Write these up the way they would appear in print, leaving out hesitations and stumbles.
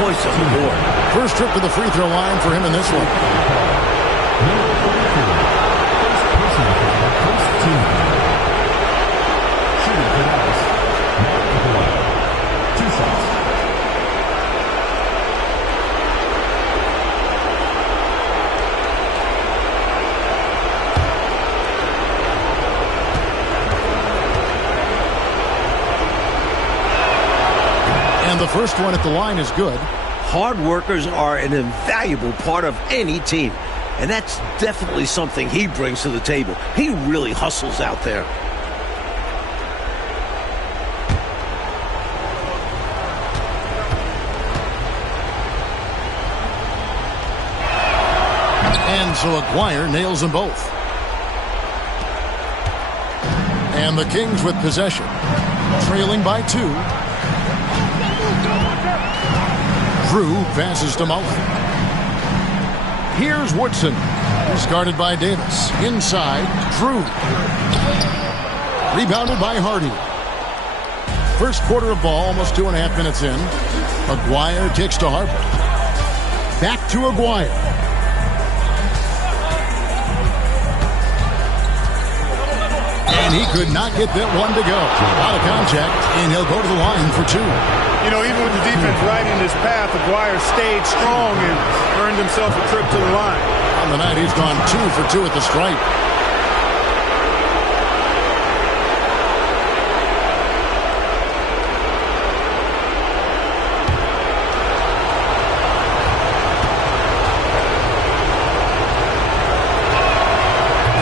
points on the board. First trip to the free throw line for him in this one. The first one at the line is good. Hard workers are an invaluable part of any team, and that's definitely something he brings to the table. He really hustles out there. And so Aguirre nails them both. And the Kings with possession, trailing by 2. Drew passes to Mullen. Here's Woodson. He's guarded by Davis. Inside, Drew. Rebounded by Hardy. First quarter of ball, almost 2.5 minutes in. Aguirre kicks to Harper. Back to Aguirre. And he could not get that one to go. A lot of contact, and he'll go to the line for 2. You know, even with the defense right in his path, Aguirre stayed strong and earned himself a trip to the line. On the night, he's gone 2 for 2 at the stripe.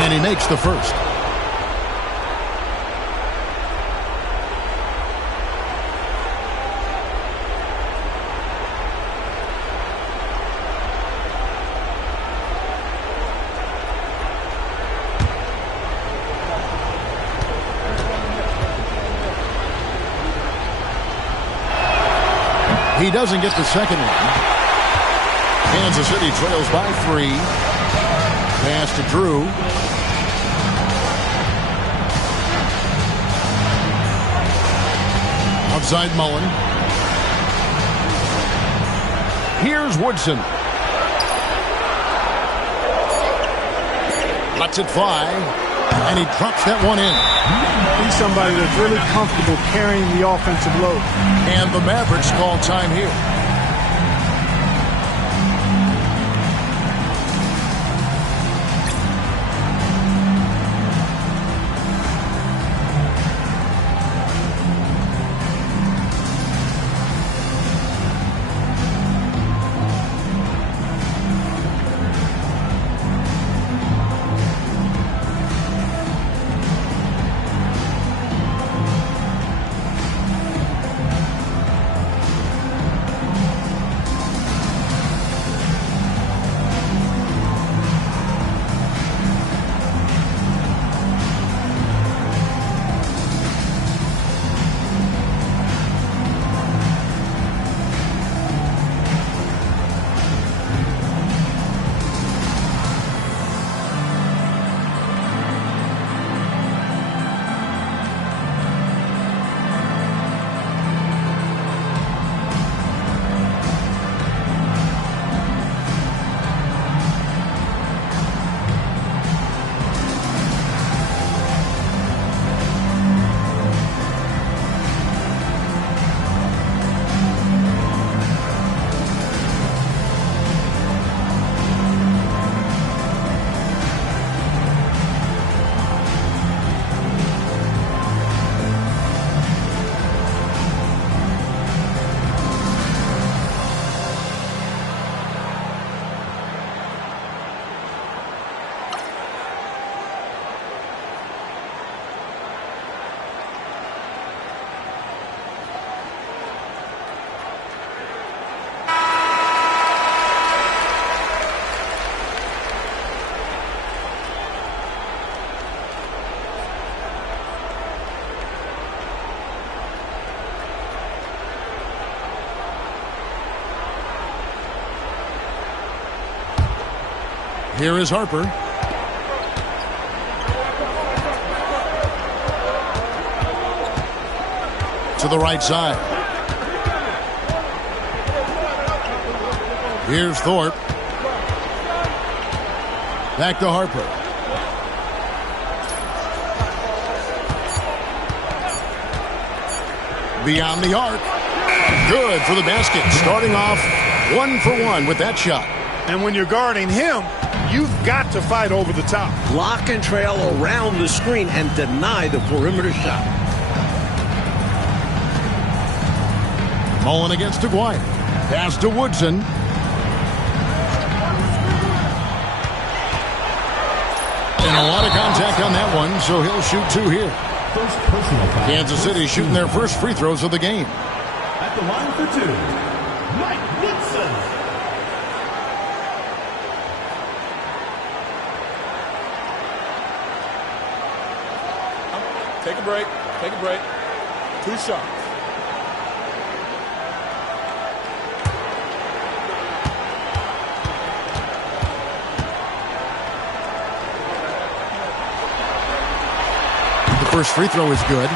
And he makes the first. He doesn't get the second one. Kansas City trails by 3. Pass to Drew. Outside Mullen. Here's Woodson. Lets it fly. And he drops that one in. He's somebody that's really comfortable carrying the offensive load. And the Mavericks call time here. Here is Harper. To the right side. Here's Thorpe. Back to Harper. Beyond the arc. Good for the basket. Starting off 1 for 1 with that shot. And when you're guarding him, you've got to fight over the top. Block and trail around the screen and deny the perimeter shot. Mullen against Aguirre. Pass to Woodson. And a lot of contact on that one, so he'll shoot 2 here. Kansas City shooting their first free throws of the game. At the line for 2, Mike Woodson. Take a break. Take a break. 2 shots. First free throw is good.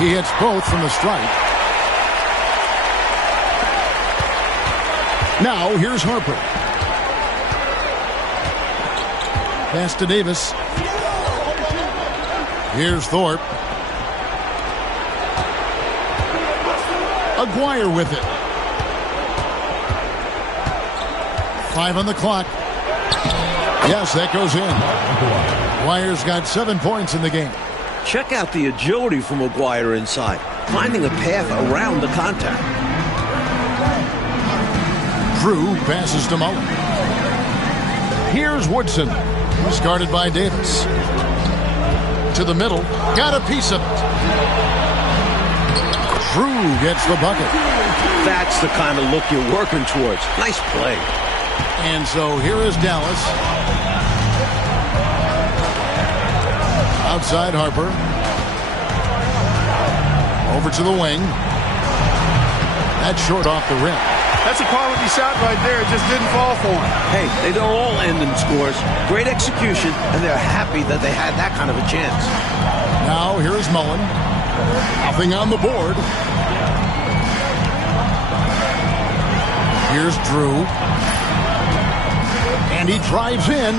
He hits both from the stripe. Now, here's Harper. Pass to Davis. Here's Thorpe. Aguirre with it. 5 on the clock. Yes, that goes in. Aguirre's got 7 points in the game. Check out the agility from Aguirre inside, finding a path around the contact. Drew passes to Mullen. Here's Woodson. He's guarded by Davis. To the middle. Got a piece of it. Drew gets the bucket. That's the kind of look you're working towards. Nice play. And so here is Dallas. Outside Harper. Over to the wing. That's short off the rim. That's a quality shot right there. It just didn't fall for him. Hey, they don't all end in scores. Great execution, and they're happy that they had that kind of a chance. Now here's Mullen. Nothing on the board. Here's Drew. And he drives in.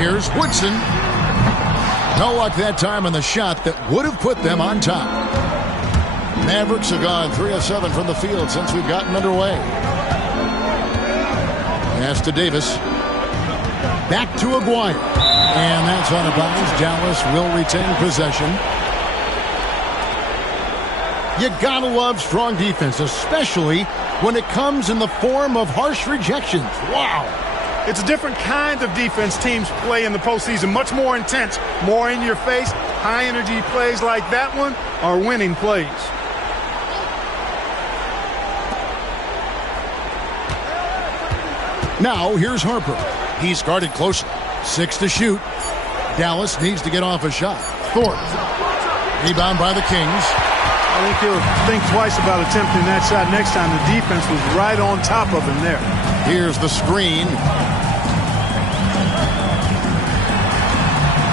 Here's Woodson. No luck that time on the shot that would have put them on top. Mavericks have gone 3 of 7 from the field since we've gotten underway. Pass to Davis. Back to Aguirre. And that's out of bounds. Dallas will retain possession. You gotta love strong defense, especially when it comes in the form of harsh rejections. Wow. It's a different kind of defense teams play in the postseason. Much more intense, more in your face. High energy plays like that one are winning plays. Now, here's Harper. He's guarded closely. 6 to shoot. Dallas needs to get off a shot. Thorpe. Rebound by the Kings. I think he'll think twice about attempting that shot next time. The defense was right on top of him there. Here's the screen.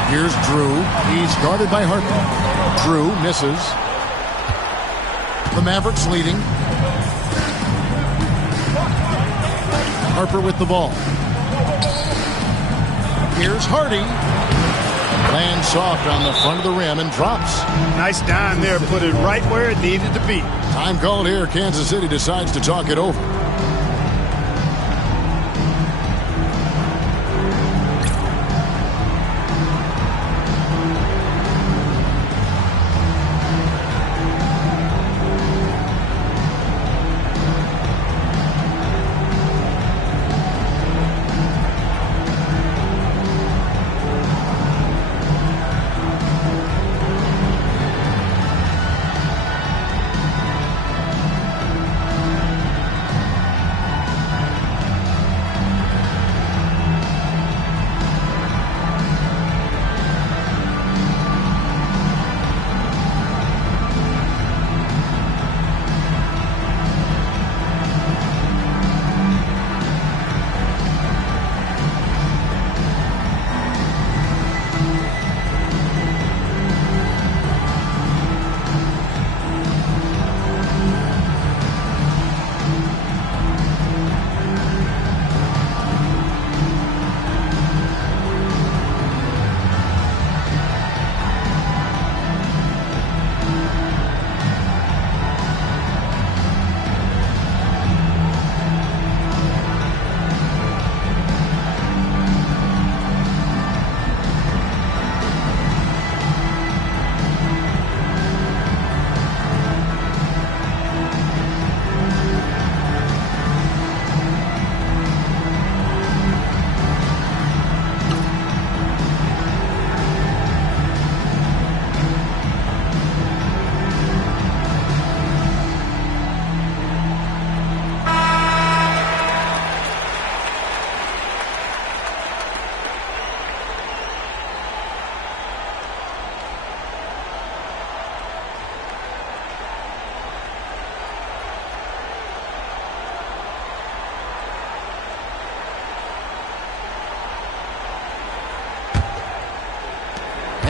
Here's Drew. He's guarded by Harper. Drew misses. The Mavericks leading. Harper with the ball. Here's Hardy. Lands soft on the front of the rim and drops. Nice dime there. Put it right where it needed to be. Time called here. Kansas City decides to talk it over.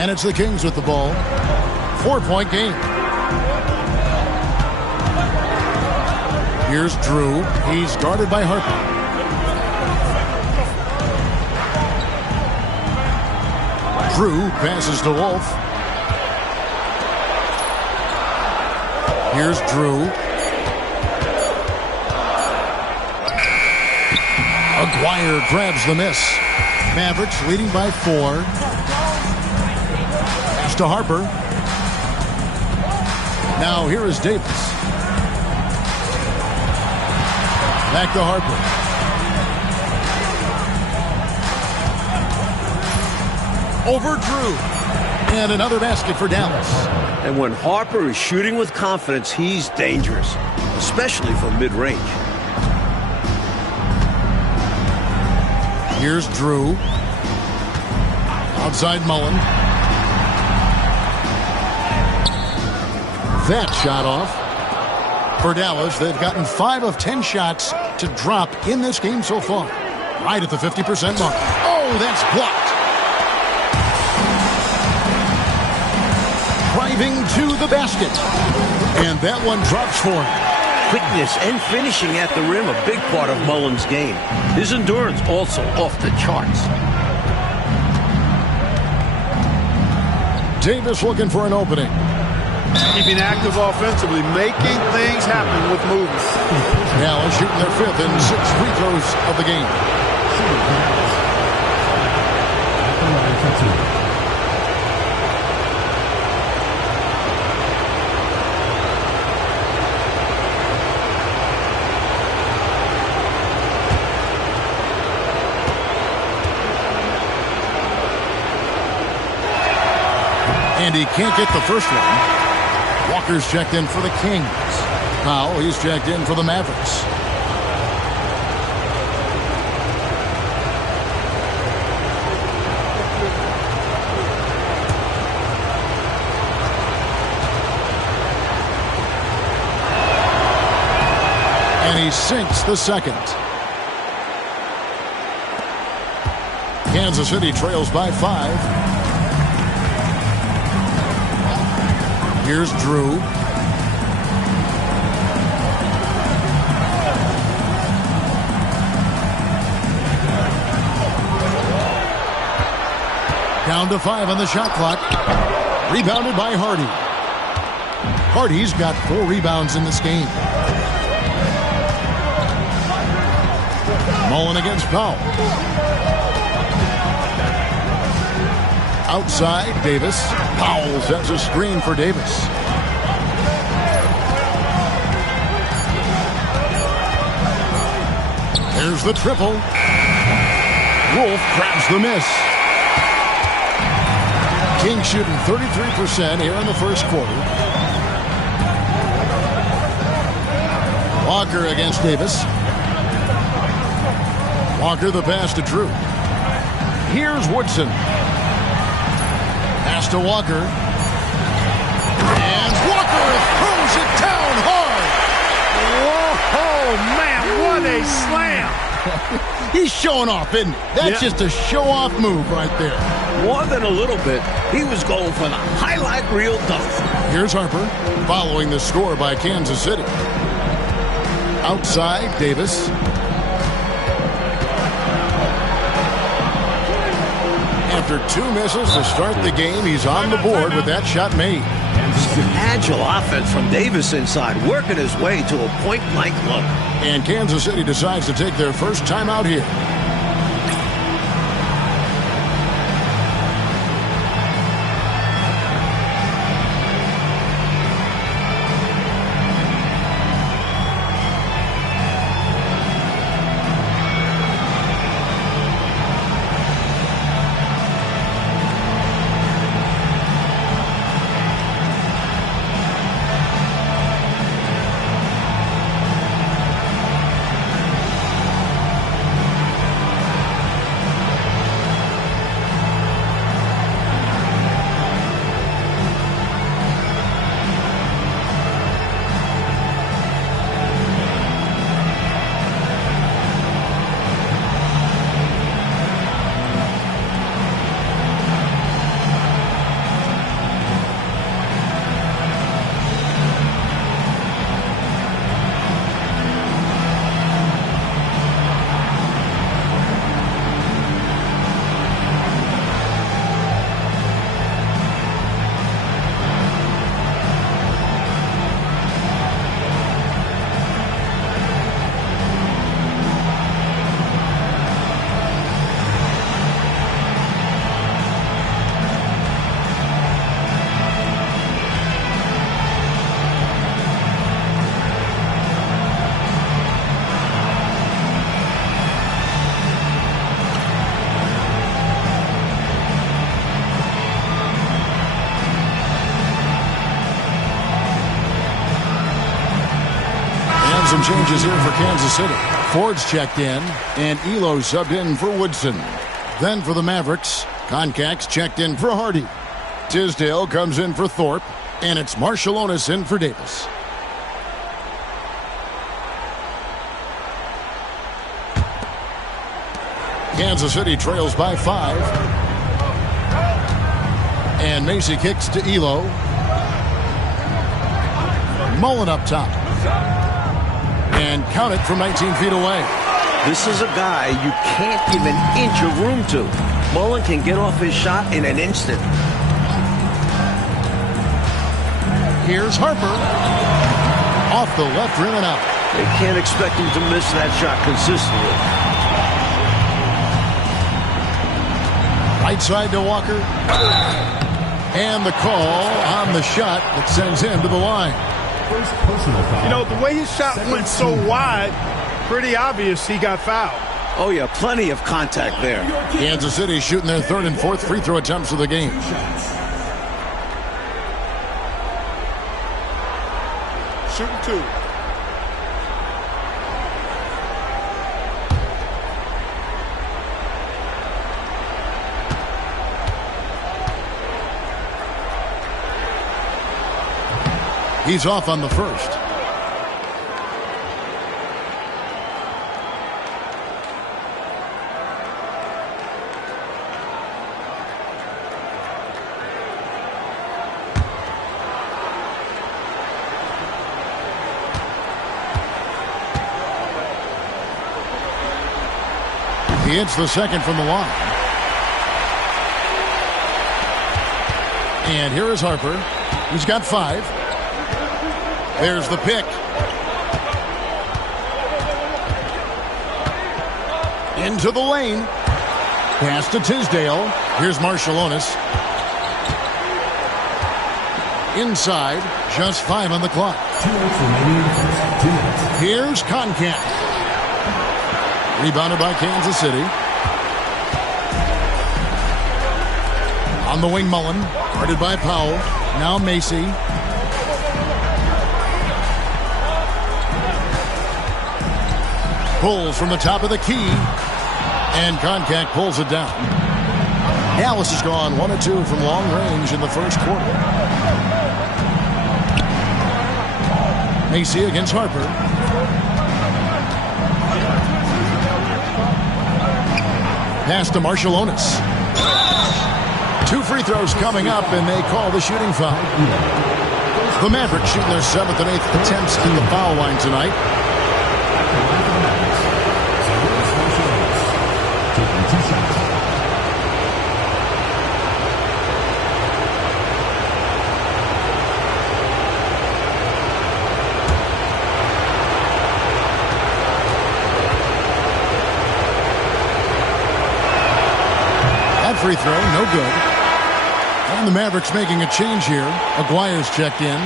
And it's the Kings with the ball. 4-point game. Here's Drew. He's guarded by Harper. Drew passes to Wolf. Here's Drew. Aguirre grabs the miss. Mavericks leading by 4. Pass to Harper. Now here is Davis. Back to Harper. Over Drew. And another basket for Dallas. And when Harper is shooting with confidence, he's dangerous, especially from mid-range. Here's Drew. Outside Mullen. That shot off. For Dallas, they've gotten 5 of 10 shots to drop in this game so far. Right at the 50% mark. Oh, that's blocked. Driving to the basket. And that one drops for him. Quickness and finishing at the rim, a big part of Mullen's game. His endurance also off the charts. Davis looking for an opening. Keeping active offensively, making things happen with movement. Dallas shooting their 5th and 6th free throws of the game. And he can't get the first one. Walker's checked in for the Kings. Powell, he's checked in for the Mavericks. And he sinks the second. Kansas City trails by 5. Here's Drew. Down to 5 on the shot clock. Rebounded by Hardy. Hardy's got 4 rebounds in this game. Mullen against Powell. Outside, Davis. Powell sets a screen for Davis. There's the triple. Wolf grabs the miss. King shooting 33% here in the first quarter. Walker against Davis. Walker the pass to Drew. Here's Woodson. Pass to Walker. And Walker throws it down hard. Whoa, man, what a slam. He's showing off, isn't he? That's just a show-off move right there. More than a little bit. He was going for the highlight reel dunk. Here's Harper following the score by Kansas City. Outside, Davis. After 2 misses to start the game, he's on the board with that shot made. Agile offense from Davis inside, working his way to a point-blank look. And Kansas City decides to take their first time out here. Some changes here for Kansas City. Ford's checked in, and Elo subbed in for Woodson. Then for the Mavericks, Koncak's checked in for Hardy. Tisdale comes in for Thorpe, and it's Marciulionis in for Davis. Kansas City trails by 5. And Macy kicks to Elo. Mullen up top. And count it from 19 feet away. This is a guy you can't even inch a room to. Mullen can get off his shot in an instant. Here's Harper. Off the left rim and out. They can't expect him to miss that shot consistently. Right side to Walker. And the call on the shot that sends him to the line. First personal foul. You know, the way his shot went so wide, pretty obvious he got fouled. Oh, yeah, plenty of contact there. Kansas City shooting their third and fourth free throw attempts of the game. Shooting 2. He's off on the first. He hits the second from the line. And here is Harper. He's got 5. There's the pick. Into the lane. Pass to Tisdale. Here's Marciulionis. Inside. Just 5 on the clock. 2 minutes remaining in the first. 2 minutes. Here's Koncak. Rebounded by Kansas City. On the wing, Mullen. Guarded by Powell. Now Macy. Pulls from the top of the key. And Koncak pulls it down. Dallas has gone 1 of 2 from long range in the first quarter. Macy against Harper. Pass to Marciulionis. 2 free throws coming up, and they call the shooting foul. The Mavericks shooting their 7th and 8th attempts at the foul line tonight. Taking 2 shots. Free throw, no good. And the Mavericks making a change here. Aguirre's checked in.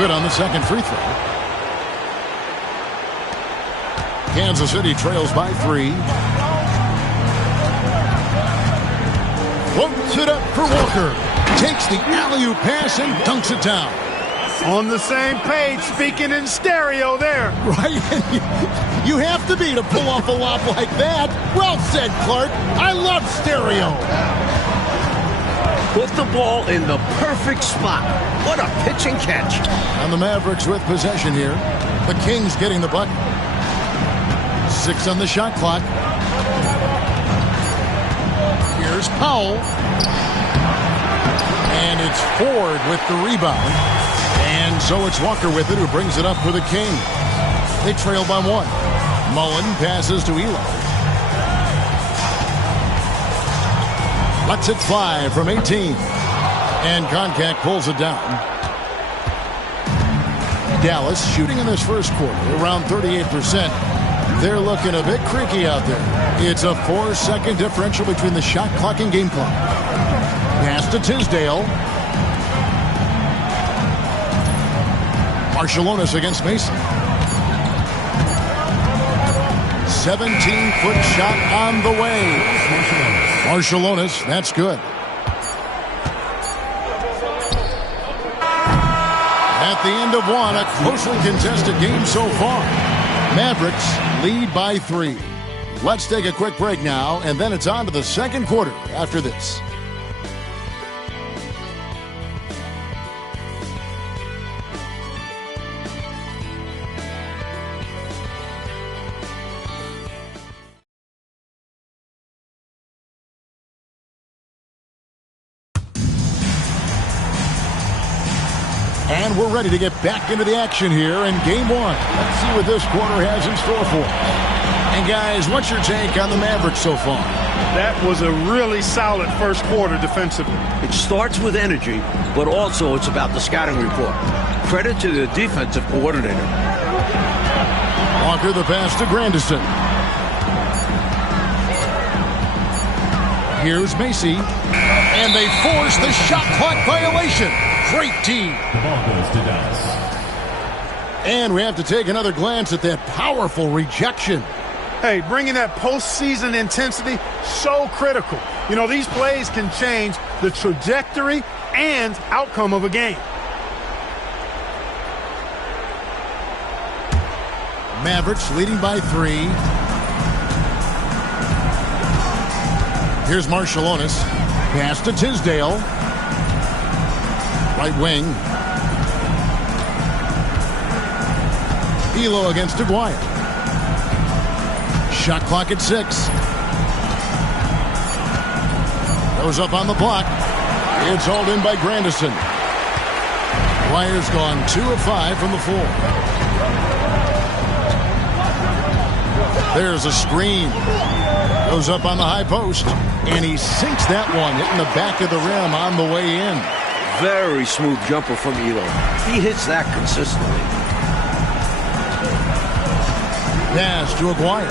Good on the second free throw. Kansas City trails by 3. Floats it up for Walker. Takes the alley-oop pass and dunks it down. On the same page, speaking in stereo there. Right? You have to be to pull off a lob like that. Well said, Clark. I love stereo. Put the ball in the perfect spot. What a pitch and catch. And the Mavericks with possession here. The Kings getting the bucket. 6 on the shot clock. Here's Powell. And it's Ford with the rebound. And so it's Walker with it, who brings it up for the Kings. They trail by 1. Mullen passes to Elo. Lets it fly from 18. And Koncak pulls it down. Dallas shooting in this first quarter around 38%. They're looking a bit creaky out there. It's a 4-second differential between the shot clock and game clock. Pass to Tisdale. Marciulionis against Mason. 17-foot shot on the way. Marciulionis, that's good. At the end of one, a closely contested game so far. Mavericks lead by 3. Let's take a quick break now, and then it's on to the second quarter after this. And we're ready to get back into the action here in game one. Let's see what this quarter has in store for us. And guys, what's your take on the Mavericks so far? That was a really solid first quarter defensively. It starts with energy, but also it's about the scouting report. Credit to the defensive coordinator. Walker the pass to Grandison. Here's Macy. And they force the shot clock violation. Great team. The ball goes to Dallas. And we have to take another glance at that powerful rejection. Hey, bringing that postseason intensity, so critical. You know, these plays can change the trajectory and outcome of a game. Mavericks leading by 3. Here's Marciulionis. Pass to Tisdale. Right wing. Elo against Aguirre. Shot clock at 6. Goes up on the block. It's hauled in by Grandison. Aguirre's gone 2 of 5 from the floor. There's a screen. Goes up on the high post. And he sinks that one, hitting the back of the rim on the way in. Very smooth jumper from Elo. He hits that consistently. Pass to Aguirre.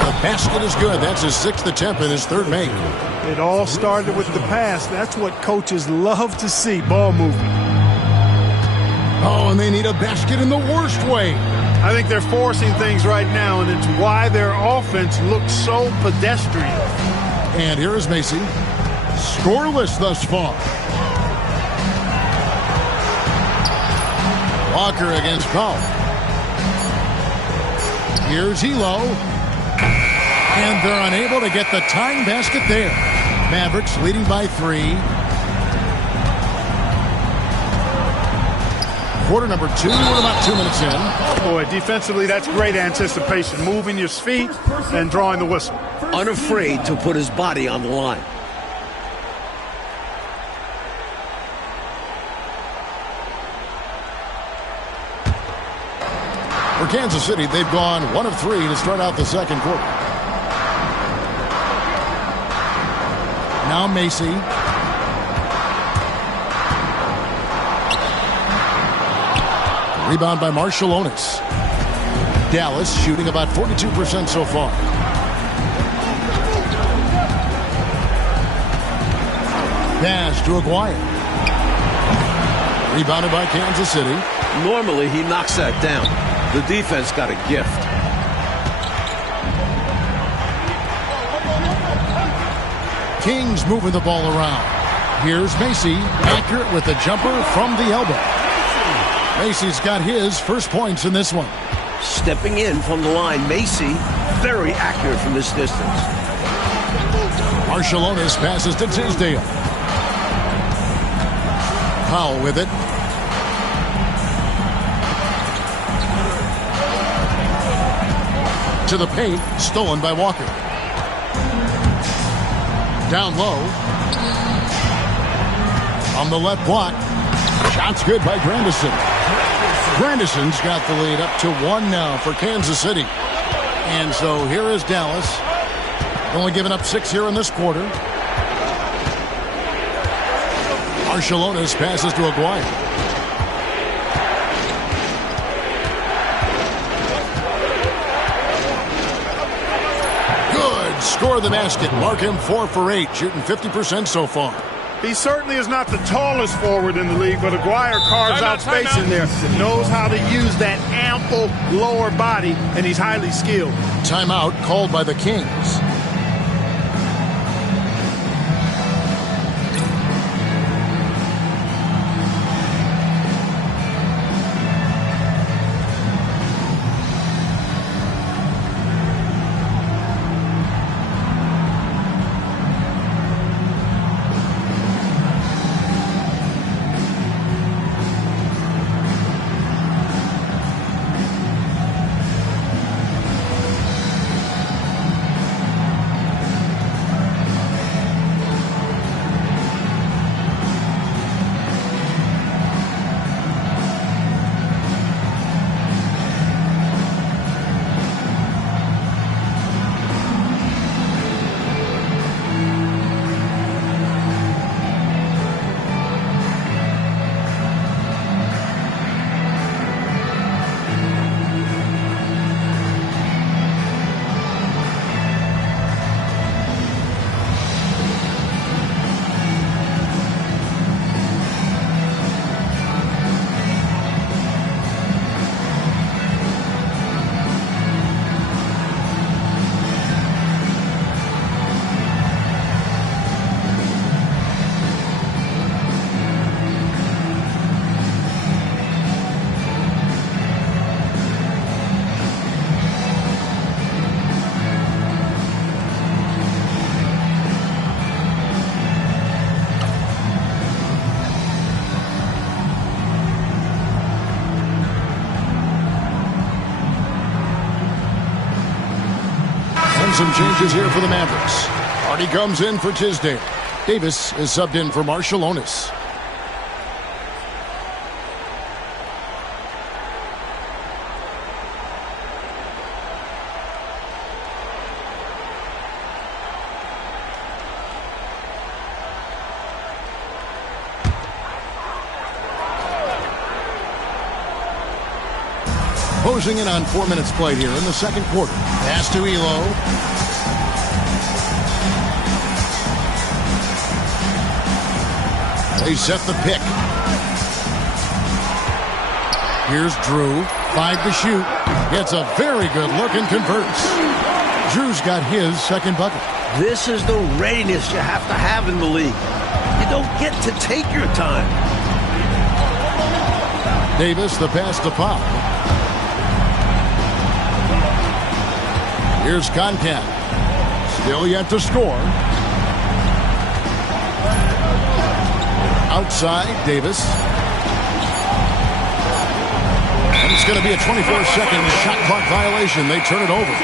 The basket is good. That's his 6th attempt and his 3rd make. It all started with the pass. That's what coaches love to see, ball movement. Oh, and they need a basket in the worst way. I think they're forcing things right now, and it's why their offense looks so pedestrian. And here is Macy. Scoreless thus far. Walker against Powell. Here's Elo. And they're unable to get the tying basket there. Mavericks leading by 3. Quarter number 2. We're about 2 minutes in. Boy, defensively, that's great anticipation. Moving your feet and drawing the whistle. Unafraid to put his body on the line. For Kansas City, they've gone 1 of 3 to start out the second quarter. Now Macy. Rebound by Marciulionis. Dallas shooting about 42% so far. Pass to Aguirre. Rebounded by Kansas City. Normally, he knocks that down. The defense got a gift. Kings moving the ball around. Here's Macy, accurate with the jumper from the elbow. Macy's got his first points in this one. Stepping in from the line, Macy, very accurate from this distance. Marciulionis passes to Tisdale. Powell with it. To the paint, stolen by Walker. Down low. On the left block. Shot's good by Grandison. Grandison's got the lead up to 1 now for Kansas City. And so here is Dallas. Only giving up 6 here in this quarter. Marciulionis passes to Aguirre. Score the basket. Mark him 4 for 8, shooting 50% so far. He certainly is not the tallest forward in the league, but Aguirre carves out space in there, knows how to use that ample lower body, and he's highly skilled. Timeout called by the Kings. Some changes here for the Mavericks. Hardy comes in for Tisdale. Davis is subbed in for Marciulionis. Closing in on 4 minutes played here in the second quarter. Pass to Elo. They set the pick. Here's Drew. 5 to shoot. Gets a very good look and converts. Drew's got his second bucket. This is the readiness you have in the league. You don't get to take your time. Davis, the pass to Pop. Here's Concat. Still yet to score. Outside, Davis. And it's going to be a 24-second shot clock violation. They turn it over.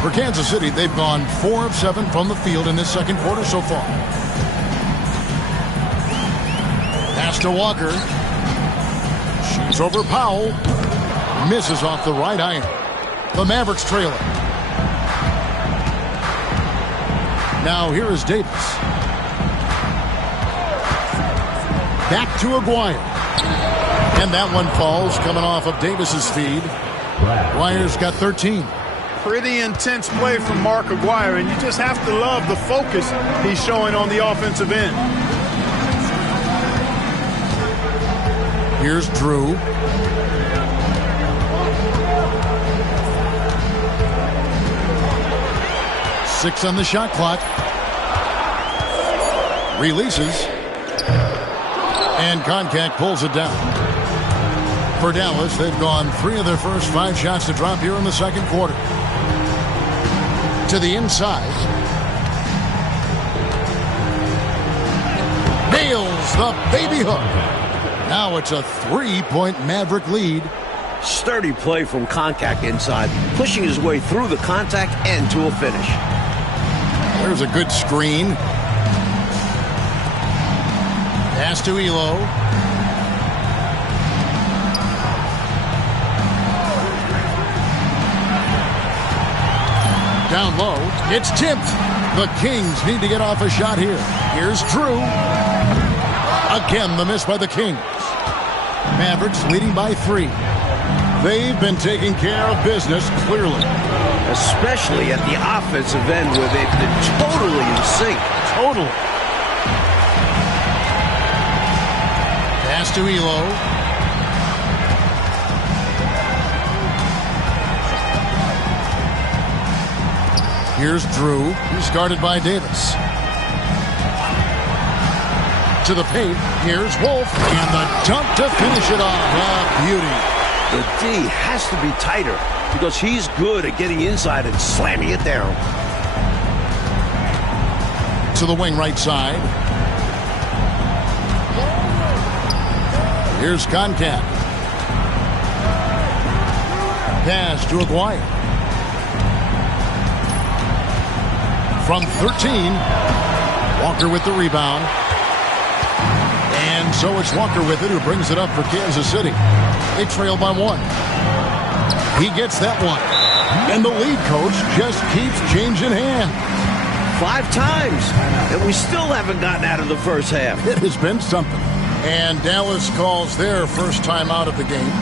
For Kansas City, they've gone 4 of 7 from the field in this second quarter so far. Pass to Walker. Shoots over Powell. Misses off the right iron. The Mavericks trail it. Now here is Davis. Back to Aguirre. And that one falls coming off of Davis's feed. Aguirre's got 13. Pretty intense play from Mark Aguirre, and you just have to love the focus he's showing on the offensive end. Here's Drew. Six on the shot clock. Releases. And Concat pulls it down. For Dallas, they've gone 3 of their first 5 shots to drop here in the second quarter. To the inside. Nails the baby hook. Now it's a 3-point Maverick lead. Sturdy play from Concat inside, pushing his way through the contact and to a finish. There's a good screen. Pass to Elo. Down low. It's tipped. The Kings need to get off a shot here. Here's Drew. Again, the miss by the Kings. Mavericks leading by 3. They've been taking care of business, clearly. Especially at the offensive end where they've been totally in sync. Totally. Pass to Elo. Here's Drew. He's guarded by Davis. To the paint. Here's Wolf. And the dunk to finish it off. Beauty. The D has to be tighter because he's good at getting inside and slamming it down. To the wing right side. Here's Concat. Pass to Aguirre. From 13, Walker with the rebound. And so it's Walker with it who brings it up for Kansas City. They trail by 1. He gets that one. And the lead coach just keeps changing hands. 5 times, and we still haven't gotten out of the first half. It has been something. And Dallas calls their first time out of the game.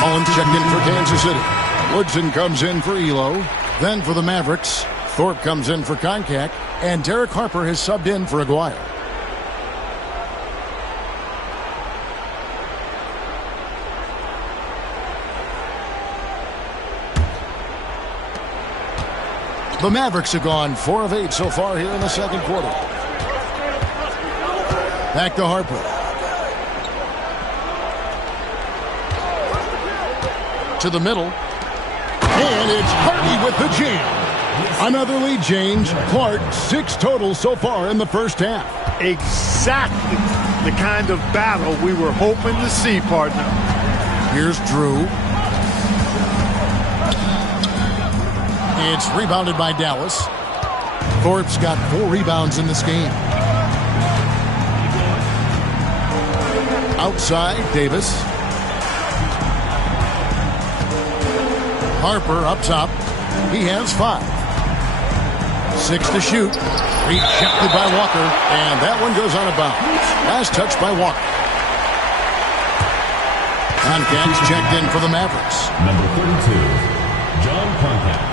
Mullins checked in for Kansas City. Woodson comes in for Elo. Then for the Mavericks, Thorpe comes in for Concac. And Derek Harper has subbed in for Aguirre. The Mavericks have gone 4 of 8 so far here in the second quarter. Back to Harper. To the middle. And it's Hardy with the jam. Another lead change. Clark, 6 total so far in the first half. Exactly the kind of battle we were hoping to see, partner. Here's Drew. It's rebounded by Dallas. Thorpe's got 4 rebounds in this game. Outside, Davis. Harper up top. He has 5. 6 to shoot. Rejected by Walker. And that one goes out of bounds. Last touch by Walker. Concac's checked in for the Mavericks. Number 32, John Concac.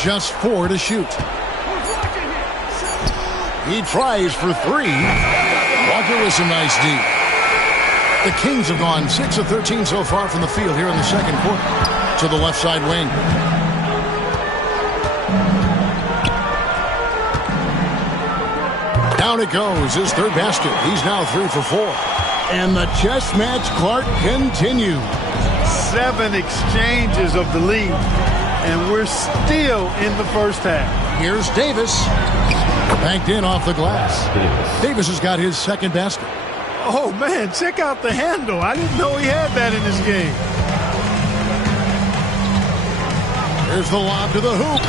Just 4 to shoot. He tries for 3. Walker with some nice D. The Kings have gone 6 of 13 so far from the field here in the second quarter. To the left side wing. Down it goes. His 3rd basket. He's now 3 for 4. And the chess match, Clark, continues. 7 exchanges of the lead. and we're still in the first half. Here's Davis. Banked in off the glass. Davis has got his second basket. Oh, man, check out the handle. I didn't know he had that in his game. Here's the lob to the hoop.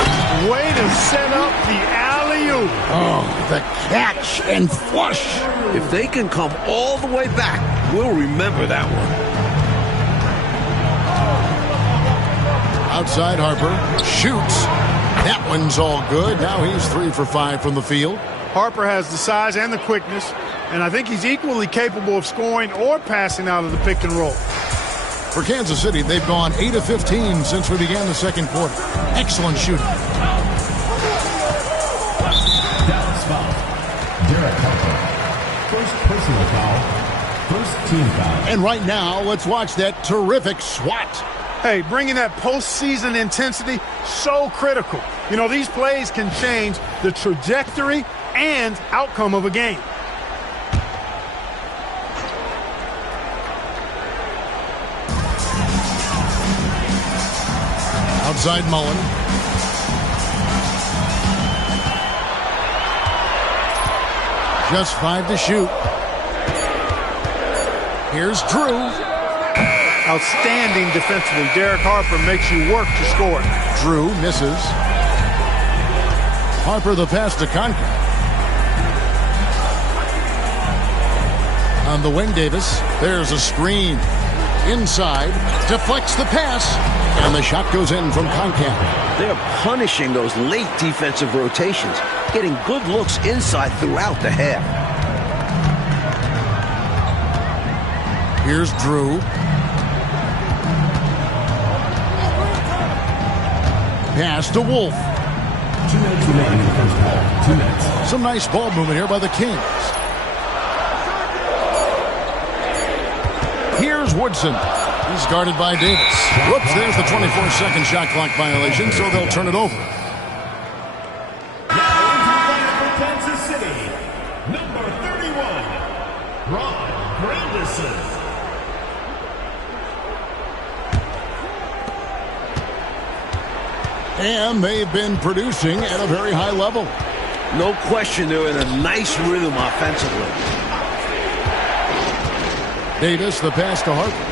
Way to set up the alley-oop. Oh, the catch and flush. If they can come all the way back, we'll remember that one. Outside Harper. Shoots. That one's all good. Now he's 3 for 5 from the field. Harper has the size and the quickness, and I think he's equally capable of scoring or passing out of the pick and roll. For Kansas City, they've gone 8 of 15 since we began the second quarter. Excellent shooting. Dallas foul. Derek Harper. First personal foul. First team foul. And right now, let's watch that terrific swat. Hey, bringing that postseason intensity, so critical. You know, these plays can change the trajectory and outcome of a game. Outside Mullen. Just 5 to shoot. Here's Drew. Outstanding defensively. Derek Harper makes you work to score. Drew misses. Harper the pass to Conca. On the wing, Davis. There's a screen. Inside. Deflects the pass. And the shot goes in from Conca. They're punishing those late defensive rotations, getting good looks inside throughout the half. Here's Drew. Pass to Wolf. 2 minutes remaining in the first half. 2 minutes. Some nice ball movement here by the Kings. Here's Woodson. He's guarded by Davis. Whoops, there's the 24-second shot clock violation, so they'll turn it over. Now into the lineup for Kansas City, number 31, Ron Granderson. And they've been producing at a very high level. No question, they're in a nice rhythm offensively. Davis, the pass to Harper.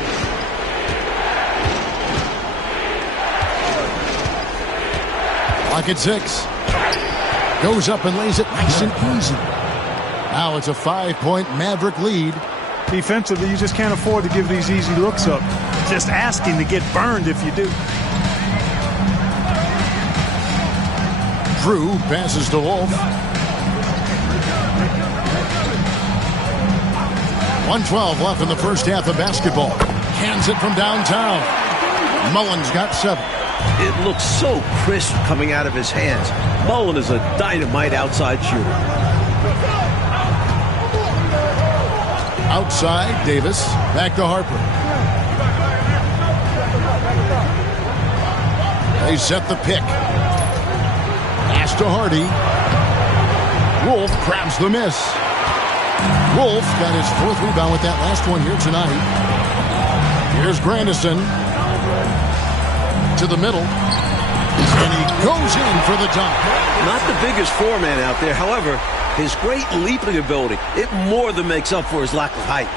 Clock at 6. Goes up and lays it nice and easy. Now it's a 5-point Maverick lead. Defensively, you just can't afford to give these easy looks up. Just asking to get burned if you do. Drew passes to Wolf. 1:12 left in the first half of basketball. Hands it from downtown. Mullen's got 7. It looks so crisp coming out of his hands. Mullen is a dynamite outside shooter. Outside, Davis. Back to Harper. They set the pick. Pass to Hardy. Wolf grabs the miss. Wolf got his 4th rebound with that last one here tonight. Here's Grandison. To the middle. And he goes in for the dunk. Not the biggest foreman out there. However, his great leaping ability, it more than makes up for his lack of height.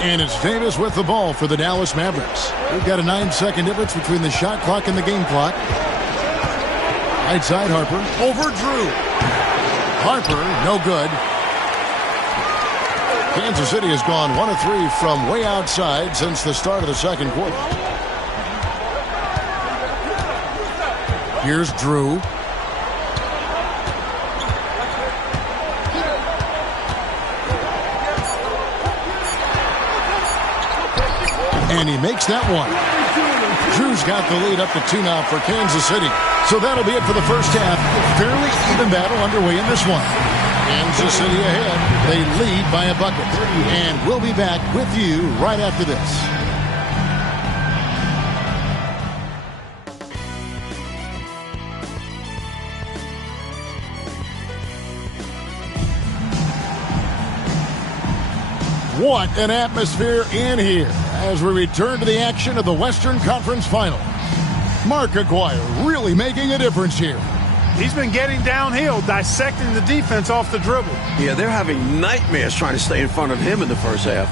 And it's Davis with the ball for the Dallas Mavericks. We've got a 9-second difference between the shot clock and the game clock. Right side Harper. Over Drew. Harper, no good. Kansas City has gone 1 of 3 from way outside since the start of the second quarter. Here's Drew. And he makes that one. Drew's got the lead up to 2 now for Kansas City. So that'll be it for the first half. Fairly even battle underway in this one. Kansas City ahead. They lead by a bucket. And we'll be back with you right after this. What an atmosphere in here as we return to the action of the Western Conference Final. Mark Aguirre really making a difference here. He's been getting downhill, dissecting the defense off the dribble. Yeah, they're having nightmares trying to stay in front of him in the first half.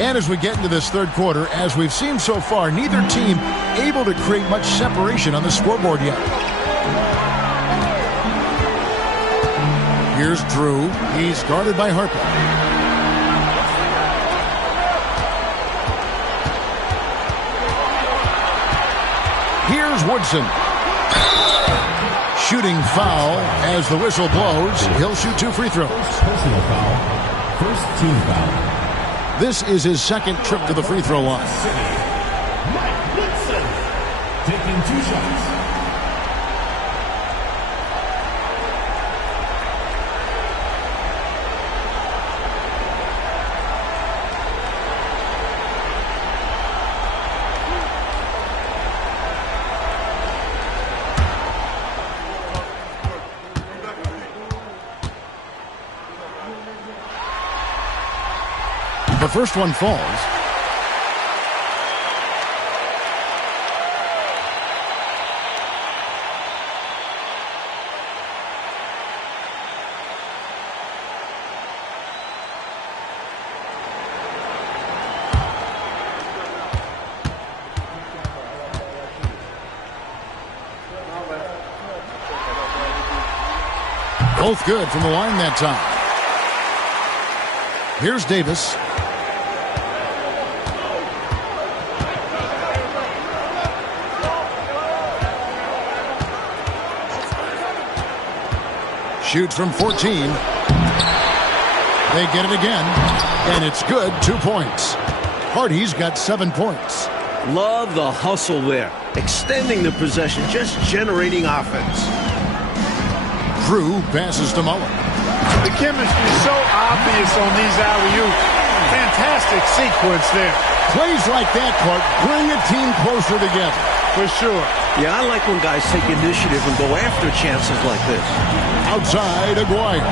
And as we get into this third quarter, as we've seen so far, neither team able to create much separation on the scoreboard yet. Here's Drew. He's guarded by Harper. Here's Woodson. Shooting foul as the whistle blows. He'll shoot 2 free throws. Personal foul. First team foul. This is his second trip to the free throw line. Mike Woodson taking 2 shots. The first one falls. Both good from the line that time. Here's Davis. Shoots from 14. They get it again. And it's good. 2 points. Hardy's got 7 points. Love the hustle there. Extending the possession, just generating offense. Drew passes to Mullen. The chemistry is so obvious on these alley-oops. Fantastic sequence there. Plays like that, Clark, bring a team closer together. For sure. Yeah, I like when guys take initiative and go after chances like this. Outside, Aguirre.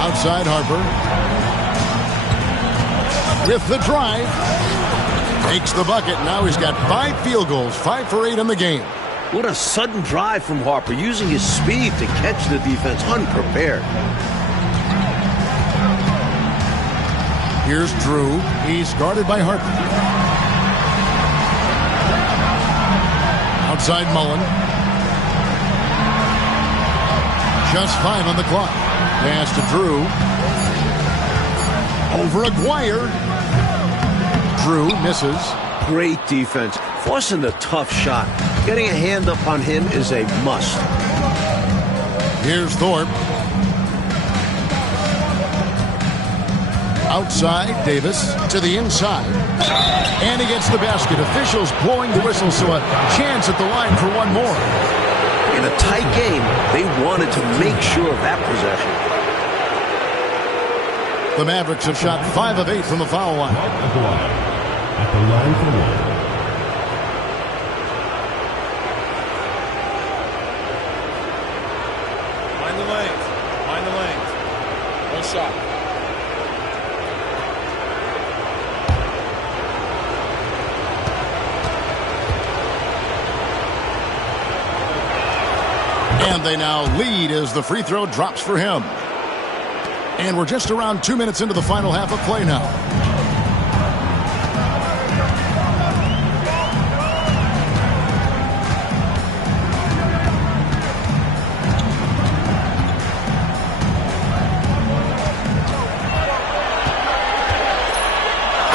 Outside, Harper. With the drive. Makes the bucket. Now he's got 5 field goals. 5 for 8 in the game. What a sudden drive from Harper, using his speed to catch the defense unprepared. Here's Drew. He's guarded by Harper. Outside Mullen. Just 5 on the clock. Pass to Drew. Over Aguirre. Drew misses. Great defense, forcing the tough shot. Getting a hand up on him is a must. Here's Thorpe. Outside, Davis to the inside. And he gets the basket. Officials blowing the whistle, so a chance at the line for one more. In a tight game, they wanted to make sure of that possession. The Mavericks have shot 5 of 8 from the foul line. At the line for 1. Mind the lanes. Mind the lanes. One shot. And they now lead as the free throw drops for him. And we're just around 2 minutes into the final half of play now.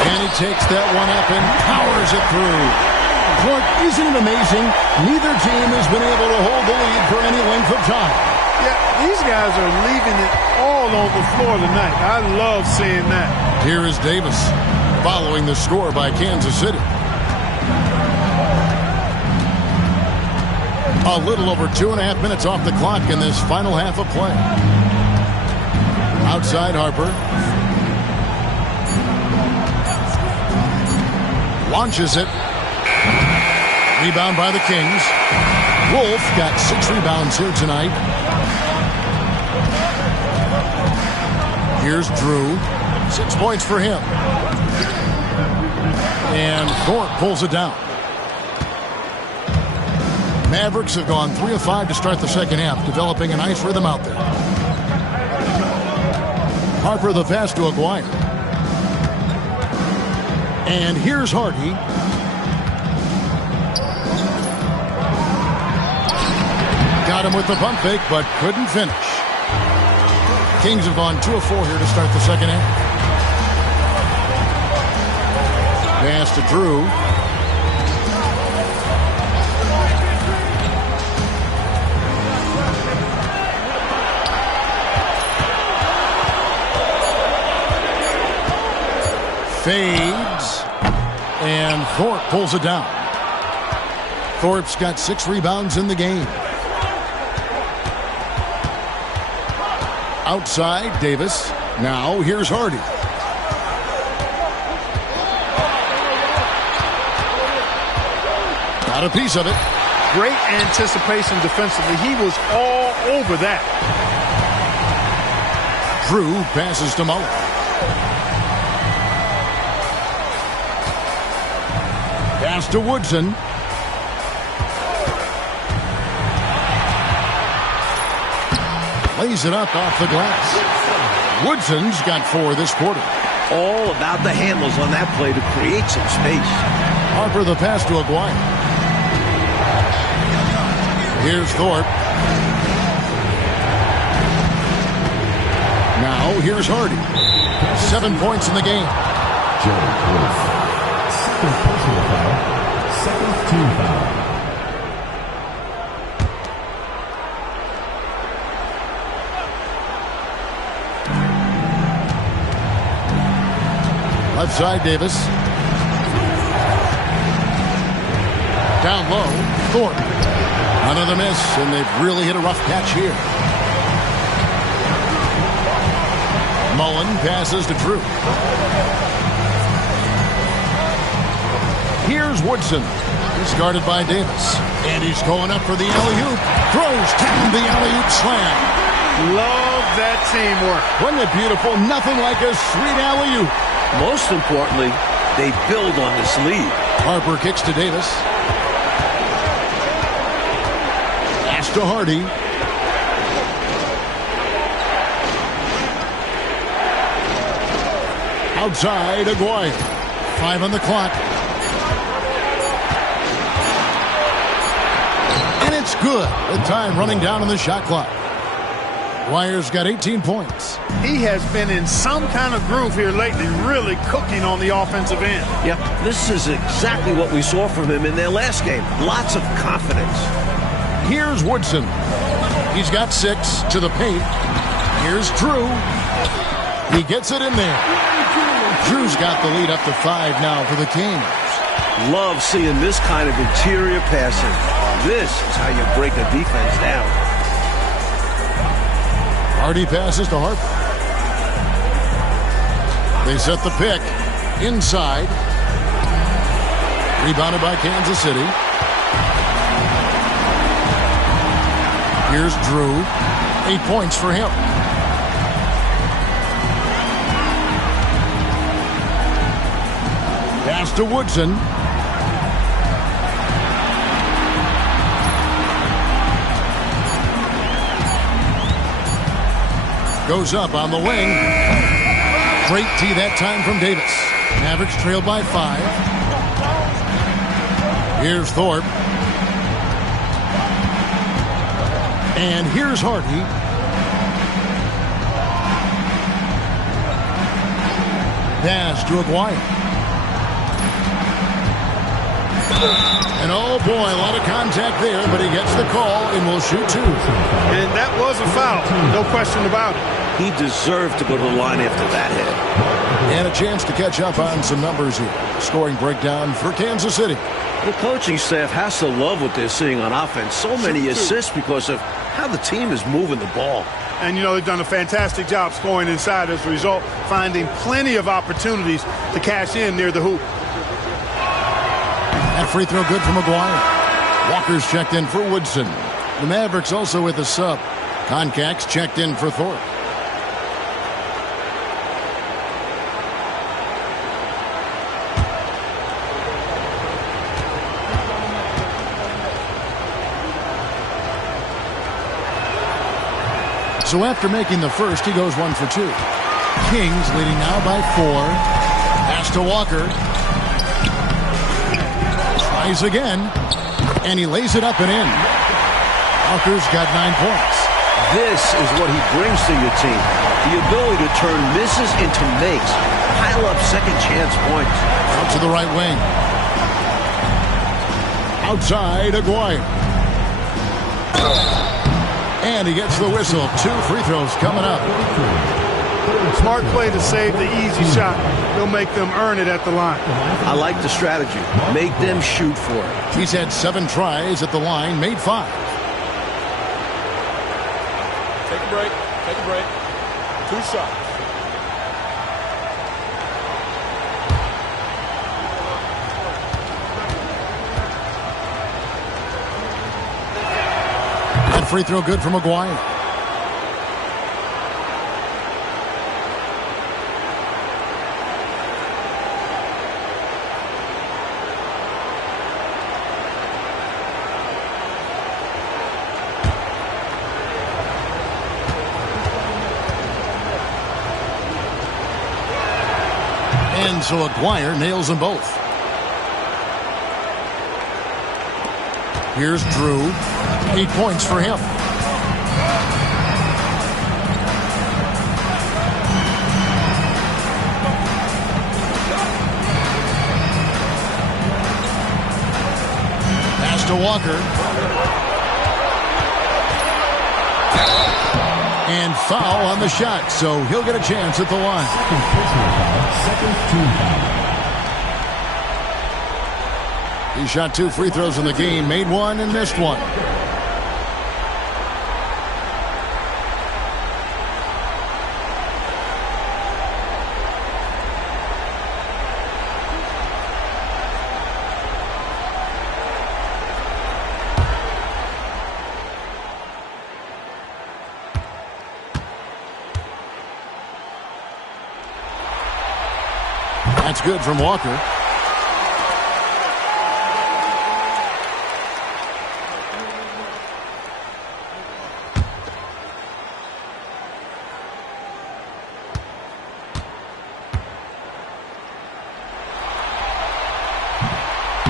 And he takes that one up and powers it through. Clark, isn't it amazing? Neither team has been able to hold the lead for any length of time. Yeah, these guys are leaving it all on the floor tonight. I love seeing that. Here is Davis following the score by Kansas City. A little over 2.5 minutes off the clock in this final half of play. Outside Harper. Launches it. Rebound by the Kings. Wolf got 6 rebounds here tonight. Here's Drew. 6 points for him. And Thorpe pulls it down. Mavericks have gone 3 of 5 to start the second half, developing a nice rhythm out there. Harper the pass to Aguirre. And here's Hardy. Got him with the pump fake, but couldn't finish. Kings have gone 2 of 4 here to start the second half. Pass to Drew. Fades. And Thorpe pulls it down. Thorpe's got 6 rebounds in the game. Outside, Davis. Now, here's Hardy. Got a piece of it. Great anticipation defensively. He was all over that. Drew passes to Mullen. Pass to Woodson. Lays it up off the glass. Woodson's got 4 this quarter. All about the handles on that play to create some space. Harper the pass to Aguirre. Here's Thorpe. Now here's Hardy. 7 points in the game. Joe Wolf. Second personal foul. Second team foul. Left side, Davis. Down low, Thorpe. Another miss, and they've really hit a rough patch here. Mullen passes to Drew. Here's Woodson. He's guarded by Davis. And he's going up for the alley-oop. Throws down the alley-oop slam. Love that teamwork. Wasn't it beautiful? Nothing like a sweet alley-oop. Most importantly, they build on this lead. Harper kicks to Davis. Pass to Hardy. Outside, Aguirre. 5 on the clock. And it's good. The time running down on the shot clock. Aguirre's got 18 points. He has been in some kind of groove here lately, really cooking on the offensive end. Yep, this is exactly what we saw from him in their last game. Lots of confidence. Here's Woodson. He's got 6 to the paint. Here's Drew. He gets it in there. Drew's got the lead up to 5 now for the Kings. Love seeing this kind of interior passing. This is how you break a defense down. Hardy passes to Harper. They set the pick inside. Rebounded by Kansas City. Here's Drew. 8 points for him. Pass to Woodson. Goes up on the wing. Great tee that time from Davis. Mavericks trailed by 5. Here's Thorpe. And here's Hardy. Pass to Aguirre. And oh boy, a lot of contact there, but he gets the call and will shoot 2. And that was a foul, no question about it. He deserved to go to the line after that hit. And a chance to catch up on some numbers here. Scoring breakdown for Kansas City. The coaching staff has to love what they're seeing on offense. So many assists because of how the team is moving the ball. And, you know, they've done a fantastic job scoring inside as a result, finding plenty of opportunities to cash in near the hoop. That free throw good from Aguirre. Walker's checked in for Woodson. The Mavericks also with a sub. Concax checked in for Thorpe. So after making the first, he goes 1 for 2. Kings leading now by 4. Pass to Walker. Tries again. And he lays it up and in. Walker's got 9 points. This is what he brings to your team. The ability to turn misses into makes. Pile up second chance points. Out to the right wing. Outside, Aguirre. And he gets the whistle. 2 free throws coming up. Smart play to save the easy shot. He'll make them earn it at the line. I like the strategy. Make them shoot for it. He's had 7 tries at the line, made 5. Take a break. Take a break. 2 shots. That free throw good from Aguirre. And so Aguirre nails them both. Here's Drew. 8 points for him. Pass to Walker. And foul on the shot, so he'll get a chance at the line. He shot 2 free throws in the game, made 1 and missed 1. That's good from Walker.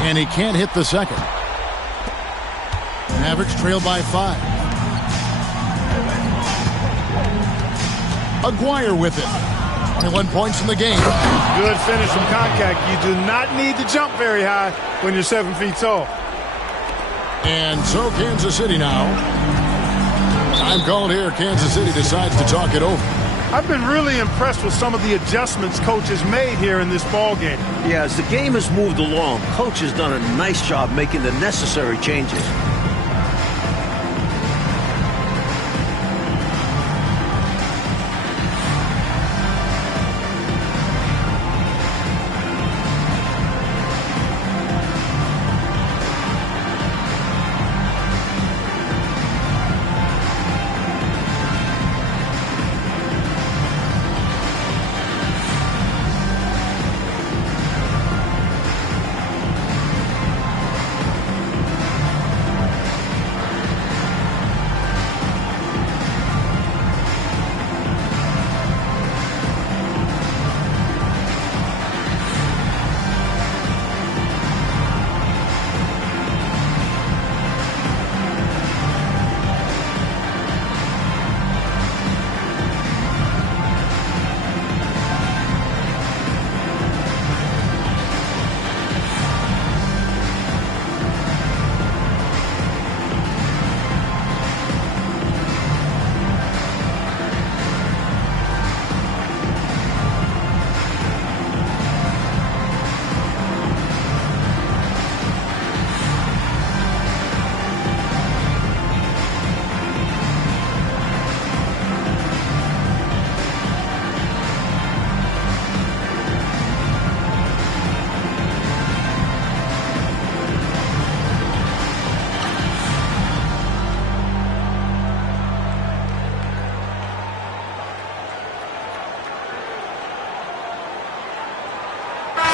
And he can't hit the second. Mavericks trail by 5. Aguirre with it. 21 points in the game. Good finish from contact. You do not need to jump very high when you're 7 feet tall. And so Kansas City now. Time called here. Kansas City decides to talk it over. I've been really impressed with some of the adjustments Coach has made here in this ball game. Yeah, as the game has moved along, Coach has done a nice job making the necessary changes.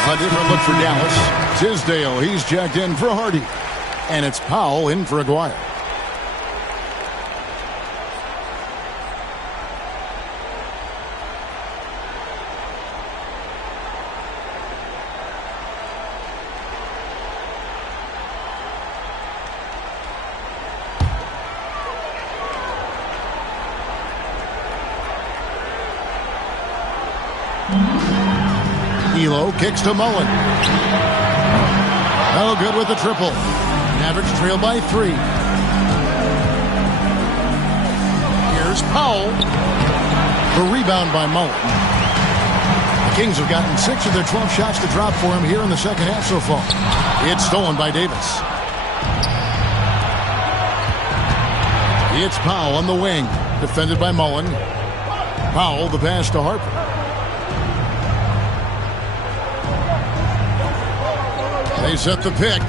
A different look for Dallas. Tisdale, he's checked in for Hardy. And it's Powell in for Aguirre. Elo kicks to Mullen. No good with the triple. Mavericks trail by 3. Here's Powell. The rebound by Mullen. The Kings have gotten 6 of their 12 shots to drop for him here in the second half so far. It's stolen by Davis. It's Powell on the wing. Defended by Mullen. Powell, the pass to Harper. They set the pick.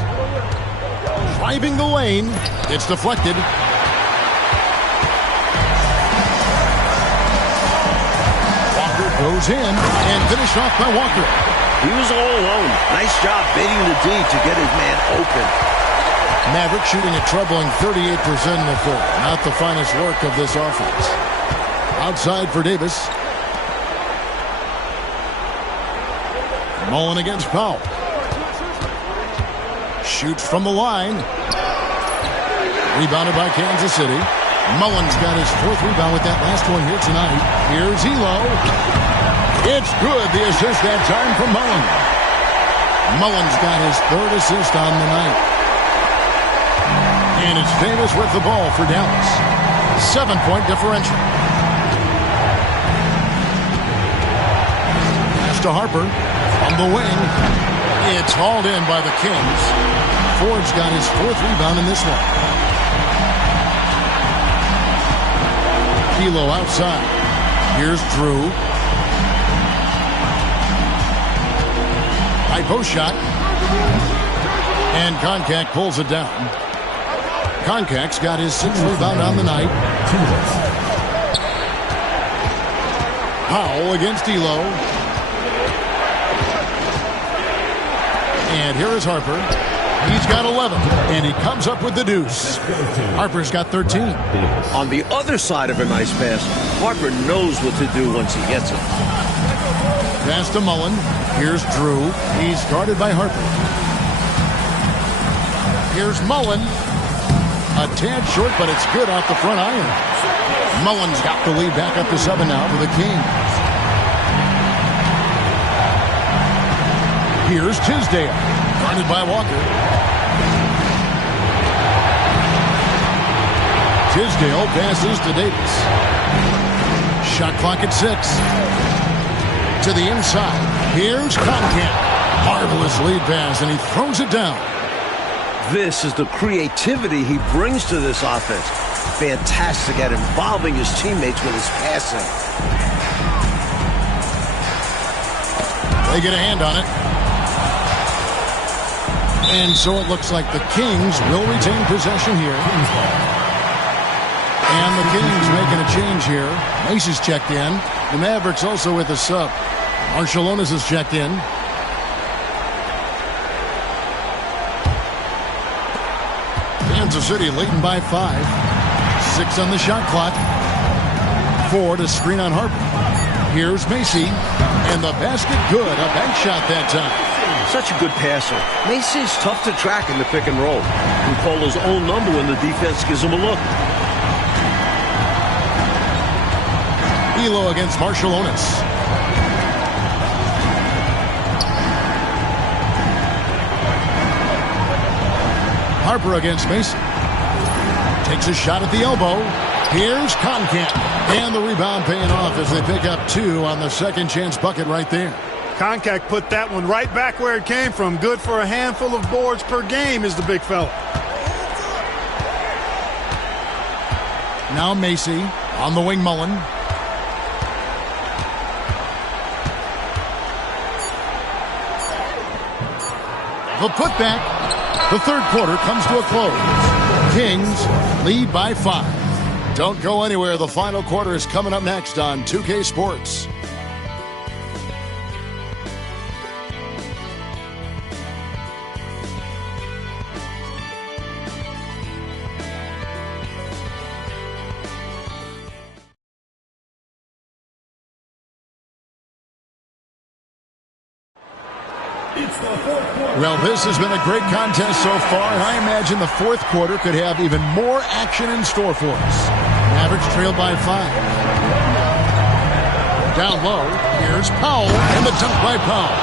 Driving the lane. It's deflected. Walker goes in and finished off by Walker. He was all alone. Nice job baiting the D to get his man open. Maverick shooting a troubling 38% in the third. Not the finest work of this offense. Outside for Davis. Mullen against Powell. Shoots from the line. Rebounded by Kansas City. Mullen's got his 4th rebound with that last one here tonight. Here's Elo. It's good. The assist that time from Mullen. Mullen's got his 3rd assist on the night. And it's Davis with the ball for Dallas. 7-point differential. Pass to Harper on the wing. It's hauled in by the Kings. Ford's got his 4th rebound in this one. Elo outside. Here's Drew. High post shot. And Koncak pulls it down. Koncak's got his 6th rebound on the night. Powell against Elo. And here is Harper. He's got 11, and he comes up with the deuce. Harper's got 13. On the other side of a nice pass, Harper knows what to do once he gets it. Pass to Mullen. Here's Drew. He's guarded by Harper. Here's Mullen. A tad short, but it's good off the front iron. Mullen's got the lead back up to 7 now for the Kings. Here's Tisdale. Guarded by Walker. Tisdale passes to Davis. Shot clock at 6. To the inside. Here's Koncak. Marvelous lead pass, and he throws it down. This is the creativity he brings to this offense. Fantastic at involving his teammates with his passing. They get a hand on it. And so it looks like the Kings will retain possession here. And the Kings making a change here. Macy's checked in. The Mavericks also with a sub. Marciulionis has checked in. Kansas City leading by 5. 6 on the shot clock. 4 to screen on Harper. Here's Macy. And the basket good. A bank shot that time. Such a good passer. Macy's tough to track in the pick and roll. He can call his own number when the defense gives him a look. Elo against Marciulionis. Harper against Macy. Takes a shot at the elbow. Here's Koncak. And the rebound paying off as they pick up 2 on the second chance bucket right there. Koncak put that one right back where it came from. Good for a handful of boards per game is the big fella. Now Macy on the wing. Mullen. The putback. The third quarter comes to a close. Kings lead by 5. Don't go anywhere. The final quarter is coming up next on 2K Sports. Well, this has been a great contest so far, and I imagine the fourth quarter could have even more action in store for us. Mavericks trailed by 5. Down low, here's Powell, and the dunk by Powell.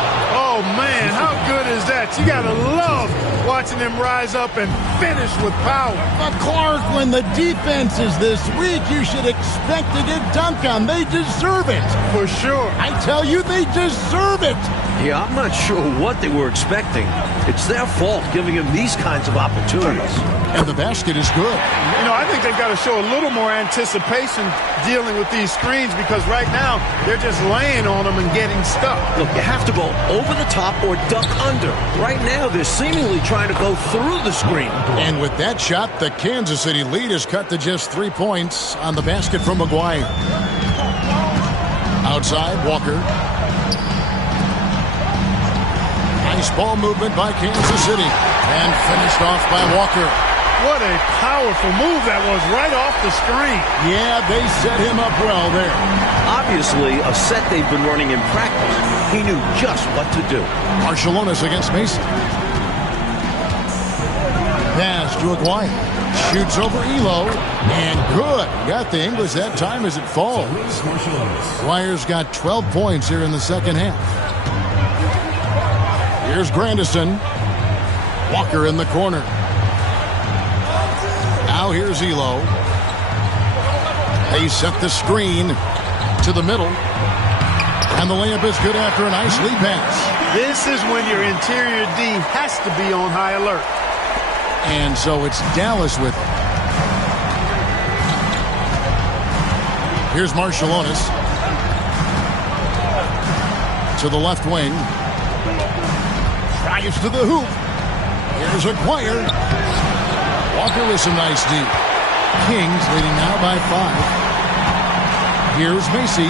Oh, man, how good is that? You got to love watching them rise up and finish with power. But Clark, when the defense is this weak, you should expect to get dunked on. They deserve it. For sure. I tell you, they deserve it. Yeah, I'm not sure what they were expecting. It's their fault giving him these kinds of opportunities. And the basket is good. You know, I think they've got to show a little more anticipation dealing with these screens because right now they're just laying on them and getting stuck. Look, you have to go over the top or duck under. Right now, they're seemingly trying to go through the screen. And with that shot, the Kansas City lead is cut to just 3 points on the basket from McGuire. Outside, Walker. Nice ball movement by Kansas City. And finished off by Walker. What a powerful move that was right off the screen. Yeah, they set him up well there. Obviously, a set they've been running in practice. He knew just what to do. Marciulionis against Mason. Pass to Aguirre. Shoots over Elo. And good. Got the English that time as it falls. Aguirre's got 12 points here in the second half. Here's Grandison. Walker in the corner. Now here's Elo. They set the screen to the middle. And the layup is good after a nice lead pass. This is when your interior D has to be on high alert. And so it's Dallas with it. Here's Marciulionis. To the left wing. Drives to the hoop. Here's Aguirre. Walker with some nice D. Kings leading now by 5. Here's Macy.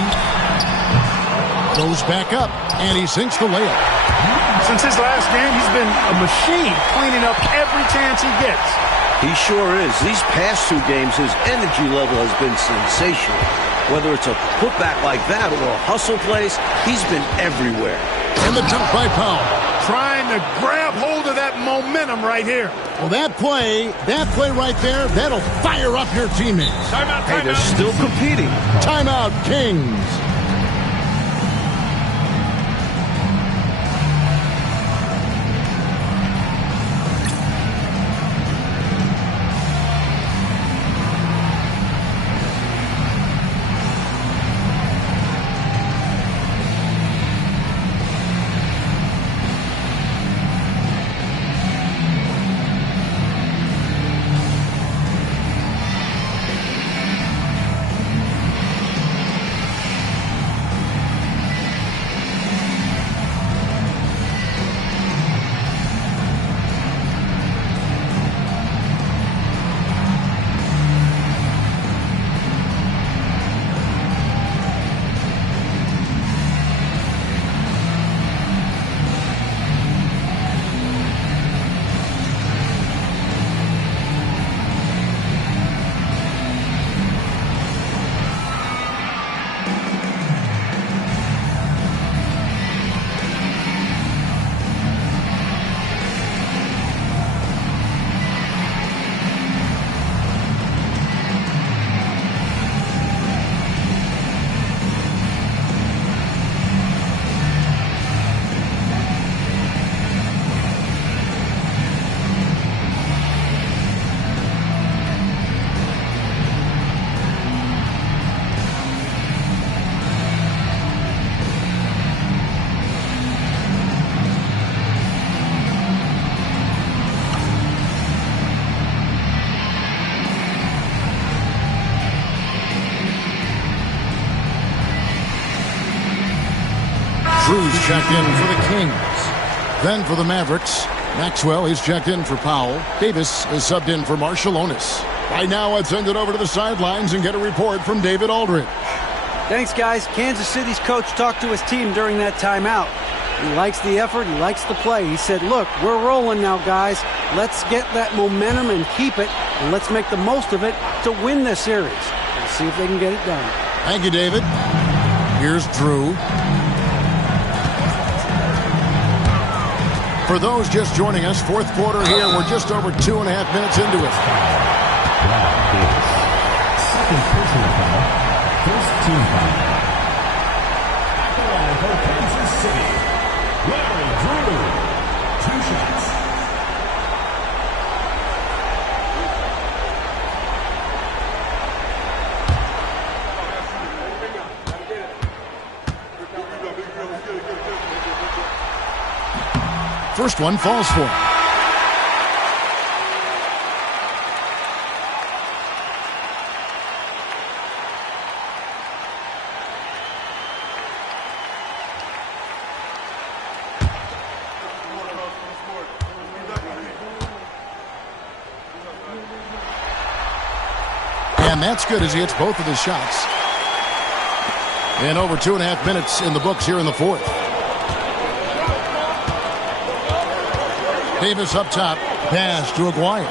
Goes back up, and he sinks the layup. Since his last game, he's been a machine cleaning up every chance he gets. He sure is. These past 2 games, his energy level has been sensational. Whether it's a putback like that or a hustle place, he's been everywhere. And the dunk by Powell. Trying to grab hold of that momentum right here. Well, that play right there, that'll fire up your teammates. Timeout, Hey, they're still competing. Timeout, Kings. Cruz checked in for the Kings. Then for the Mavericks, Maxwell is checked in for Powell. Davis is subbed in for Marciulionis. Right now, let's send it over to the sidelines and get a report from David Aldridge. Thanks, guys. Kansas City's coach talked to his team during that timeout. He likes the effort. He likes the play. He said, look, we're rolling now, guys. Let's get that momentum and keep it, and let's make the most of it to win this series. Let's see if they can get it done. Thank you, David. Here's Drew. For those just joining us, fourth quarter here. We're just over 2.5 minutes into it. Second personal foul. First team foul. At the line for Kansas City, Larry first one falls for him. And that's good as he hits both of his shots. And over 2.5 minutes in the books here in the fourth. Davis up top. Pass to Aguirre.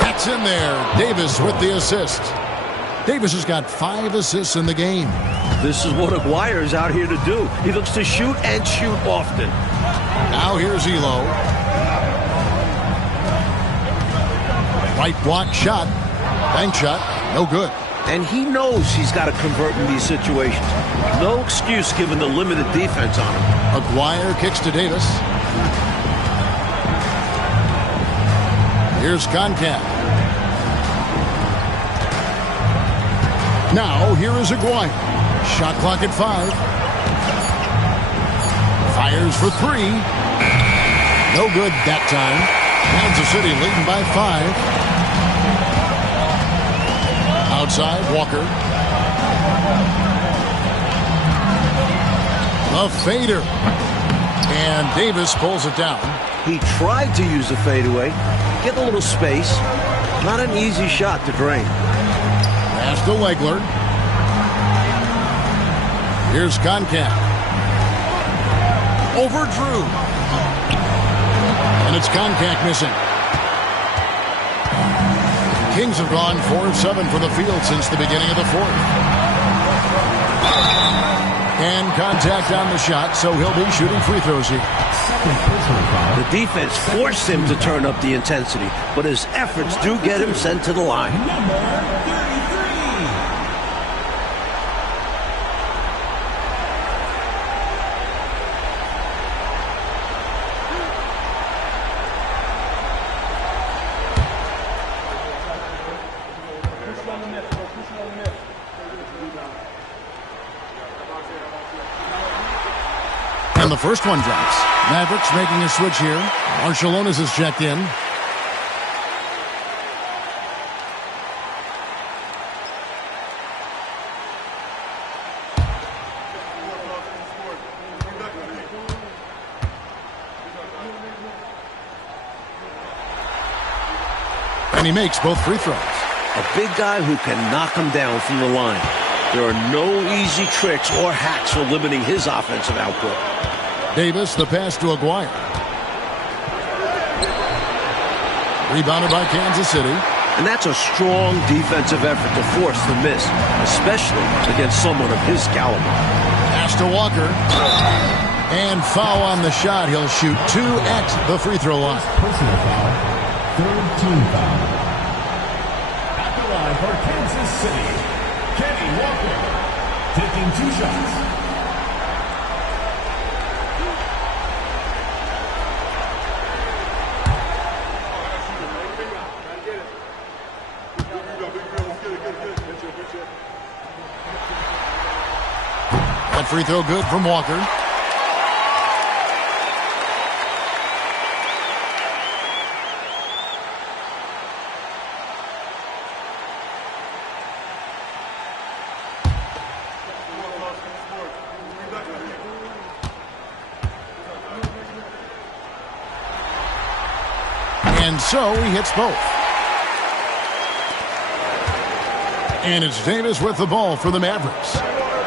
That's in there. Davis with the assist. Davis has got 5 assists in the game. This is what Aguirre is out here to do. He looks to shoot and shoot often. Now here's Elo. Right block shot. Bank shot. No good. And he knows he's got to convert in these situations. No excuse given the limited defense on him. Aguirre kicks to Davis. Here's Concacaf. Now here is Aguirre. Shot clock at 5. Fires for 3. No good that time. Kansas City leading by 5. Outside, Walker. A fader. And Davis pulls it down. He tried to use a fadeaway. Get a little space. Not an easy shot to drain. Pass to Legler. Here's Concacaf. Over Drew. And it's Concacaf missing. Kings have gone 4 of 7 from the field since the beginning of the fourth. And contact on the shot, so he'll be shooting free throws here. The defense forced him to turn up the intensity, but his efforts do get him sent to the line. And the first one drops. Mavericks making a switch here. Marciulionis is checked in. And he makes both free throws. A big guy who can knock him down from the line. There are no easy tricks or hacks for limiting his offensive output. Davis, the pass to Aguirre. Rebounded by Kansas City. And that's a strong defensive effort to force the miss, especially against someone of his caliber. Pass to Walker. And foul on the shot. He'll shoot 2 at the free throw line. Personal foul. Third team foul. At the line for Kansas City, Kenny Walker. Taking 2 shots. That free throw good from Walker. And so he hits both. And it's Davis with the ball for the Mavericks.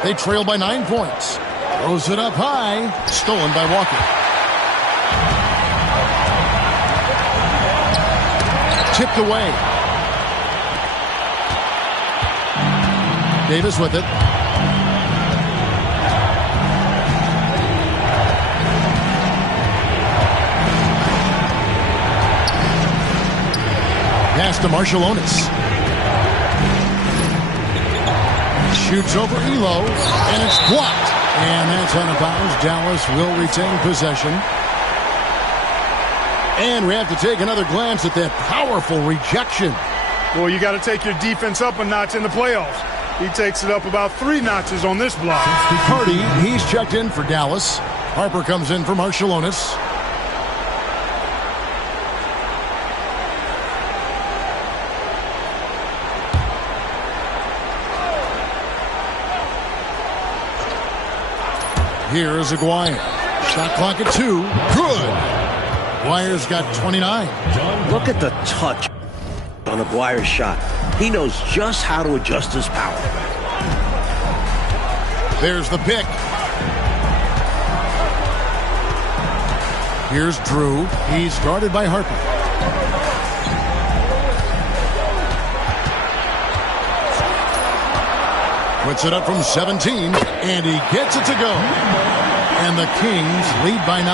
They trail by 9 points. Throws it up high. Stolen by Walker. Tipped away. Davis with it. Pass to Marciulionis. Shoots over Elo, and it's blocked. And that's out of bounds. Dallas will retain possession. And we have to take another glance at that powerful rejection. Well, you got to take your defense up a notch in the playoffs. He takes it up about 3 notches on this block. Hardy, he's checked in for Dallas. Harper comes in for Marciulionis. Here's Aguirre. Shot clock at 2. Good. Aguirre's got 29. Look at the touch on Aguirre's shot. He knows just how to adjust his power. There's the pick. Here's Drew. He's guarded by Harper. Puts it up from 17, and he gets it to go. And the Kings lead by 9.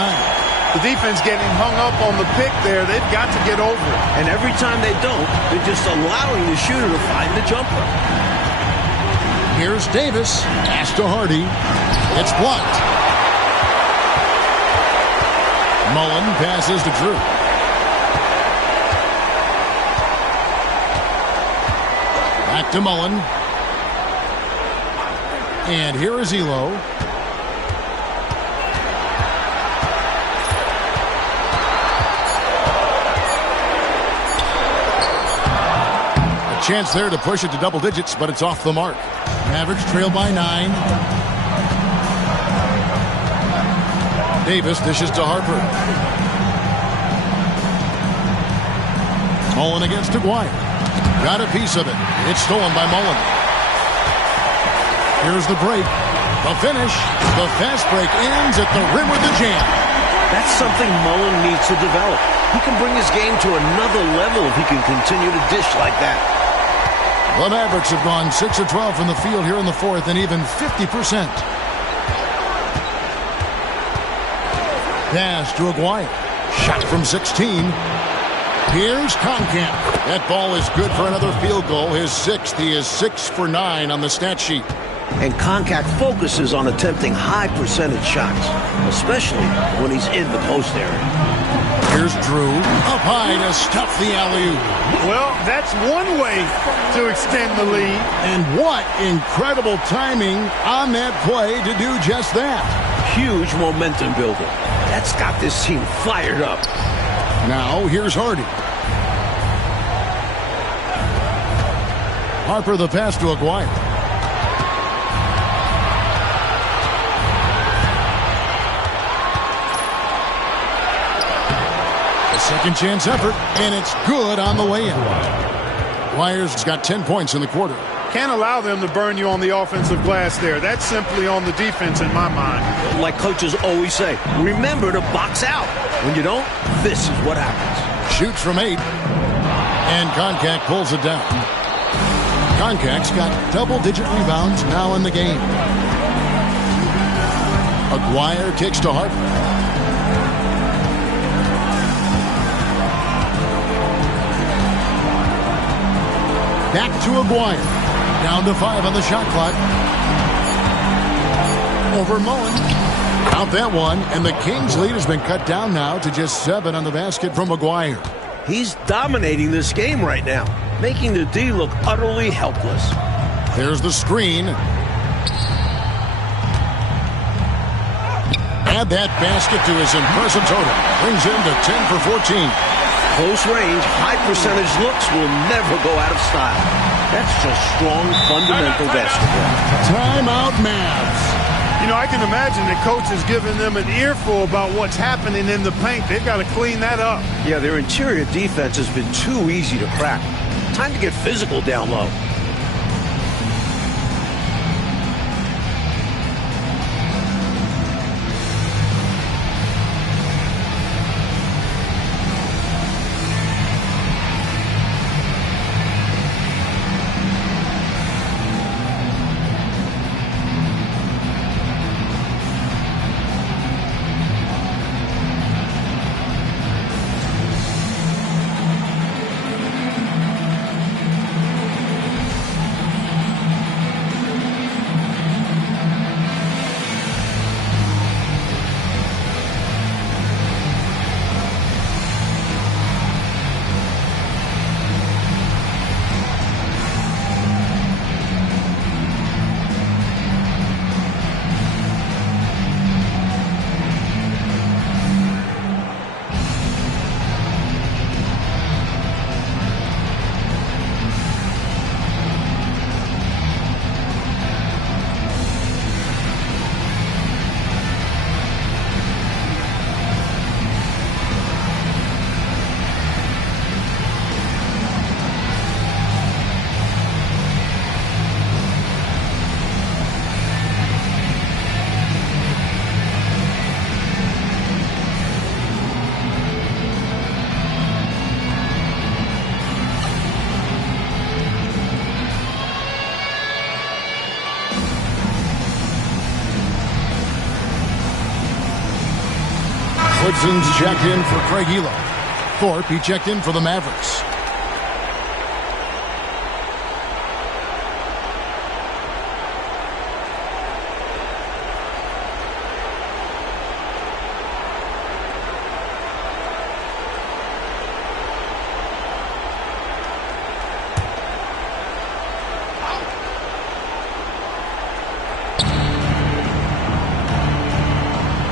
The defense getting hung up on the pick there. They've got to get over it. And every time they don't, they're just allowing the shooter to find the jumper. Here's Davis. Pass to Hardy. It's blocked. Mullen passes to Drew. Back to Mullen. And here is Elo. A chance there to push it to double digits, but it's off the mark. Mavericks trail by 9. Davis dishes to Harper. Mullen against Aguirre. Got a piece of it. It's stolen by Mullen. Here's the break. The finish. The fast break ends at the rim with the jam. That's something Mullen needs to develop. He can bring his game to another level if he can continue to dish like that. The Mavericks have gone 6 of 12 from the field here in the fourth and even 50%. Pass to Aguirre. Shot from 16. Here's Conkamp. That ball is good for another field goal. His 6th. He is 6 for 9 on the stat sheet. And Conkamp focuses on attempting high percentage shots, especially when he's in the post area. Here's Drew. Up high to stuff the alley-oop. Well, that's one way to extend the lead. And what incredible timing on that play to do just that. Huge momentum builder. That's got this team fired up. Now, here's Hardy. Harper the pass to Aguirre. A second chance effort, and it's good on the way in. Aguirre's got 10 points in the quarter. Can't allow them to burn you on the offensive glass there. That's simply on the defense in my mind. Like coaches always say, remember to box out. When you don't, this is what happens. Shoots from 8. And Concac pulls it down. Concac's got double-digit rebounds now in the game. Aguirre kicks to Harper. Back to Aguirre. Down to 5 on the shot clock. Over Mullen. Out that one, and the Kings' lead has been cut down now to just 7 on the basket from Aguirre. He's dominating this game right now, making the D look utterly helpless. There's the screen. Add that basket to his impressive total. Brings him to 10 for 14. Close range, high percentage looks will never go out of style. That's just strong, fundamental basketball. Timeout, Mavs. You know, I can imagine the coach is giving them an earful about what's happening in the paint. They've got to clean that up. Yeah, their interior defense has been too easy to crack. Time to get physical down low. Woodson's checked in for Craig Elo. Thorpe, he checked in for the Mavericks.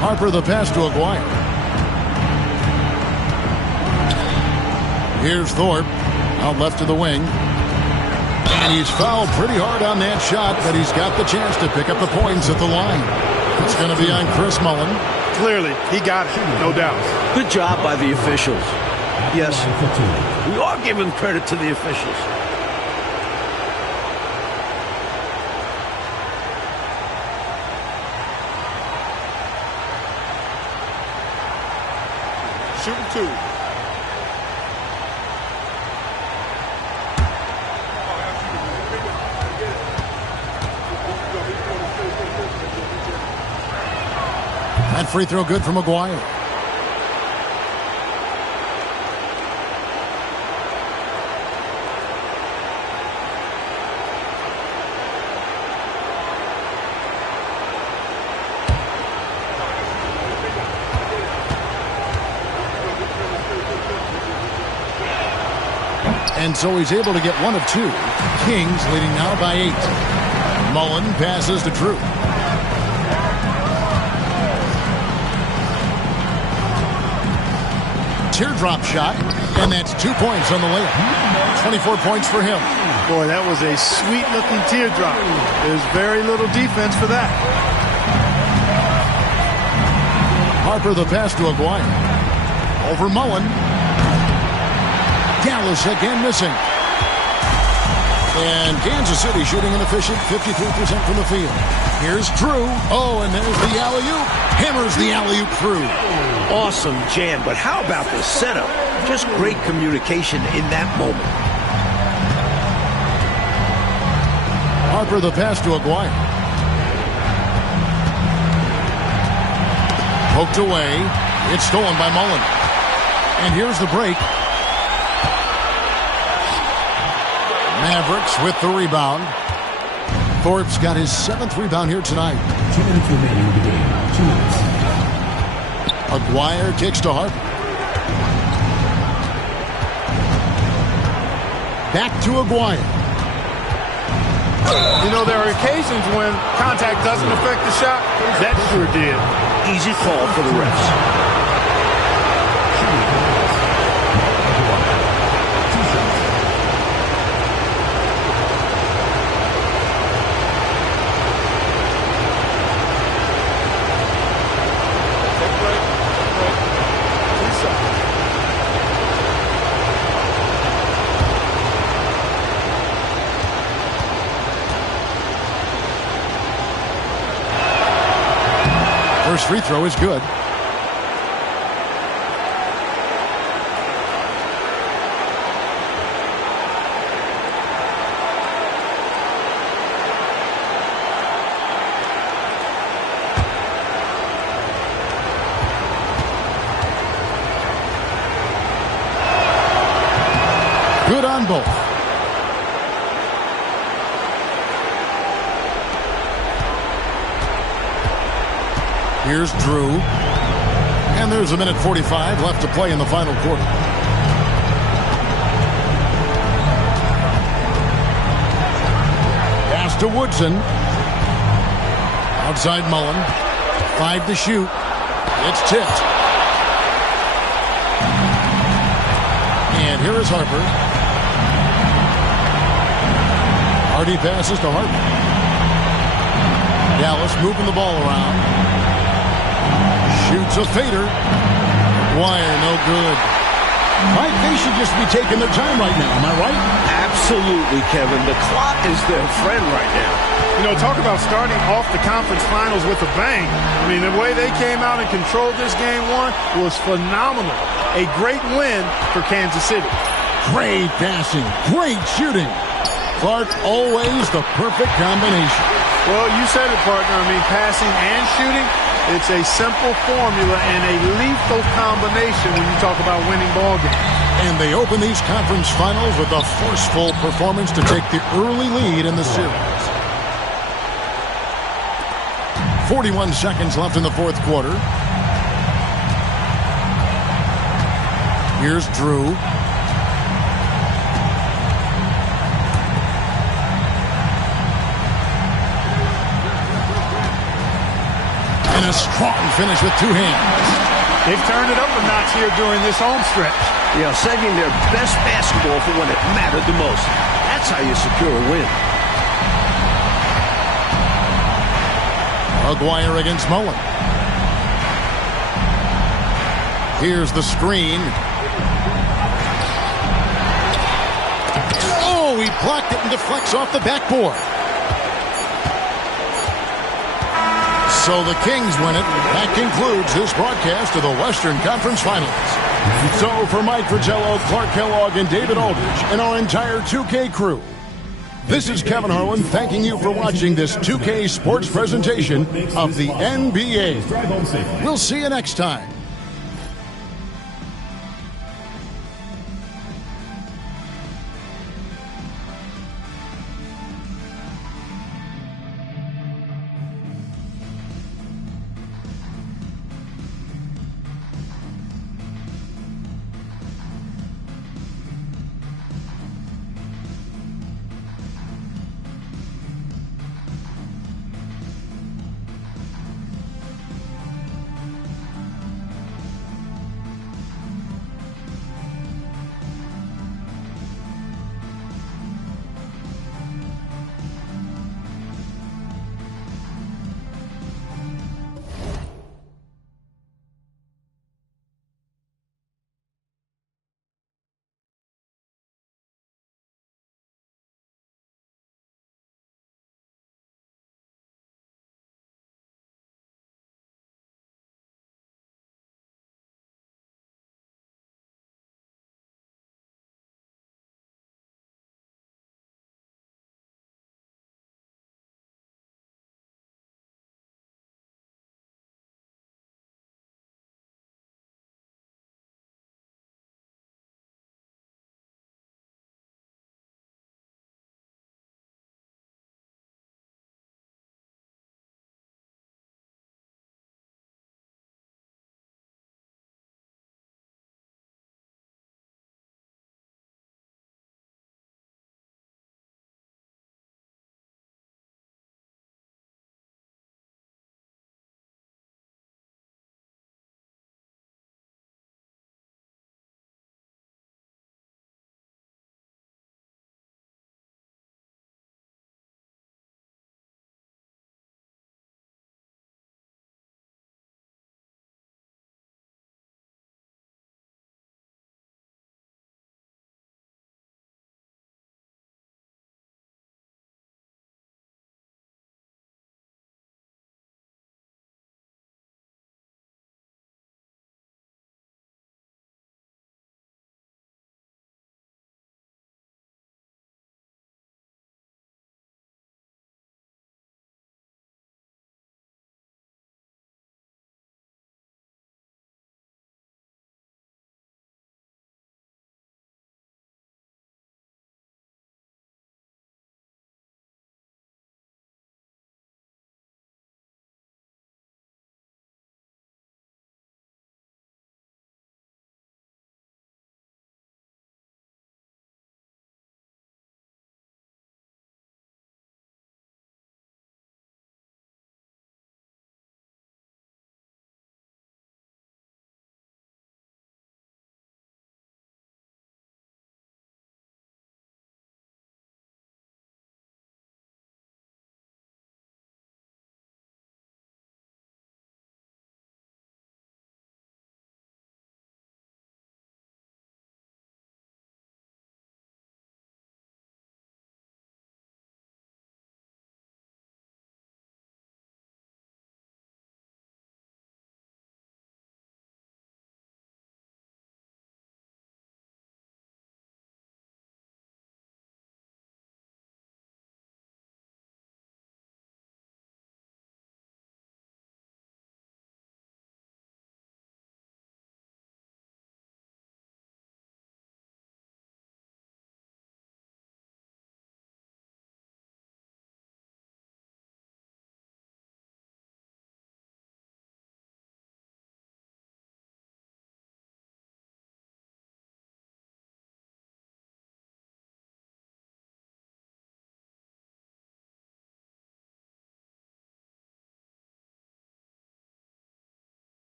Harper the pass to Aguirre. Here's Thorpe, out left to the wing. And he's fouled pretty hard on that shot, but he's got the chance to pick up the points at the line. It's going to be on Chris Mullin. Clearly, he got it, no doubt. Good job by the officials. Yes, we are giving credit to the officials. Shooting two. That free throw good from Aguirre. And so he's able to get one of two. Kings leading now by 8. Mullin passes to Drew. Teardrop shot, and that's 2 points on the layup. 24 points for him. Boy, that was a sweet-looking teardrop. There's very little defense for that. Harper the pass to Aguirre. Over Mullin. Dallas again missing. And Kansas City shooting an efficient 53% from the field. Here's Drew. Oh, and there's the alley-oop. Hammers the alley-oop through. Awesome jam, but how about the setup? Just great communication in that moment. Harper the pass to Aguirre. Poked away. It's stolen by Mullin. And here's the break. Mavericks with the rebound. Thorpe's got his 7th rebound here tonight. 2 minutes remaining in the game. 2 minutes. Aguirre kicks to Harper. Back to Aguirre. You know, there are occasions when contact doesn't affect the shot. That sure did. Easy call for the refs. First free throw is good. Good on both. Here's Drew. And there's a minute 45 left to play in the final quarter. Pass to Woodson. Outside Mullin. 5 to shoot. It's tipped. And here is Harper. Hardy passes to Harper. Dallas moving the ball around. Shoots a fader. Wire, no good. Mike, they should just be taking their time right now. Am I right? Absolutely, Kevin. The clock is their friend right now. You know, talk about starting off the conference finals with a bang. I mean, the way they came out and controlled this game 1 was phenomenal. A great win for Kansas City. Great passing. Great shooting. Clark, always the perfect combination. Well, you said it, partner. I mean, passing and shooting, It's a simple formula and a lethal combination when you talk about winning ball games. And they open these conference finals with a forceful performance to take the early lead in the series. 41 seconds left in the fourth quarter. Here's Drew. And a strong finish with two hands. They've turned it up a notch here during this home stretch. Yeah, saving their best basketball for when it mattered the most. That's how you secure a win. Aguirre against Mullen. Here's the screen. Oh, he blocked it and deflects off the backboard. So the Kings win it. That concludes this broadcast of the Western Conference Finals. So for Mike Fratello, Clark Kellogg, and David Aldridge, and our entire 2K crew, this is Kevin Harlan thanking you for watching this 2K Sports presentation of the NBA. We'll see you next time.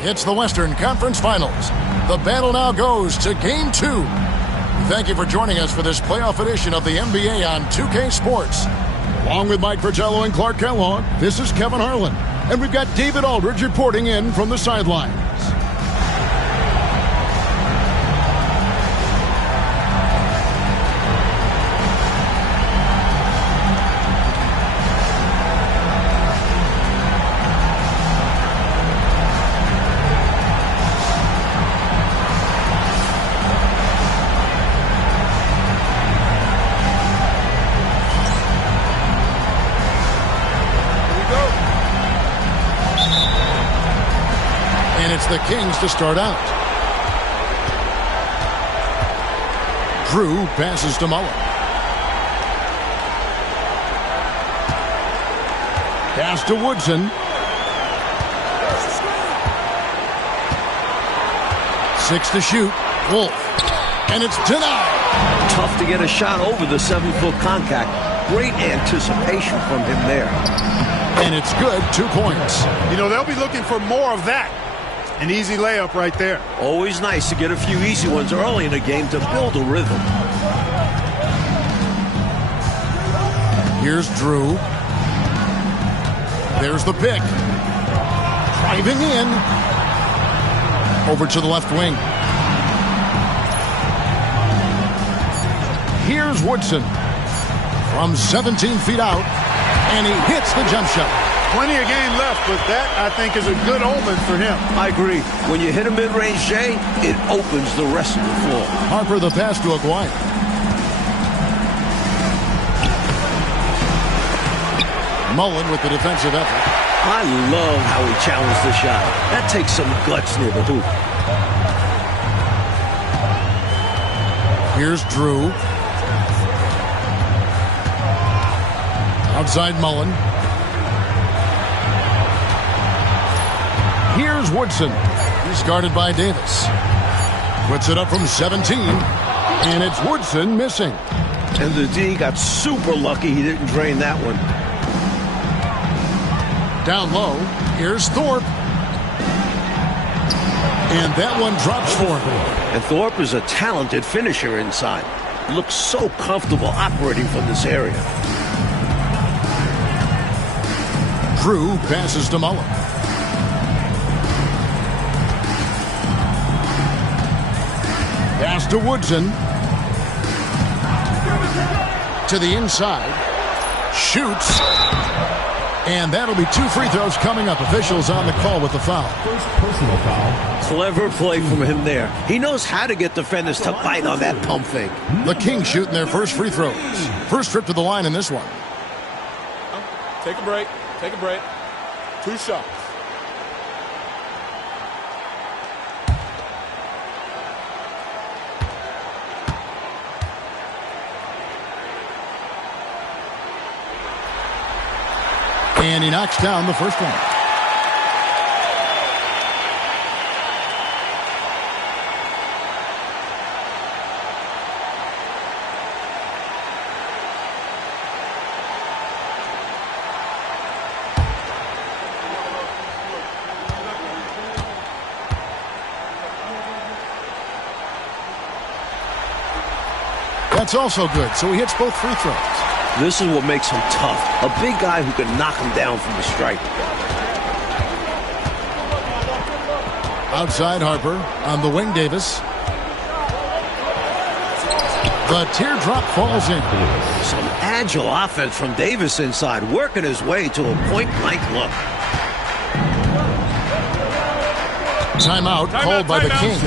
It's the Western Conference Finals. The battle now goes to Game 2. Thank you for joining us for this playoff edition of the NBA on 2K Sports. Along with Mike Fratello and Clark Kellogg, this is Kevin Harlan. And we've got David Aldridge reporting in from the sidelines. The Kings to start out. Drew passes to Mullen. Pass to Woodson. 6 to shoot. Wolf. And it's denied. Tough to get a shot over the 7-foot contact. Great anticipation from him there. And it's good. 2 points. You know, they'll be looking for more of that. An easy layup right there. Always nice to get a few easy ones early in a game to build a rhythm. Here's Drew. There's the pick. Driving in. Over to the left wing. Here's Woodson. From 17 feet out. And he hits the jump shot. Plenty of game left, but that, I think, is a good omen for him. I agree. When you hit a mid-range J, it opens the rest of the floor. Harper the pass to Aguirre. Mullen with the defensive effort. I love how he challenged the shot. That takes some guts near the hoop. Here's Drew. Outside Mullen. Here's Woodson. He's guarded by Davis. Puts it up from 17. And it's Woodson missing. And the D got super lucky he didn't drain that one. Down low. Here's Thorpe. And that one drops for him. And Thorpe is a talented finisher inside. Looks so comfortable operating from this area. Drew passes to Mullen. Pass to Woodson. To the inside. Shoots. And that'll be 2 free throws coming up. Officials on the call with the foul. First personal foul. Clever play from him there. He knows how to get defenders to bite on that pump fake. The Kings shooting their first free throws. First trip to the line in this one. Take a break. Take a break. 2 shots. And he knocks down the first one. That's also good, so he hits both free throws. This is what makes him tough. A big guy who can knock him down from the stripe. Outside Harper, on the wing Davis. The teardrop falls in. Some agile offense from Davis inside, working his way to a point-blank look. Timeout called by the Kings.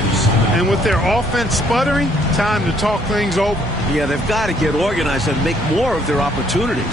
And with their offense sputtering, time to talk things over. Yeah, they've got to get organized and make more of their opportunities.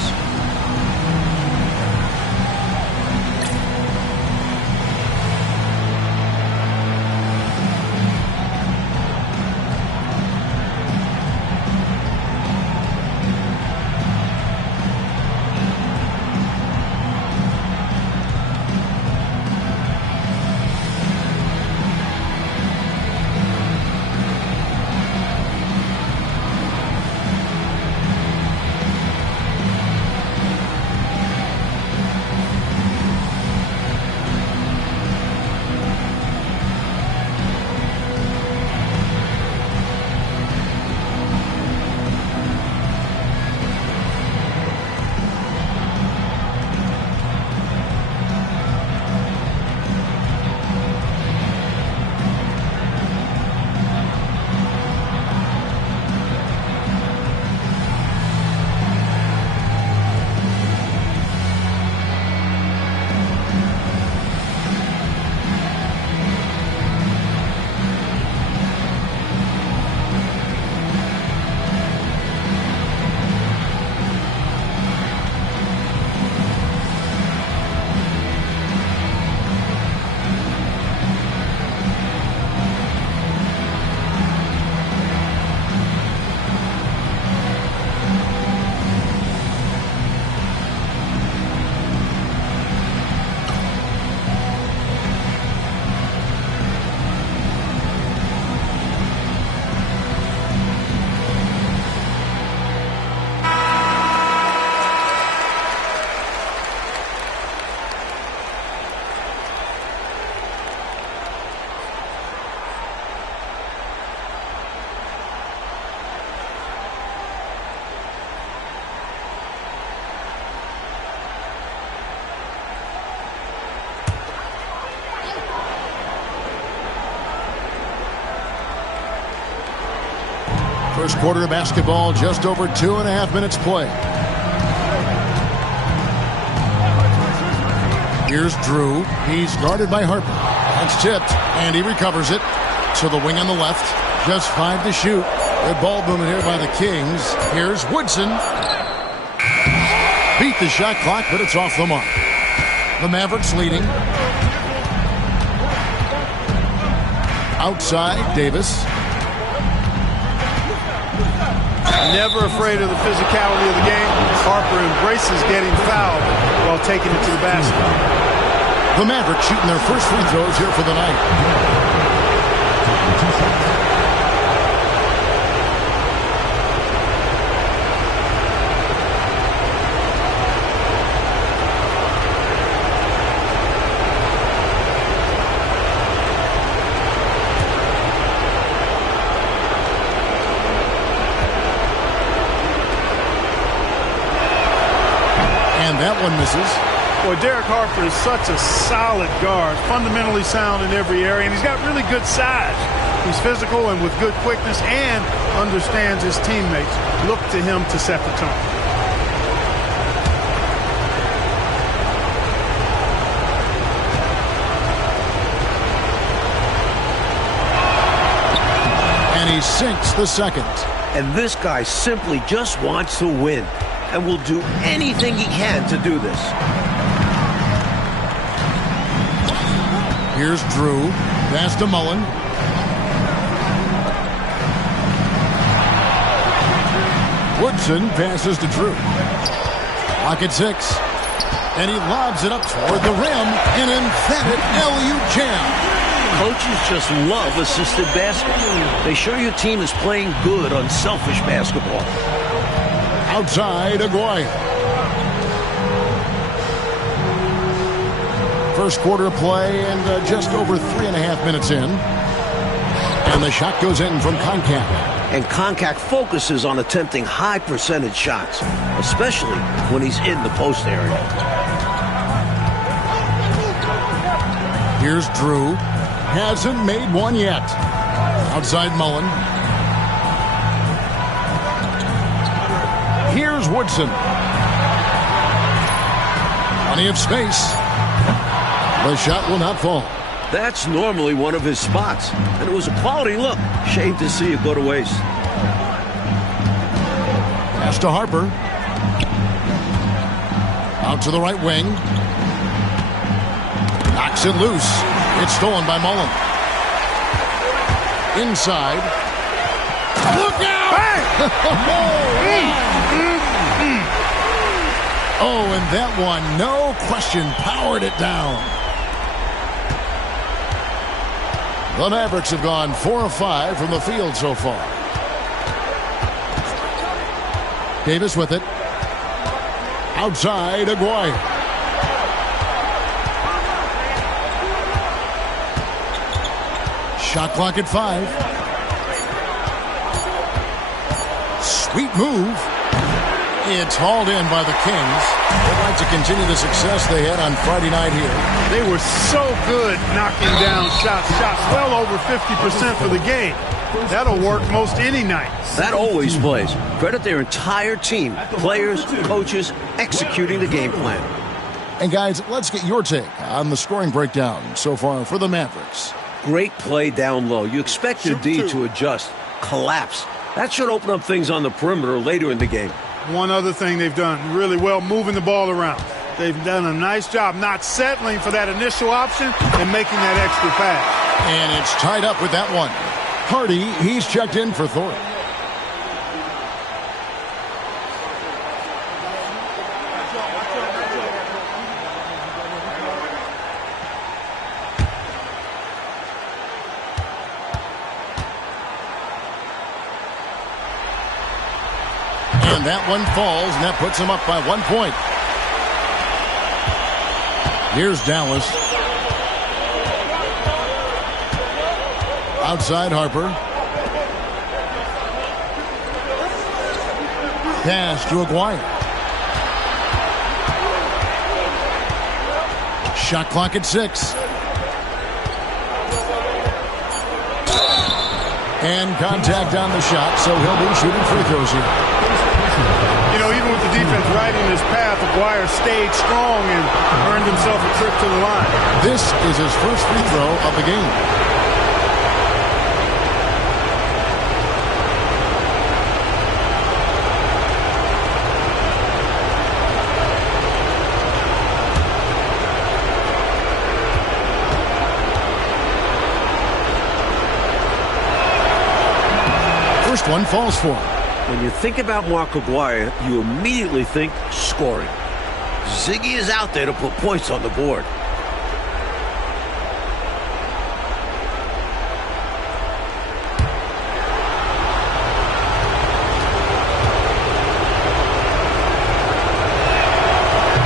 First quarter of basketball, just over 2.5 minutes play. Here's Drew. He's guarded by Harper. That's tipped, and he recovers it. To the wing on the left. Just 5 to shoot. Good ball movement here by the Kings. Here's Woodson. Beat the shot clock, but it's off the mark. The Mavericks leading. Outside, Davis. Never afraid of the physicality of the game. Harper embraces getting fouled while taking it to the basket. The Mavericks shooting their first free throws here for the night. That one misses. Boy, Derek Harper is such a solid guard, fundamentally sound in every area, and he's got really good size. He's physical and with good quickness and understands his teammates. Look to him to set the tone. And he sinks the second. And this guy simply just wants to win and will do anything he can to do this. Here's Drew. Pass to Mullen. Woodson passes to Drew. Clock at 6. And he lobs it up toward the rim. An emphatic LU jam. Coaches just love assisted baskets. They show your team is playing good, unselfish basketball. Outside, Aguayo. First quarter play and just over 3.5 minutes in. And the shot goes in from Koncak. And Koncak focuses on attempting high percentage shots, especially when he's in the post area. Here's Drew. Hasn't made one yet. Outside Mullen. Here's Woodson. Plenty of space. The shot will not fall. That's normally one of his spots, and it was a quality look. Shame to see it go to waste. Pass to Harper. Out to the right wing. Knocks it loose. It's stolen by Mullen. Inside. Look out! Oh, and that one, no question, powered it down. The Mavericks have gone 4 of 5 from the field so far. Davis with it. Outside, Aguayo. Shot clock at 5. Sweet move. It's hauled in by the Kings. They'd like to continue the success they had on Friday night here. They were so good knocking down shots well over 50% for the game. That'll work most any night. That always plays. Credit their entire team, players, coaches, executing the game plan. And guys, let's get your take on the scoring breakdown so far for the Mavericks. Great play down low. You expect your D to adjust, collapse. That should open up things on the perimeter later in the game. One other thing they've done really well, moving the ball around. They've done a nice job not settling for that initial option and making that extra pass. And it's tied up with that one. Hardy, he's checked in for Thorpe. And that one falls, and that puts him up by 1 point. Here's Dallas. Outside Harper. Pass to Aguayo. Shot clock at 6. And contact on the shot, so he'll be shooting free throws here. You know, even with the defense right in his path, Aguirre stayed strong and earned himself a trip to the line. This is his first free throw of the game. First one falls for him. When you think about Mark Aguirre, you immediately think scoring. Ziggy is out there to put points on the board.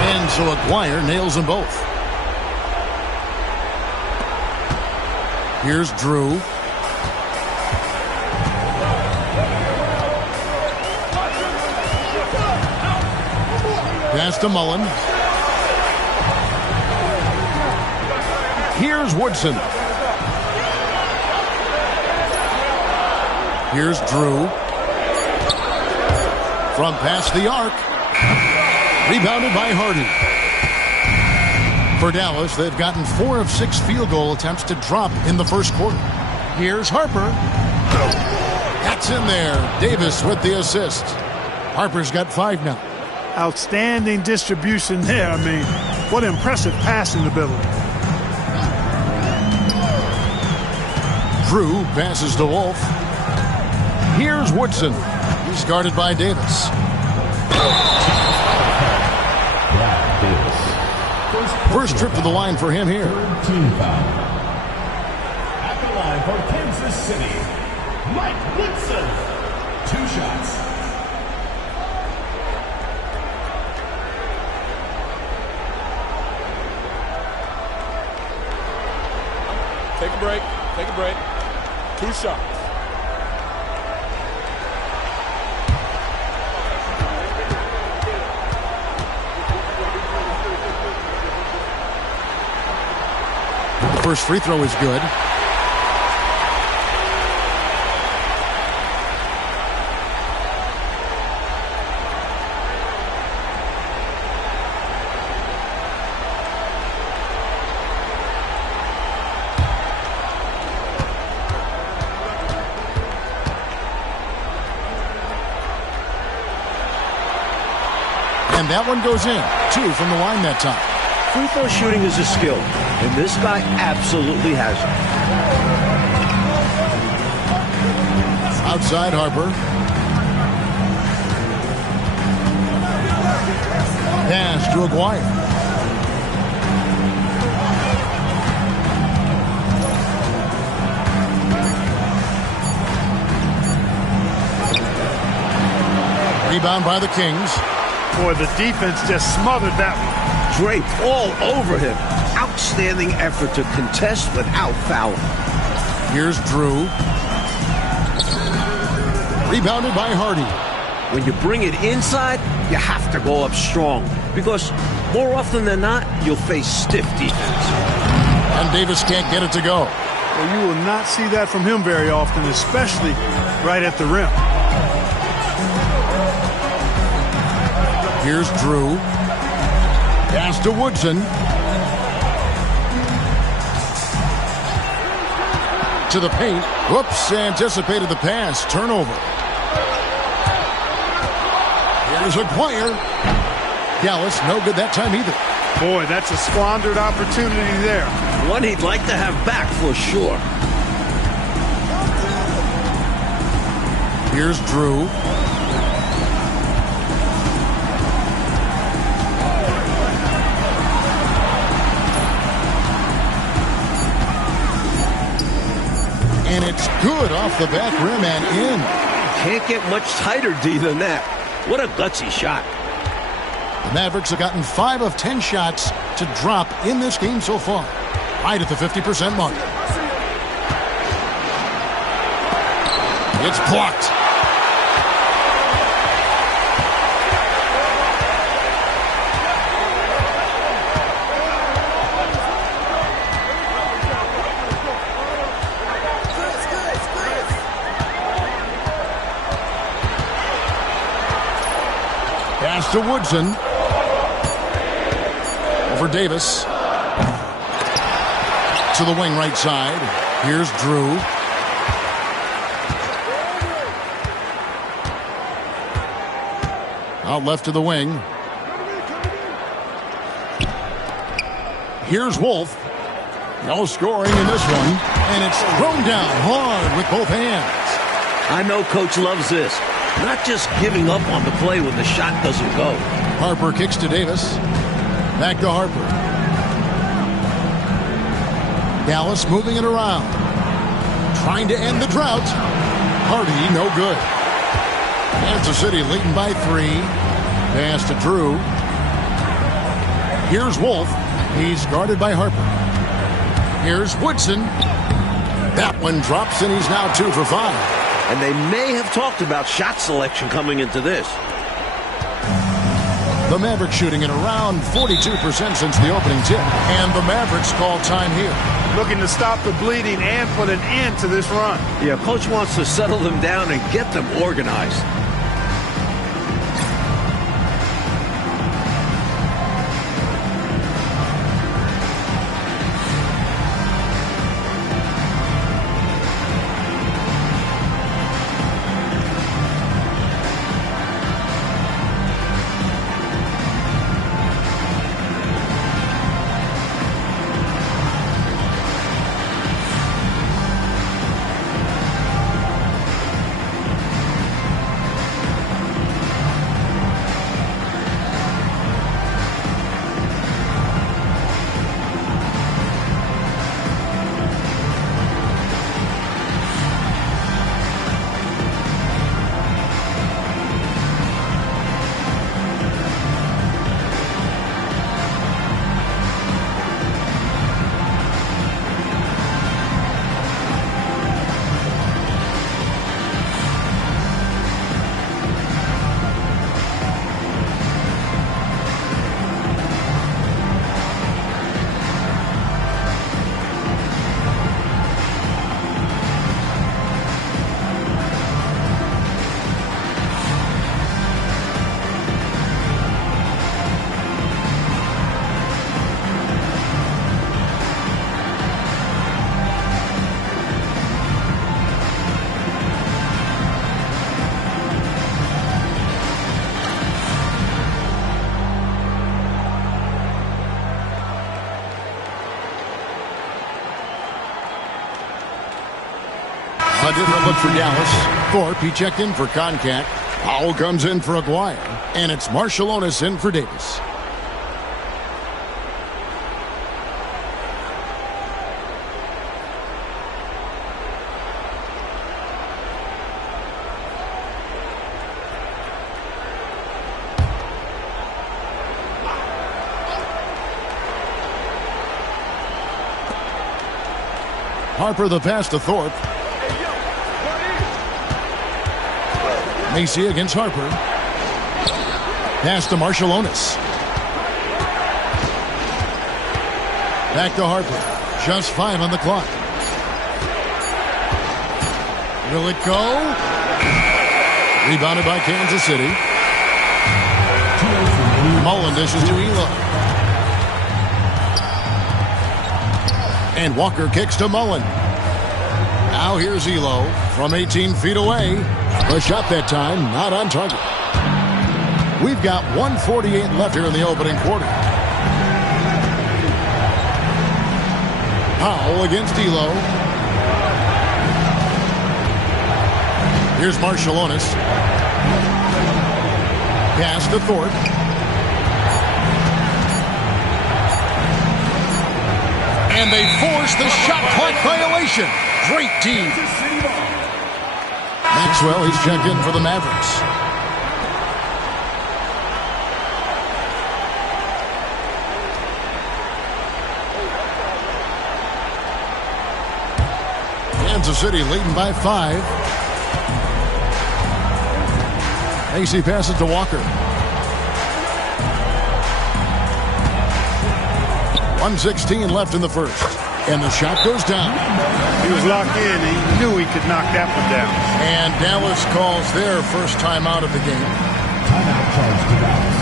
And so Aguirre nails them both. Here's Drew. Pass to Mullen. Here's Woodson. Here's Drew. From past the arc. Rebounded by Hardy. For Dallas, they've gotten 4 of 6 field goal attempts to drop in the first quarter. Here's Harper. That's in there. Davis with the assist. Harper's got 5 now. Outstanding distribution there. I mean, what impressive passing ability. Drew passes to Wolf. Here's Woodson. He's guarded by Davis. First trip to the line for him here. Team foul. At the line for Kansas City, Mike Woodson. 2 shots. Take a break. Take a break. 2 shots. The first free throw is good. And that one goes in. 2 from the line that time. Free throw shooting is a skill, and this guy absolutely has it. Outside Harper. Pass to Aguirre. Rebound by the Kings. Boy, the defense just smothered that one. Draped all over him. Outstanding effort to contest without fouling. Here's Drew. Rebounded by Hardy. When you bring it inside, you have to go up strong, because more often than not, you'll face stiff defense. And Davis can't get it to go. Well, you will not see that from him very often, especially right at the rim. Here's Drew. Pass to Woodson. To the paint. Whoops, anticipated the pass. Turnover. Here's Aguirre. Dallas, no good that time either. Boy, that's a squandered opportunity there. One he'd like to have back for sure. Here's Drew. And it's good off the back rim and in. Can't get much tighter, D, than that. What a gutsy shot. The Mavericks have gotten 5 of 10 shots to drop in this game so far. Right at the 50% mark. It's blocked. Pass to Woodson. Over Davis. To the wing right side. Here's Drew. Out left to the wing. Here's Wolf. No scoring in this one. And it's thrown down hard with both hands. I know Coach loves this. Not just giving up on the play when the shot doesn't go. Harper kicks to Davis. Back to Harper. Dallas moving it around. Trying to end the drought. Hardy, no good. Kansas City leading by 3. Pass to Drew. Here's Wolf. He's guarded by Harper. Here's Woodson. That one drops, and he's now 2 for 5. And they may have talked about shot selection coming into this. The Mavericks shooting at around 42% since the opening tip. And the Mavericks call time here. Looking to stop the bleeding and put an end to this run. Yeah, Coach wants to settle them down and get them organized. A different look for Dallas. Thorpe, he checked in for contact. Powell comes in for Aguirre. And it's Marciulionis in for Davis. Harper the pass to Thorpe. Macy against Harper. Pass to Marciulionis. Back to Harper. Just 5 on the clock. Will it go? Rebounded by Kansas City. Mullen dishes to Elo. And Walker kicks to Mullen. Now here's Elo from 18 feet away. The shot that time, not on target. We've got 1:48 left here in the opening quarter. Powell against Elo. Here's Marciulionis. Pass to Thorpe. And they force the shot clock violation. Great team. Maxwell, he's checked in for the Mavericks. Kansas City leading by 5. AC passes to Walker. 1:16 left in the first. And the shot goes down. He was locked in. He knew he could knock that one down. And Dallas calls their first time out of the game. Timeout charge to Dallas.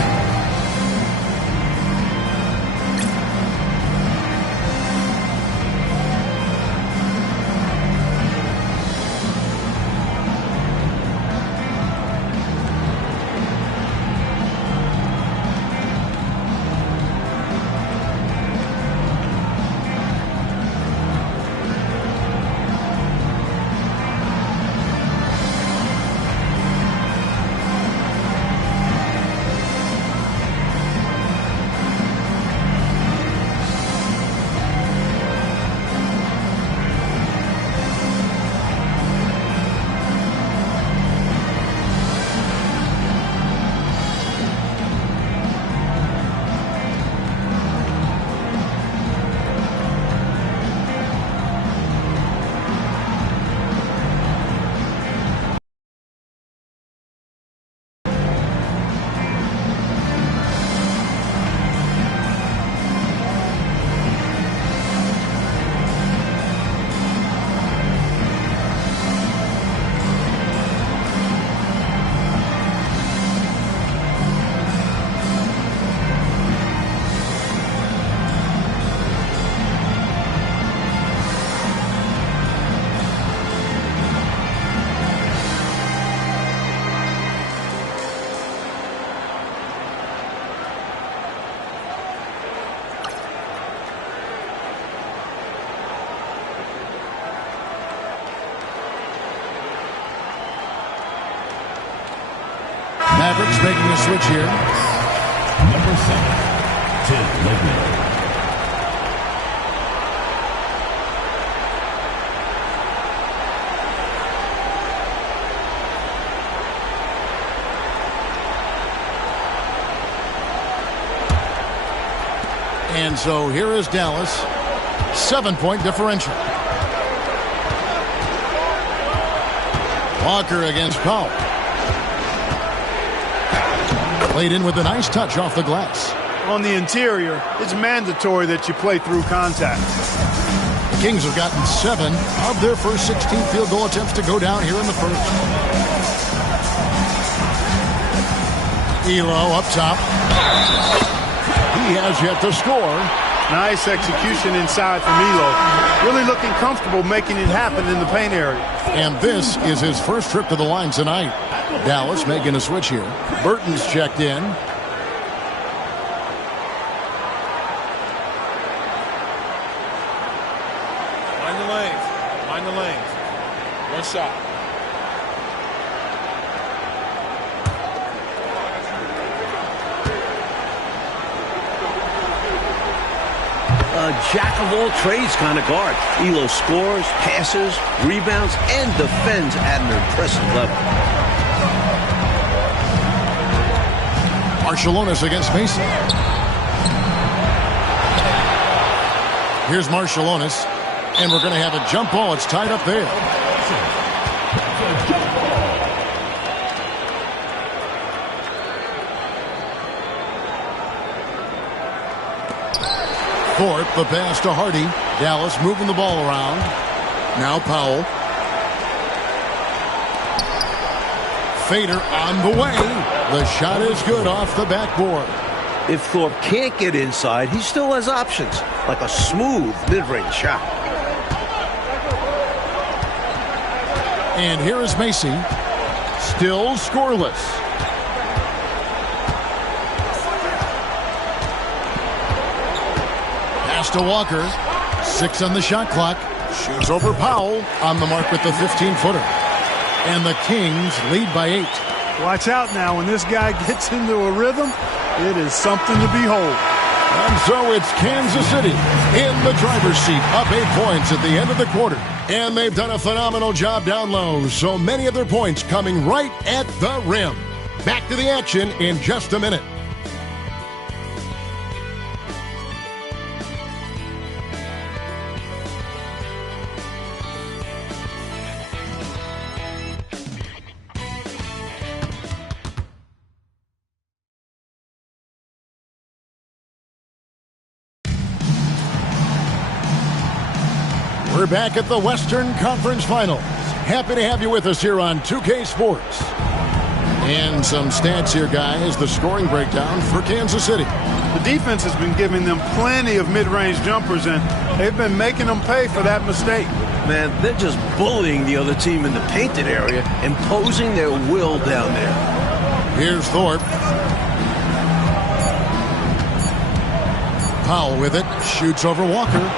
Mavericks making a switch here. Number 7, Tim Legler. And so here is Dallas. 7-point differential. Walker against Powell. Played in with a nice touch off the glass. On the interior, it's mandatory that you play through contact. The Kings have gotten 7 of their first 16 field goal attempts to go down here in the first. Elo up top. He has yet to score. Nice execution inside from Elo. Really looking comfortable making it happen in the paint area. And this is his first trip to the line tonight. Dallas making a switch here. Burton's checked in. Mind the lanes. Mind the lanes. One shot. Jack of all trades kind of guard. Elo scores, passes, rebounds, and defends at an impressive level. Marciulionis against Mason. Here's Marciulionis, and we're going to have a jump ball. It's tied up there. Thorpe, the pass to Hardy. Dallas moving the ball around. Now Powell. Fader on the way. The shot is good off the backboard. If Thorpe can't get inside, he still has options, like a smooth mid-range shot. And here is Macy. Still scoreless. To Walker. 6 on the shot clock. Shoots over Powell on the mark with the 15-footer. And the Kings lead by 8. Watch out now. When this guy gets into a rhythm, it is something to behold. And so it's Kansas City in the driver's seat, up 8 points at the end of the quarter. And they've done a phenomenal job down low. So many of their points coming right at the rim. Back to the action in just a minute. We're back at the Western Conference Finals. Happy to have you with us here on 2K Sports. And some stats here, guys. The scoring breakdown for Kansas City. The defense has been giving them plenty of mid-range jumpers, and they've been making them pay for that mistake. Man, they're just bullying the other team in the painted area, imposing their will down there. Here's Thorpe. Powell with it. Shoots over Walker.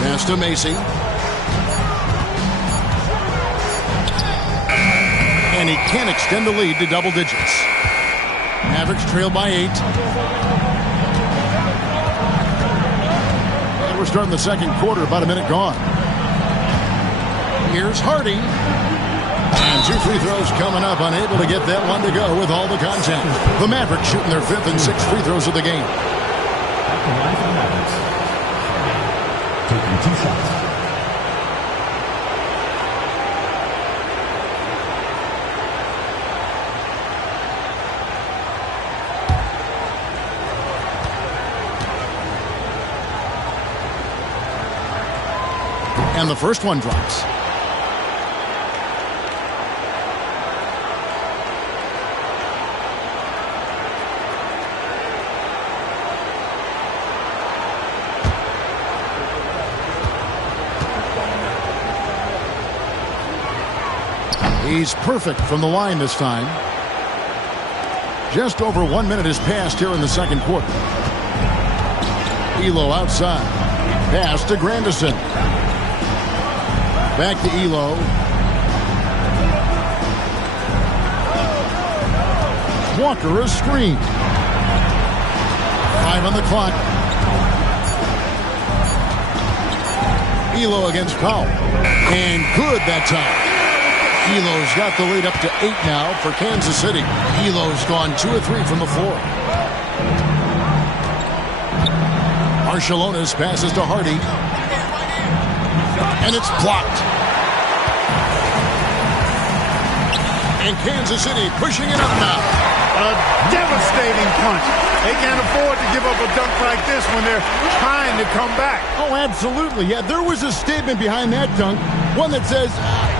Pass to Macy. And he can extend the lead to double digits. Mavericks trail by 8. And we're starting the second quarter, about a minute gone. Here's Hardy. And 2 free throws coming up, unable to get that one to go with all the contact. The Mavericks shooting their 5th and 6th free throws of the game. At the line for the Mavericks, taking 2 shots. And the first one drops. He's perfect from the line this time. Just over 1 minute has passed here in the second quarter. Elo outside. Pass to Grandison. Back to Elo. Walker a screen. 5 on the clock. Elo against Powell. And good that time. Elo's got the lead up to 8 now for Kansas City. Elo's gone 2 of 3 from the floor. Marciulionis passes to Hardy. And it's blocked. And Kansas City pushing it up now. A devastating punch. They can't afford to give up a dunk like this when they're trying to come back. Oh, absolutely. Yeah, there was a statement behind that dunk. One that says,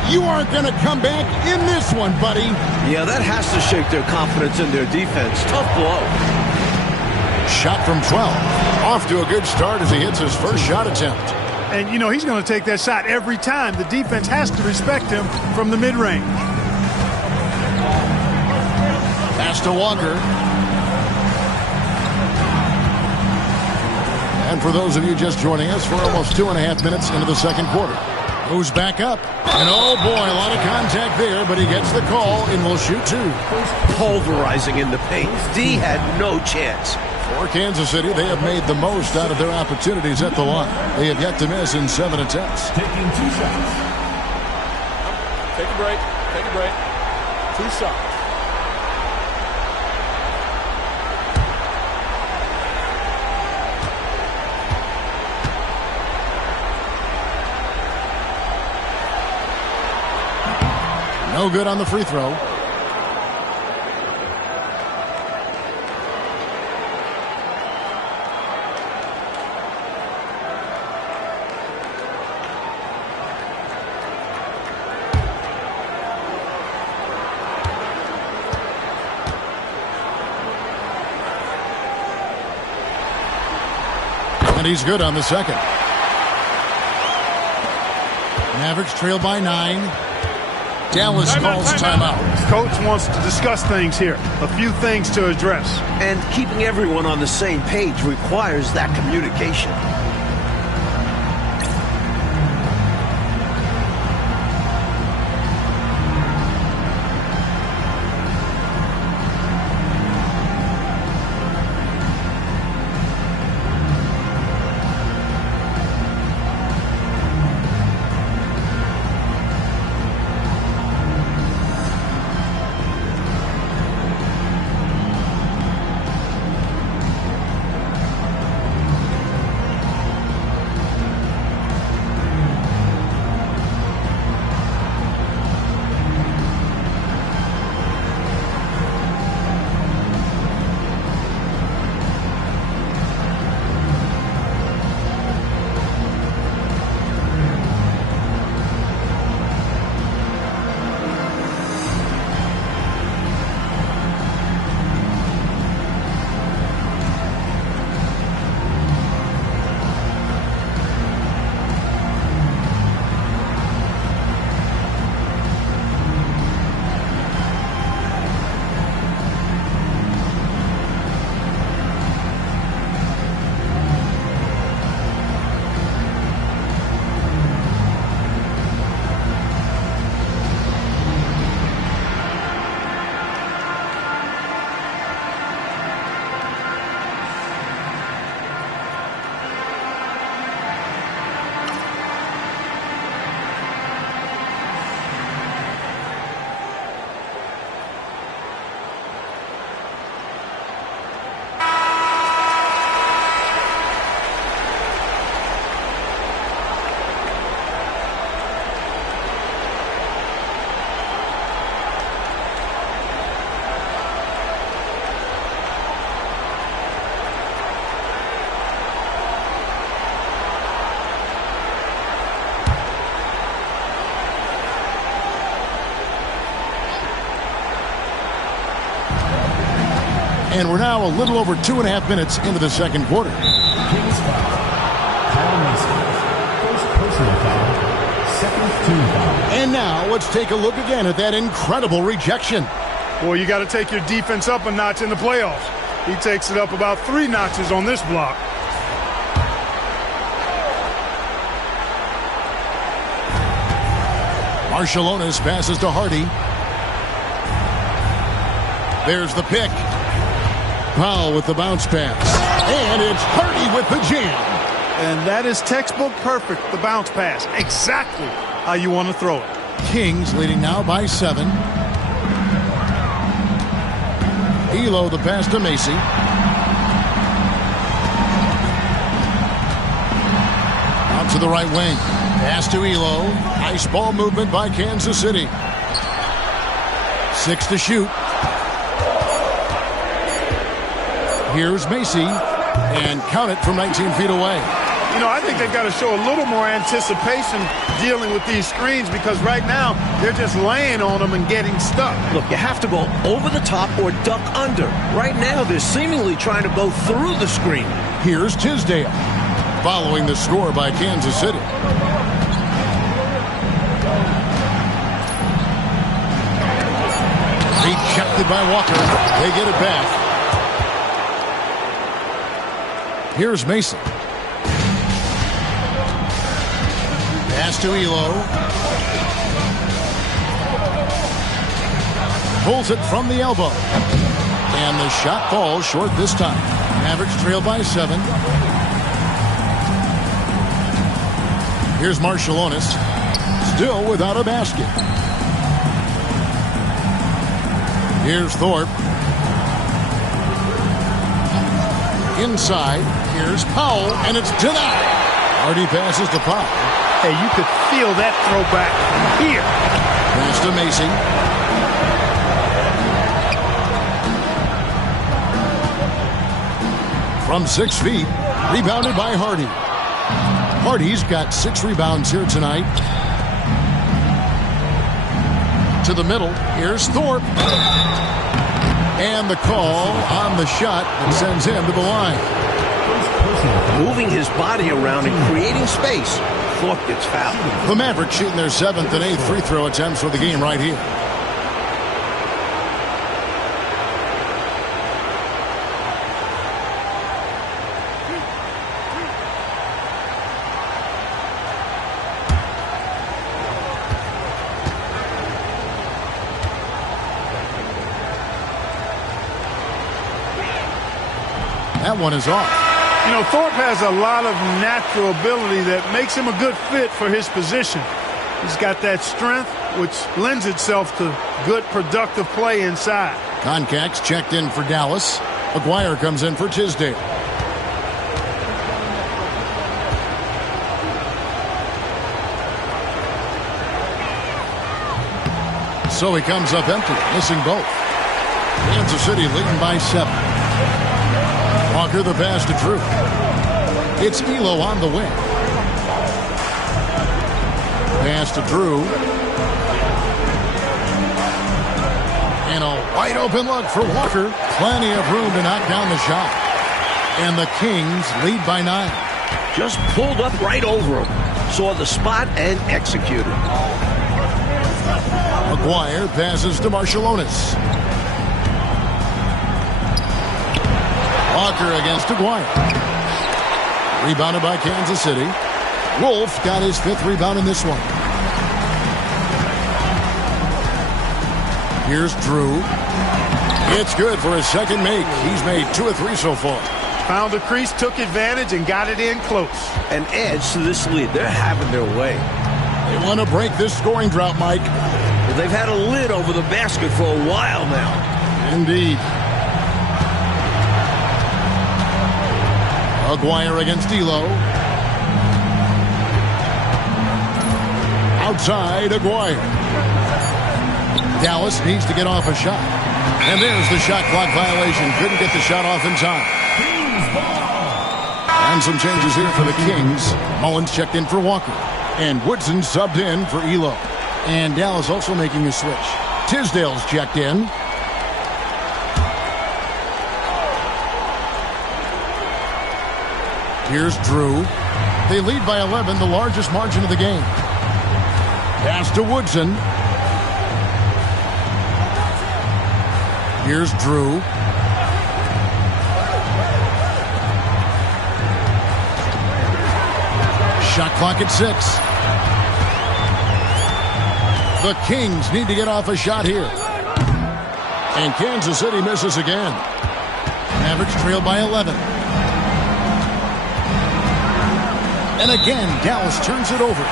you aren't going to come back in this one, buddy. Yeah, that has to shake their confidence in their defense. Tough blow. Shot from 12. Off to a good start as he hits his first shot attempt. And, you know, he's going to take that shot every time. The defense has to respect him from the mid-range. Pass to Walker. And for those of you just joining us, we're almost 2.5 minutes into the second quarter. Moves back up. And oh boy, a lot of contact there, but he gets the call and will shoot 2. Pulverizing in the paint. D had no chance. For Kansas City, they have made the most out of their opportunities at the line. They have yet to miss in 7 attempts. Taking 2 shots. Take a break. Take a break. 2 shots. No good on the free throw. And he's good on the second. Mavericks trail by 9. Dallas calls timeout. Coach wants to discuss things here. A few things to address. And keeping everyone on the same page requires that communication. And we're now a little over 2.5 minutes into the second quarter. Kings foul. Kyle Mason. First personal foul. Second team foul. And now let's take a look again at that incredible rejection. Well, you got to take your defense up a notch in the playoffs. He takes it up about 3 notches on this block. Marciulionis passes to Hardy. There's the pick. Powell with the bounce pass. And it's Hardy with the jam. And that is textbook perfect, the bounce pass. Exactly how you want to throw it. Kings leading now by 7. Elo the pass to Macy. Out to the right wing. Pass to Elo. Nice ball movement by Kansas City. 6 to shoot. Here's Macy. And count it from 19 feet away. You know, I think they've got to show a little more anticipation dealing with these screens because right now they're just laying on them and getting stuck. Look, you have to go over the top or duck under. Right now, they're seemingly trying to go through the screen. Here's Tisdale, following the score by Kansas City. Rejected by Walker. They get it back. Here's Mason. Pass to Elo. Pulls it from the elbow. And the shot falls short this time. Mavericks trail by 7. Here's Marciulionis. Still without a basket. Here's Thorpe. Inside. Here's Powell. And it's denied. Hardy passes to Powell. Hey, you could feel that throwback here. Pass to Macy. From 6 feet, rebounded by Hardy. Hardy's got 6 rebounds here tonight. To the middle, here's Thorpe. And the call on the shot that sends him to the line. Moving his body around and creating space. Thorpe gets fouled. The Mavericks shooting their 7th and 8th free throw attempts for the game right here. That one is off. You know, Thorpe has a lot of natural ability that makes him a good fit for his position. He's got that strength, which lends itself to good, productive play inside. Concax checked in for Dallas. Aguirre comes in for Tisdale. So he comes up empty, missing both. Kansas City leading by 7. Walker the pass to Drew. It's Elo on the wing. Pass to Drew. And a wide open look for Walker. Plenty of room to knock down the shot. And the Kings lead by 9. Just pulled up right over him. Saw the spot and executed. Aguirre passes to Marciulionis. Walker against Aguirre. Rebounded by Kansas City. Wolf got his 5th rebound in this one. Here's Drew. It's good for his second make. He's made 2 of 3 so far. Found the crease, took advantage, and got it in close. An edge to this lead. They're having their way. They want to break this scoring drought, Mike. Well, they've had a lid over the basket for a while now. Indeed. Aguirre against Elo. Outside, Aguirre. Dallas needs to get off a shot. And there's the shot clock violation. Couldn't get the shot off in time. And some changes here for the Kings. Mullins checked in for Walker. And Woodson subbed in for Elo. And Dallas also making a switch. Tisdale's checked in. Here's Drew. They lead by 11, the largest margin of the game. Pass to Woodson. Here's Drew. Shot clock at 6. The Kings need to get off a shot here. And Kansas City misses again. Mavericks trail by 11. And again, Dallas turns it over.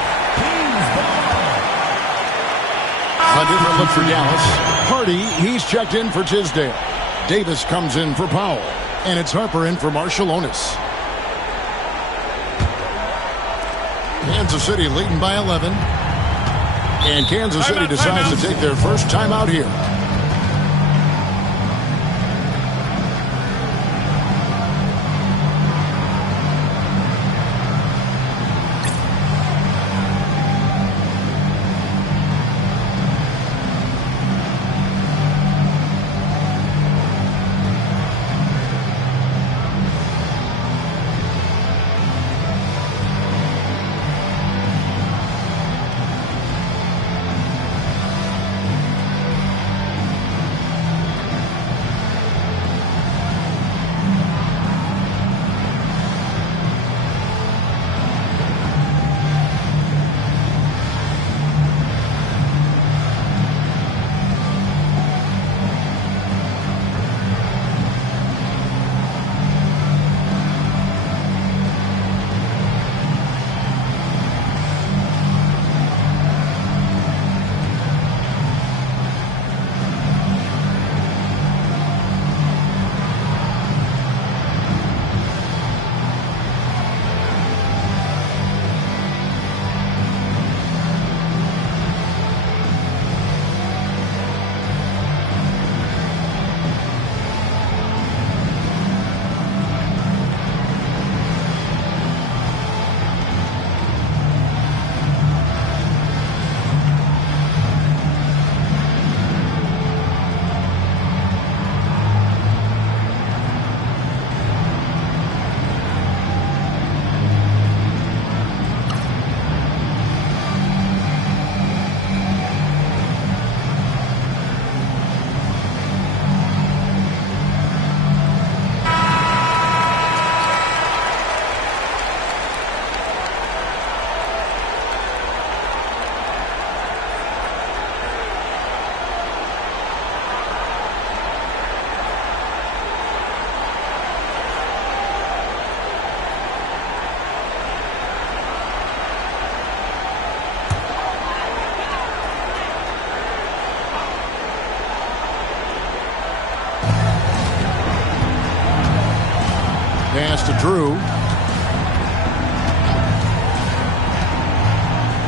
A different look for Dallas. Hardy, he's checked in for Tisdale. Davis comes in for Powell. And it's Harper in for Marciulionis. Kansas City leading by 11. And Kansas City decides to take their first time out here. Pass to Drew.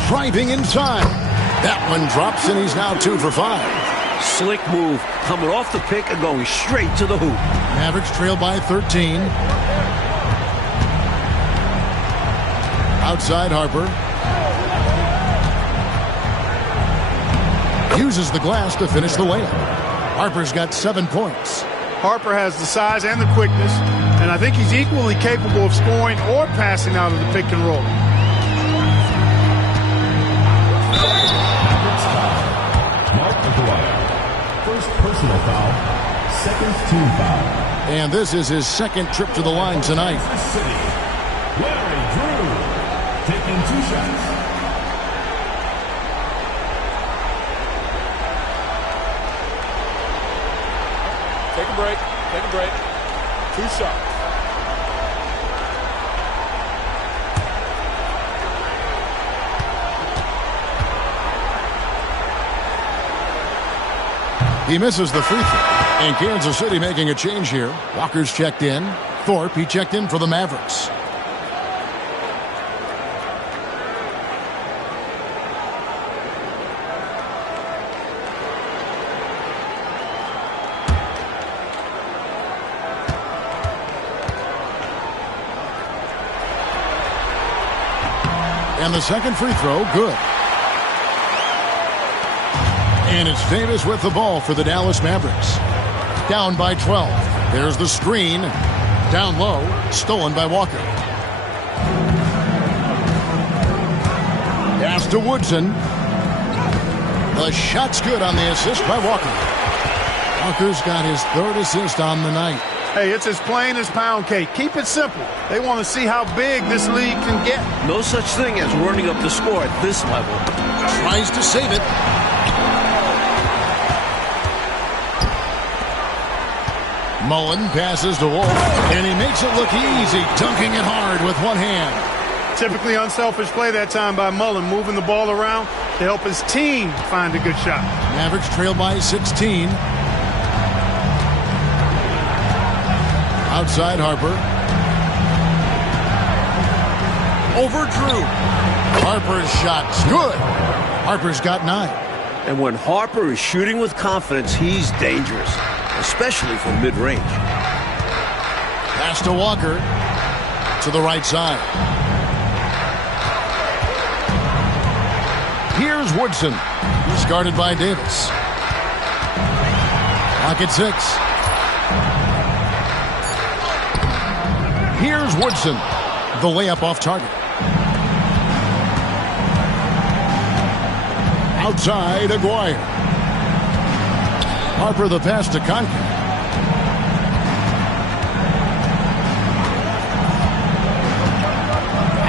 Driving inside. That one drops, and he's now 2 for 5. Slick move, coming off the pick and going straight to the hoop. Mavericks trail by 13. Outside Harper. Uses the glass to finish the layup. Harper's got 7 points. Harper has the size and the quickness, and I think he's equally capable of scoring or passing out of the pick and roll. Mark Aguirre. First personal foul, second team foul. And this is his second trip to the line tonight. Kansas City. Larry Drew taking 2 shots. Take a break. Take a break. 2 shots. He misses the free throw. And Kansas City making a change here. Walker's checked in. Thorpe, he checked in for the Mavericks. And the second free throw, good. And it's Davis with the ball for the Dallas Mavericks. Down by 12. There's the screen. Down low, stolen by Walker. to Woodson. The shot's good on the assist by Walker. Walker's got his third assist on the night. Hey, it's as plain as pound cake. Keep it simple. They want to see how big this league can get. No such thing as running up the score at this level. Tries to save it. Mullen passes to Wolf, and he makes it look easy, dunking it hard with one hand. Typically unselfish play that time by Mullen, moving the ball around to help his team find a good shot. Mavericks trail by 16. Outside Harper. Over Drew. Harper's shot's good. Harper's got 9. And when Harper is shooting with confidence, he's dangerous, especially from mid-range. Pass to Walker. To the right side. Here's Woodson. He's guarded by Davis. Clock at 6. Here's Woodson. The layup off target. Outside, Aguirre. Harper the pass to Concat.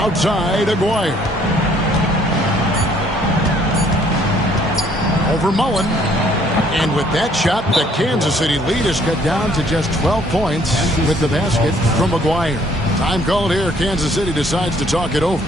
Outside, Aguirre. Over Mullen. And with that shot, the Kansas City lead is cut down to just 12 points with the basket from Aguirre. Time called here. Kansas City decides to talk it over.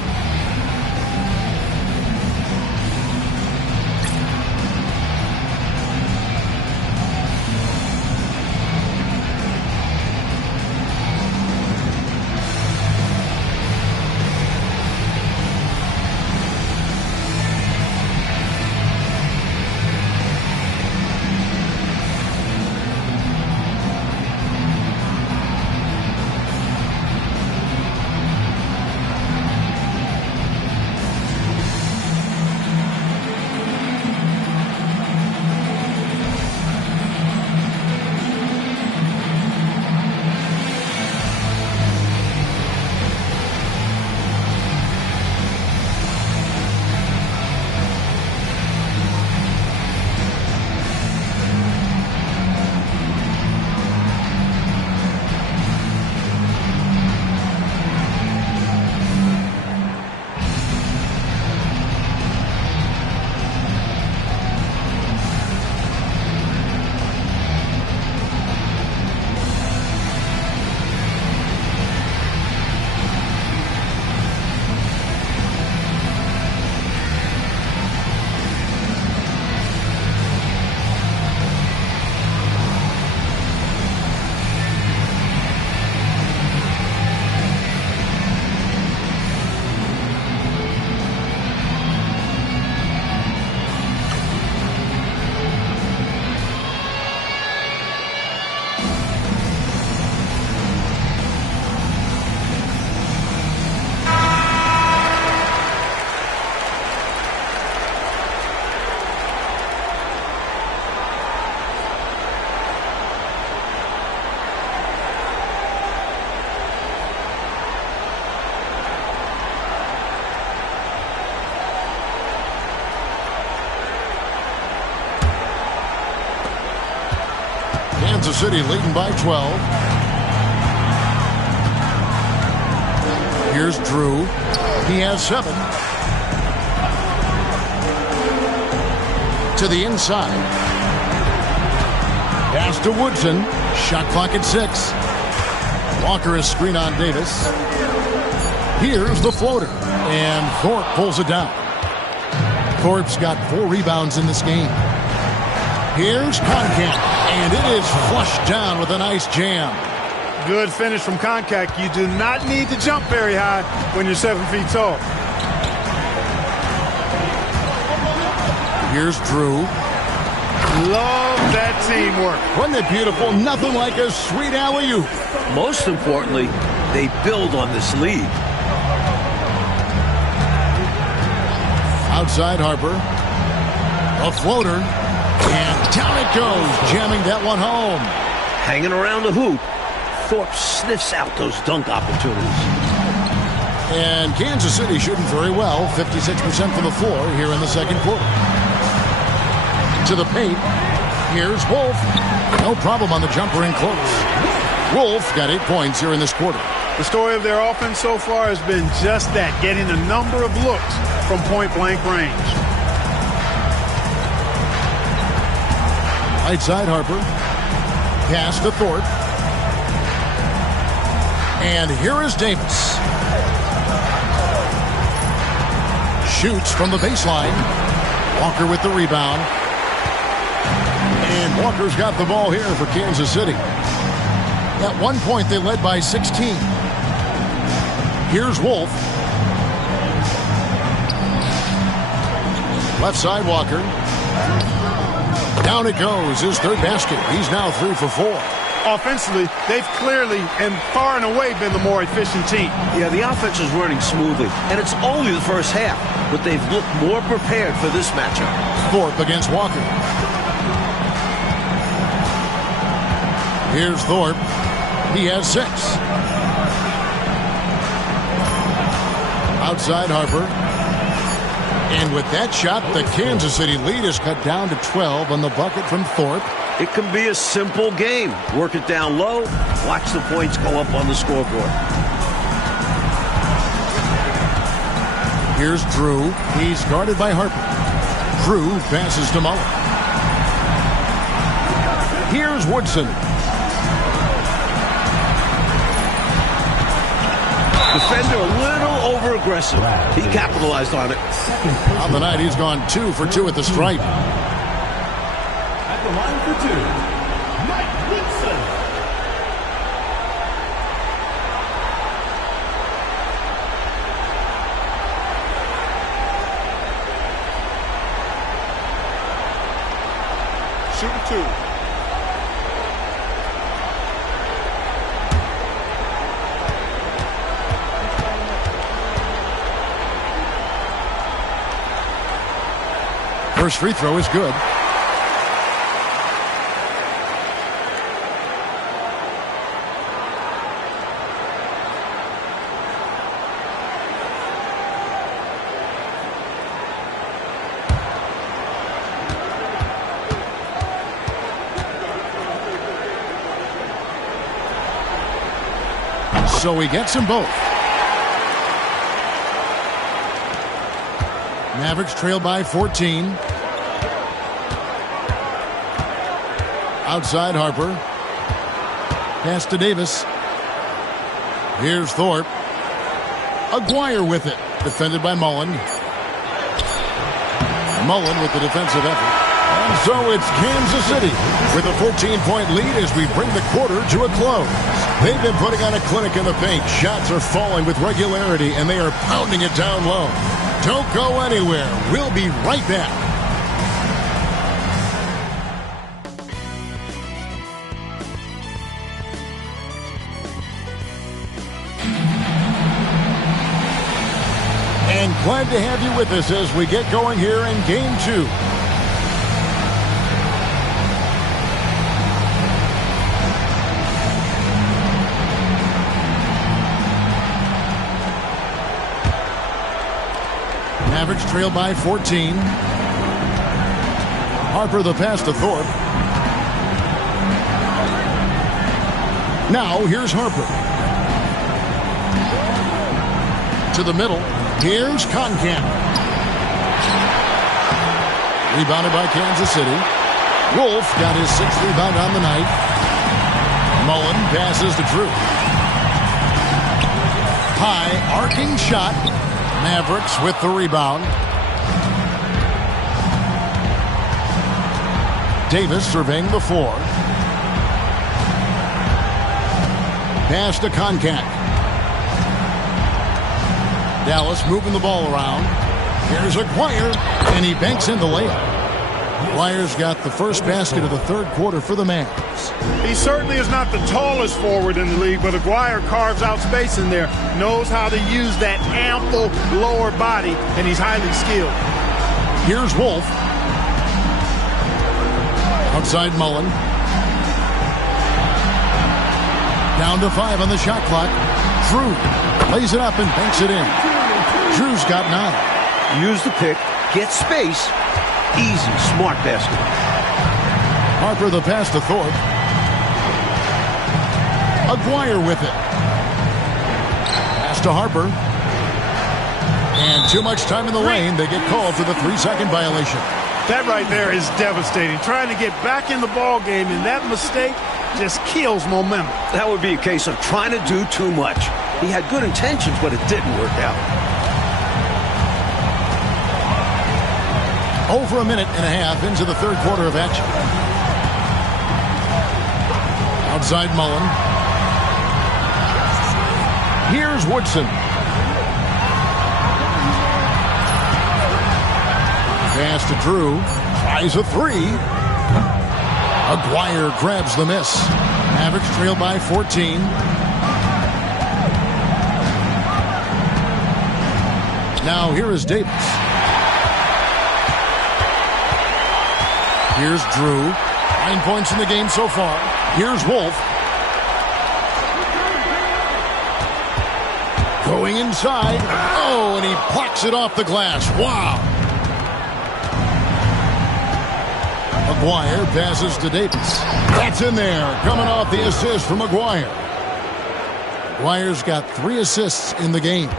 Kansas City leading by 12. Here's Drew. He has 7. To the inside. Pass to Woodson. Shot clock at 6. Walker is screen on Davis. Here's the floater. And Thorpe pulls it down. Thorpe's got 4 rebounds in this game. Here's Concat. And it is flushed down with a nice jam. Good finish from Concat. You do not need to jump very high when you're 7 feet tall. Here's Drew. Love that teamwork. Wasn't it beautiful? Nothing like a sweet alley-oop. Most importantly, they build on this lead. Outside Harper. A floater. And down it goes, jamming that one home. Hanging around the hoop, Thorpe sniffs out those dunk opportunities. And Kansas City shooting very well, 56% from the floor here in the second quarter. To the paint. Here's Wolf. No problem on the jumper in close. Wolf got 8 points here in this quarter. The story of their offense so far has been just that, getting a number of looks from point-blank range. Right side, Harper. Pass to Thorpe. And here is Davis. Shoots from the baseline. Walker with the rebound. And Walker's got the ball here for Kansas City. At one point, they led by 16. Here's Wolf. Left side, Walker. Down it goes. His third basket. He's now 3 for 4. Offensively, they've clearly and far and away been the more efficient team. Yeah, the offense is running smoothly, and it's only the first half, but they've looked more prepared for this matchup. Thorpe against Walker. Here's Thorpe. He has 6. Outside Harper. And with that shot, the Kansas City lead is cut down to 12 on the bucket from Thorpe. It can be a simple game. Work it down low. Watch the points go up on the scoreboard. Here's Drew. He's guarded by Harper. Drew passes to Mullen. Here's Woodson. Defender a little over-aggressive. He capitalized on it. On the night, he's gone 2 for 2 at the stripe. At the line for 2, Mike Woodson. Shooting 2. First free throw is good. So he gets them both. Mavericks trail by 14. Outside Harper. Pass to Davis. Here's Thorpe. Aguirre with it. Defended by Mullen. Mullen with the defensive effort. And so it's Kansas City with a 14-point lead as we bring the quarter to a close. They've been putting on a clinic in the paint. Shots are falling with regularity, and they are pounding it down low. Don't go anywhere. We'll be right back. And glad to have you with us as we get going here in Game 2. Mavericks trail by 14. Harper the pass to Thorpe. Now here's Harper. To the middle. Here's Conkamp. Rebounded by Kansas City. Wolf got his 6th rebound on the night. Mullen passes to Drew. High arcing shot. Mavericks with the rebound. Davis surveying the floor. Pass to Conkamp. Dallas moving the ball around. Here's Aguirre, and he banks in the layup. Aguirre's got the first basket of the third quarter for the Mavs. He certainly is not the tallest forward in the league, but Aguirre carves out space in there, knows how to use that ample lower body, and he's highly skilled. Here's Wolf. Outside Mullen. Down to 5 on the shot clock. Drew lays it up and banks it in. Drew's got 9. Use the pick, get space. Easy, smart basket. Harper the pass to Thorpe. Aguirre with it. Pass to Harper. And too much time in the lane. They get called for the 3-second violation. That right there is devastating. Trying to get back in the ball game, and that mistake just kills momentum. That would be a case of trying to do too much. He had good intentions, but it didn't work out. Over a minute and a half into the third quarter of action. Outside Mullen. Here's Woodson. Pass to Drew. Tries a 3. Aguirre grabs the miss. Mavericks trail by 14. Now here is Davis. Here's Drew. 9 points in the game so far. Here's Wolf. Going inside. Oh, and he plucks it off the glass. Wow. Aguirre passes to Davis. That's in there. Coming off the assist from Aguirre. Aguirre's got 3 assists in the game.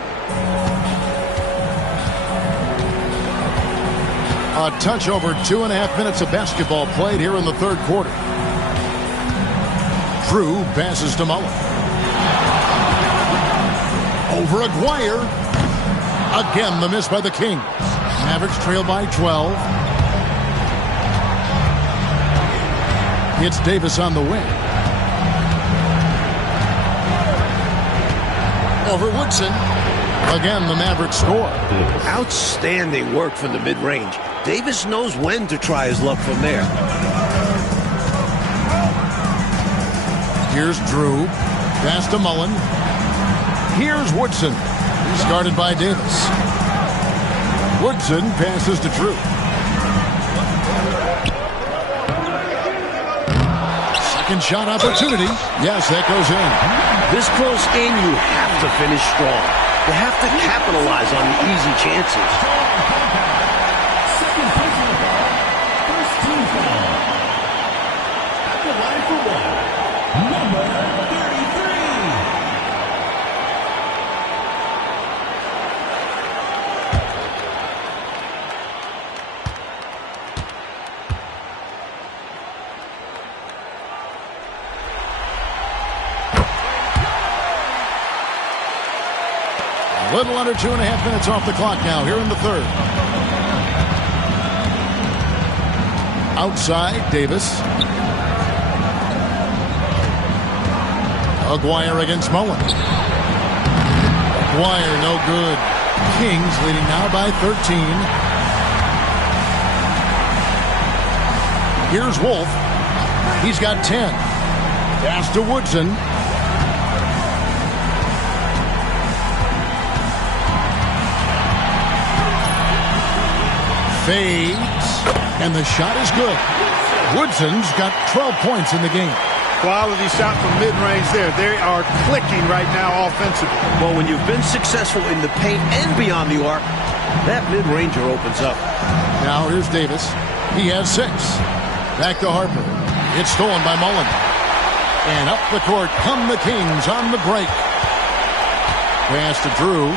A touch over 2.5 minutes of basketball played here in the third quarter. Drew passes to Mullen. Over Aguirre. Again, the miss by the Kings. Mavericks trail by 12. It's Davis on the wing. Over Woodson. Again, the Mavericks score. Outstanding work from the mid-range. Davis knows when to try his luck from there. Here's Drew. Pass to Mullen. Here's Woodson. He's guarded by Davis. Woodson passes to Drew. Second shot opportunity. Yes, that goes in. This close game, you have to finish strong. You have to capitalize on the easy chances. Second personal foul. First team foul. At the line for one. Number 33. A little under 2.5 minutes off the clock now here in the third. Outside, Davis. Aguirre against Mullen. Aguirre, no good. Kings leading now by 13. Here's Wolf. He's got 10. Pass to Woodson. Fades, and the shot is good. Woodson's got 12 points in the game. Quality shot from mid-range there. They are clicking right now offensively. Well, when you've been successful in the paint and beyond the arc, that mid-ranger opens up. Now here's Davis. He has 6. Back to Harper. It's stolen by Mullen. And up the court come the Kings on the break. Pass to Drew.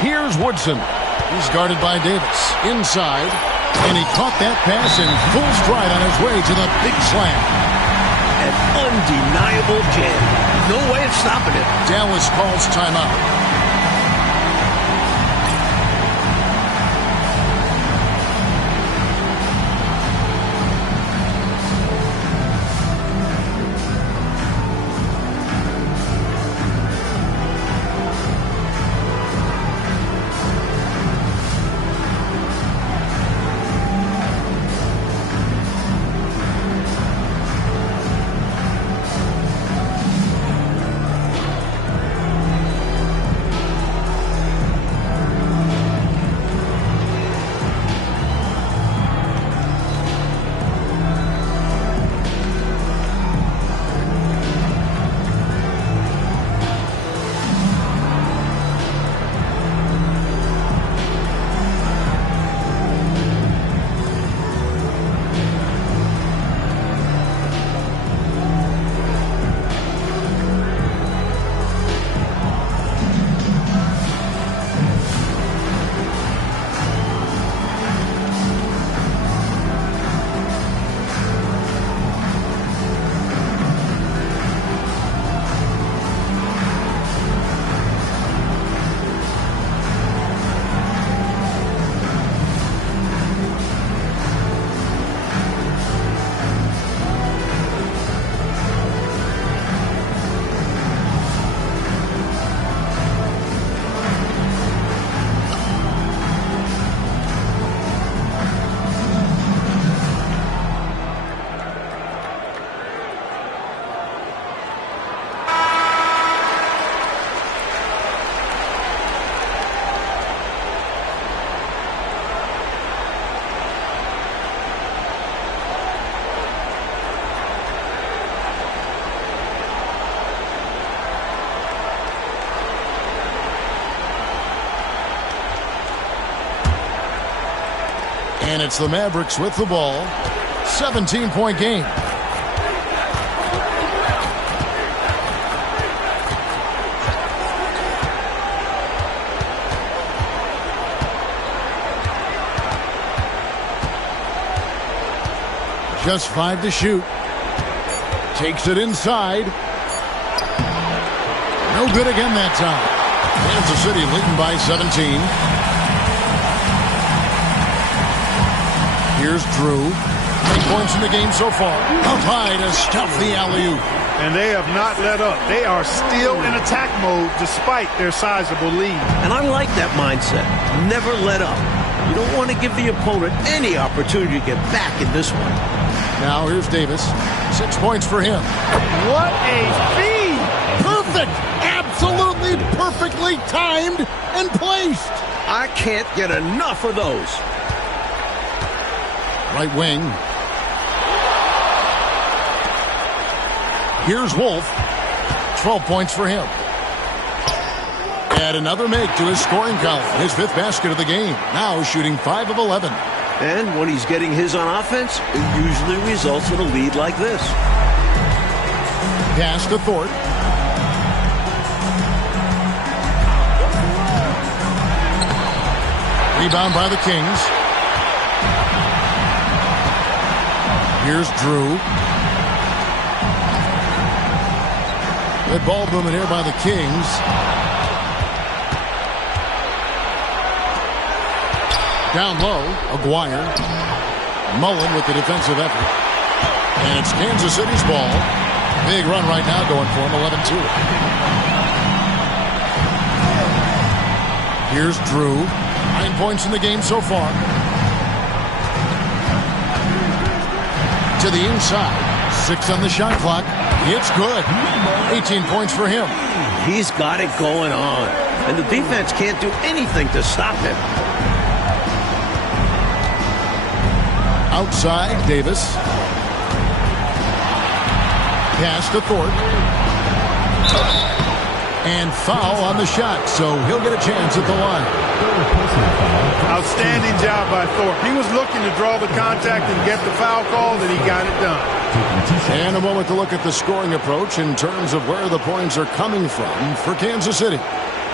Here's Woodson. He's guarded by Davis. Inside. And he caught that pass in full stride on his way to the big slam. An undeniable jam. No way of stopping it. Dallas calls timeout. And it's the Mavericks with the ball. 17-point game. Just 5 to shoot. Takes it inside. No good again that time. Kansas City leading by 17. Here's Drew. 8 points in the game so far. Up high to stuff the alley-oop. And they have not let up. They are still in attack mode despite their sizable lead. And I like that mindset. Never let up. You don't want to give the opponent any opportunity to get back in this one. Now here's Davis. 6 points for him. What a feed! Perfect! Absolutely perfectly timed and placed. I can't get enough of those. Right wing. Here's Wolf. 12 points for him. And another make to his scoring column. His 5th basket of the game. Now shooting 5 of 11. And when he's getting his on offense, it usually results in a lead like this. Pass to Thorpe. Rebound by the Kings. Here's Drew. Good ball movement here by the Kings. Down low, Aguirre. Mullen with the defensive effort. And it's Kansas City's ball. Big run right now going for him, 11-2. Here's Drew. 9 points in the game so far. To the inside. 6 on the shot clock. It's good. 18 points for him. He's got it going on. And the defense can't do anything to stop him. Outside, Davis. Pass to Thorpe. And foul on the shot, so he'll get a chance at the line. Outstanding job by Thorpe. He was looking to draw the contact and get the foul called, and he got it done. And a moment to look at the scoring approach in terms of where the points are coming from for Kansas City.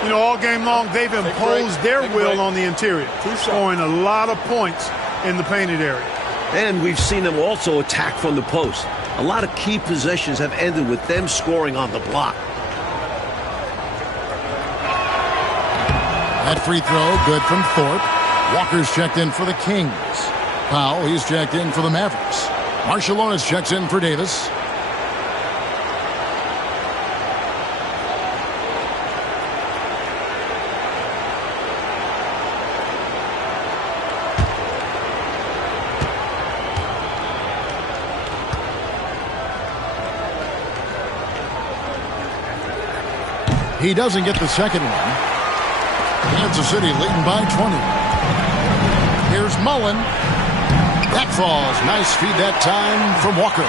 You know, all game long, they've imposed their will on the interior, scoring a lot of points in the painted area. And we've seen them also attack from the post. A lot of key possessions have ended with them scoring on the block. That free throw, good from Thorpe. Walker's checked in for the Kings. Powell, he's checked in for the Mavericks. Marciulionis checks in for Davis. He doesn't get the second one. Kansas City leading by 20. Here's Mullen. That falls. Nice feed that time from Walker.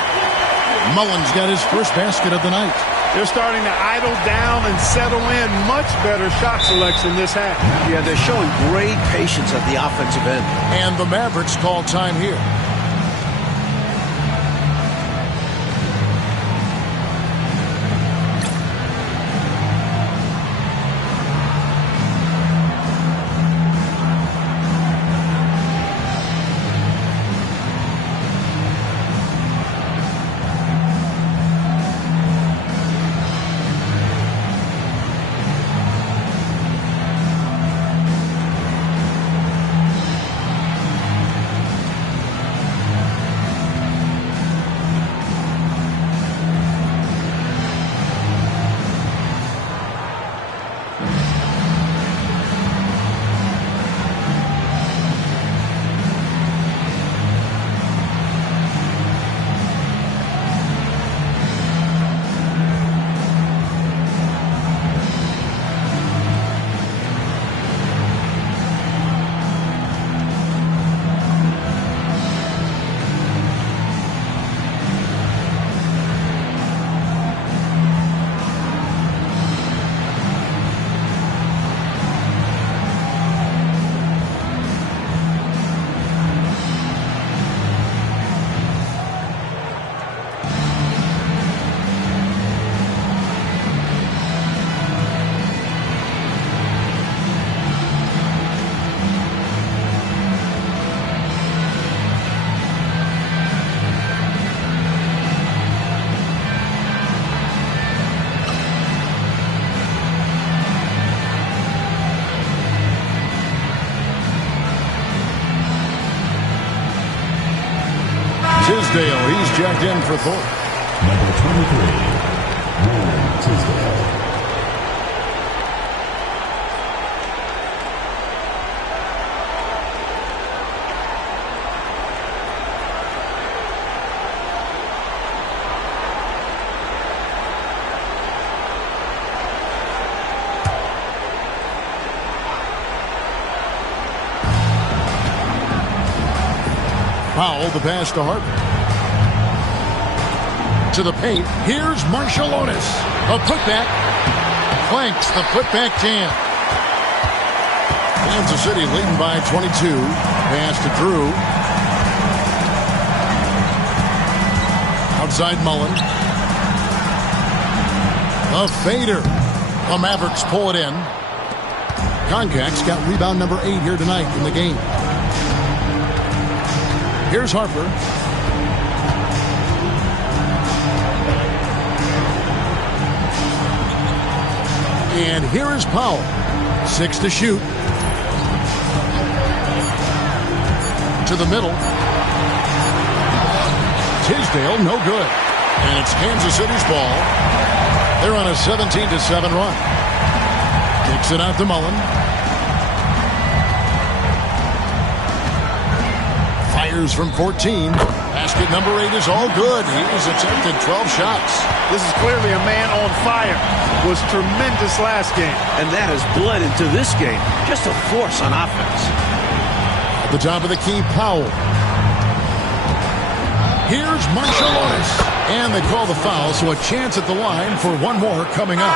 Mullen's got his first basket of the night. They're starting to idle down and settle in. Much better shot selection this half. Yeah, they're showing great patience at the offensive end. And the Mavericks call time here. Tisdale, he's checked in for Thorpe. Number 23, Warren Tisdale. Powell, the pass to Harper. To the paint. Here's Marciulionis. A putback. Flanks the putback jam. Kansas City leading by 22. Pass to Drew. Outside Mullen. A fader. The Mavericks pull it in. Koncak's got rebound number 8 here tonight in the game. Here's Harper. And here is Powell. 6 to shoot. To the middle. Tisdale, no good. And it's Kansas City's ball. They're on a 17-7 run. Kicks it out to Mullen. Fires from 14. Basket number 8 is all good. He's attempted 12 shots. This is clearly a man on fire. Was tremendous last game. And that has bled into this game. Just a force on offense. At the top of the key, Powell. Here's Marciulionis. And they call the foul, so a chance at the line for one more coming up.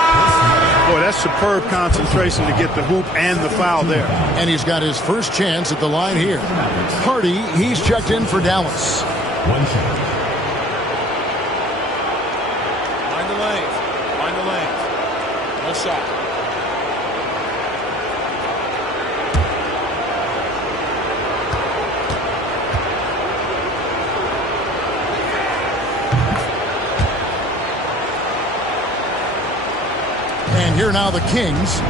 Boy, that's superb concentration to get the hoop and the foul there. And he's got his first chance at the line here. Hardy, he's checked in for Dallas. One shot. Find the lanes. Find the lanes. No shot. And here now the Kings.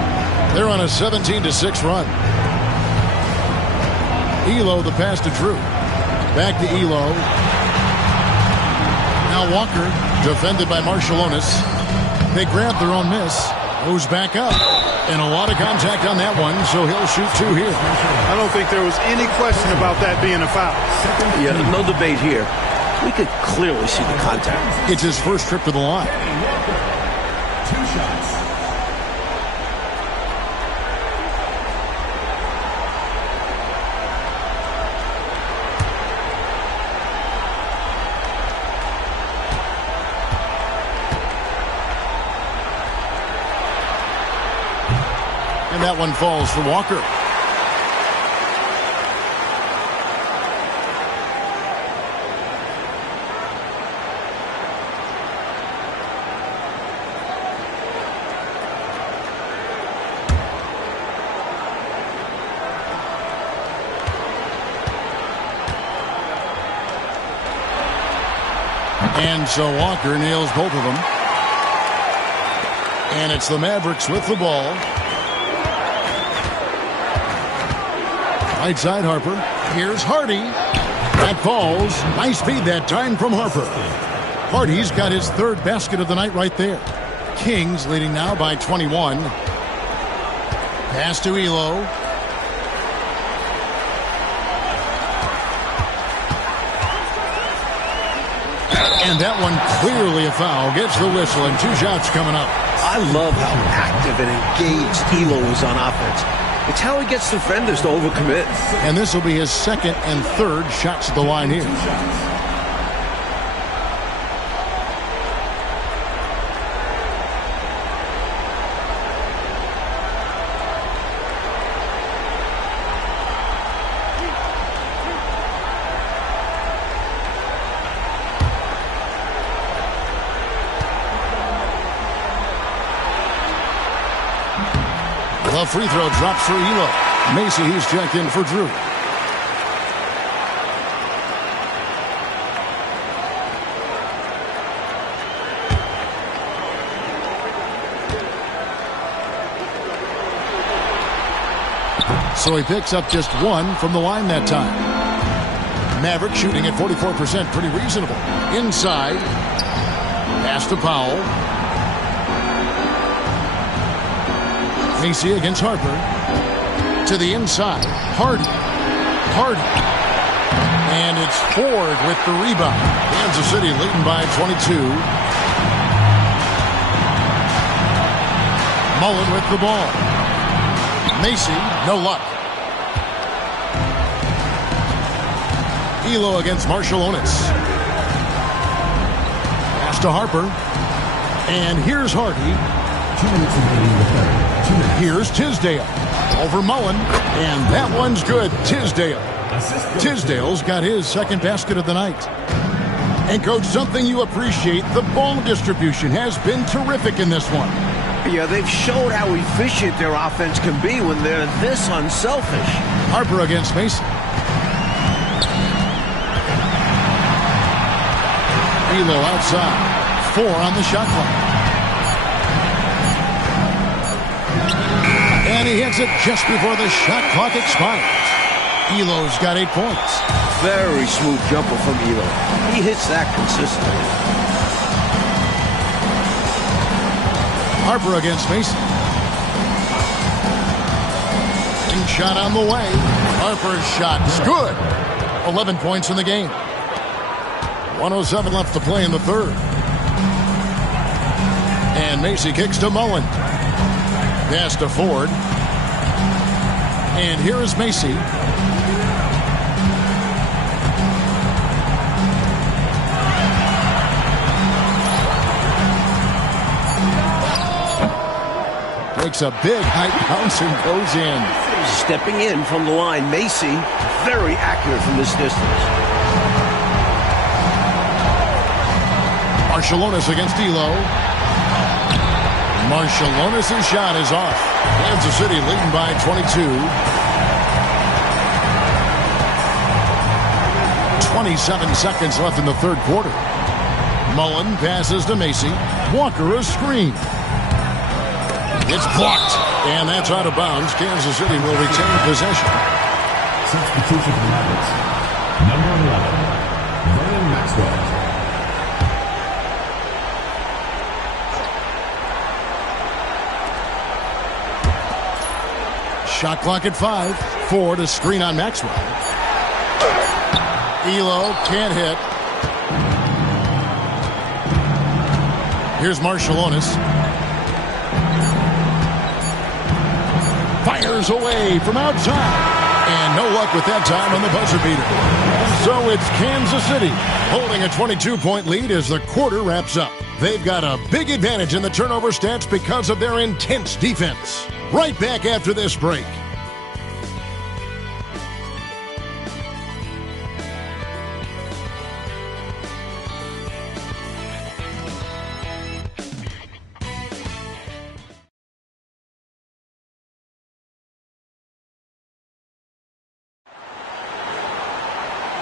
They're on a 17-6 run. Elo, the pass to Drew. Back to Elo. Now Walker, defended by Marciulionis. They grab their own miss. Goes back up. And a lot of contact on that one, so he'll shoot 2 here. I don't think there was any question about that being a foul. Yeah, no debate here. We could clearly see the contact. It's his first trip to the line. 2 shots. And that one falls for Walker. And so Walker nails both of them. And it's the Mavericks with the ball. Right side Harper. Here's Hardy. That falls. Nice feed that time from Harper. Hardy's got his 3rd basket of the night right there. Kings leading now by 21. Pass to Elo. And that one clearly a foul. Gets the whistle and 2 shots coming up. I love how active and engaged Elo is on offense. It's how he gets defenders to overcommit. And this will be his 2nd and 3rd shots at the line here. The free throw drops for Elo. Macy, he's checked in for Drew. So he picks up just 1 from the line that time. Maverick shooting at 44%, pretty reasonable. Inside, pass to Powell. Macy against Harper. To the inside, Hardy. And it's Ford with the rebound. Kansas City leading by 22. Mullen with the ball. Macy, no luck. Elo against Marciulionis. Pass to Harper. And here's Hardy. 2 minutes remaining in the third. 2 minutes. Here's Tisdale. Over Mullen. And that one's good. Tisdale. Tisdale's got his second basket of the night. And, Coach, something you appreciate, the ball distribution has been terrific in this one. Yeah, they've showed how efficient their offense can be when they're this unselfish. Harper against Mason. Elo outside. 4 on the shot clock. And he hits it just before the shot clock expires. Elo's got 8 points. Very smooth jumper from Elo. He hits that consistently. Harper against Mason. Big shot on the way. Harper's shot is good. 11 points in the game. 1:07 left to play in the third. And Macy kicks to Mullen. Pass to Ford. And here is Macy. Makes a big high bounce and goes in. Stepping in from the line, Macy, very accurate from this distance. Marciulionis against Elo. Marciulionis' shot is off. Kansas City leading by 22. 27 seconds left in the third quarter. Mullen passes to Macy. Walker a screen. It's blocked, and that's out of bounds. Kansas City will retain possession. Substitution for the Mavericks. Number 11, Vernon Maxwell. Shot clock at 5. Ford a screen on Maxwell. Elo can't hit. Here's Marciulionis. Fires away from outside. And no luck with that time on the buzzer beater. So it's Kansas City holding a 22-point lead as the quarter wraps up. They've got a big advantage in the turnover stats because of their intense defense. Right back after this break.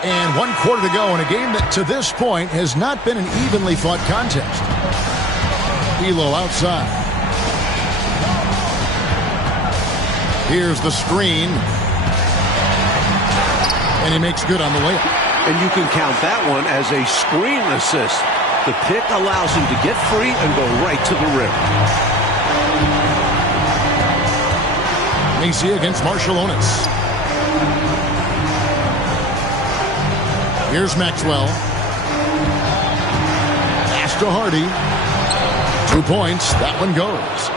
And 1 quarter to go in a game that to this point has not been an evenly fought contest. Elo outside. Here's the screen. And he makes good on the layup. And you can count that one as a screen assist. The pick allows him to get free and go right to the rim. Macy against Marciulionis. Here's Maxwell. Pass to Hardy. 2 points. That one goes.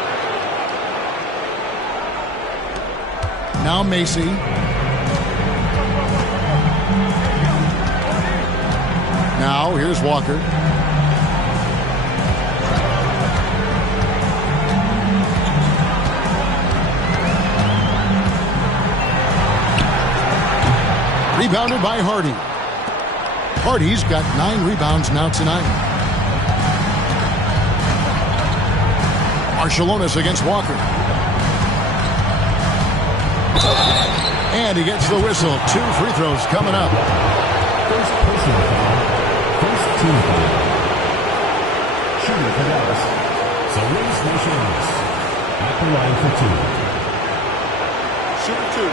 Now Macy. Now here's Walker. Rebounded by Hardy. Hardy's got 9 rebounds now tonight. Marciulionis against Walker. And he gets the whistle. 2 free throws coming up. First personal foul. First team foul. Shooting for Dallas. Luis Marciulionis at the line for 2. Shooter 2.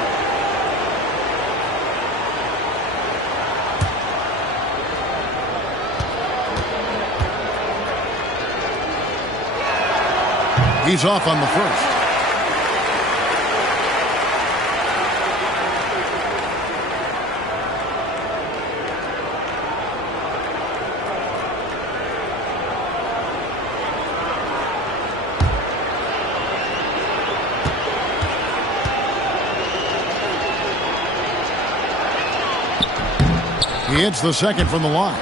He's off on the first. He hits the second from the line.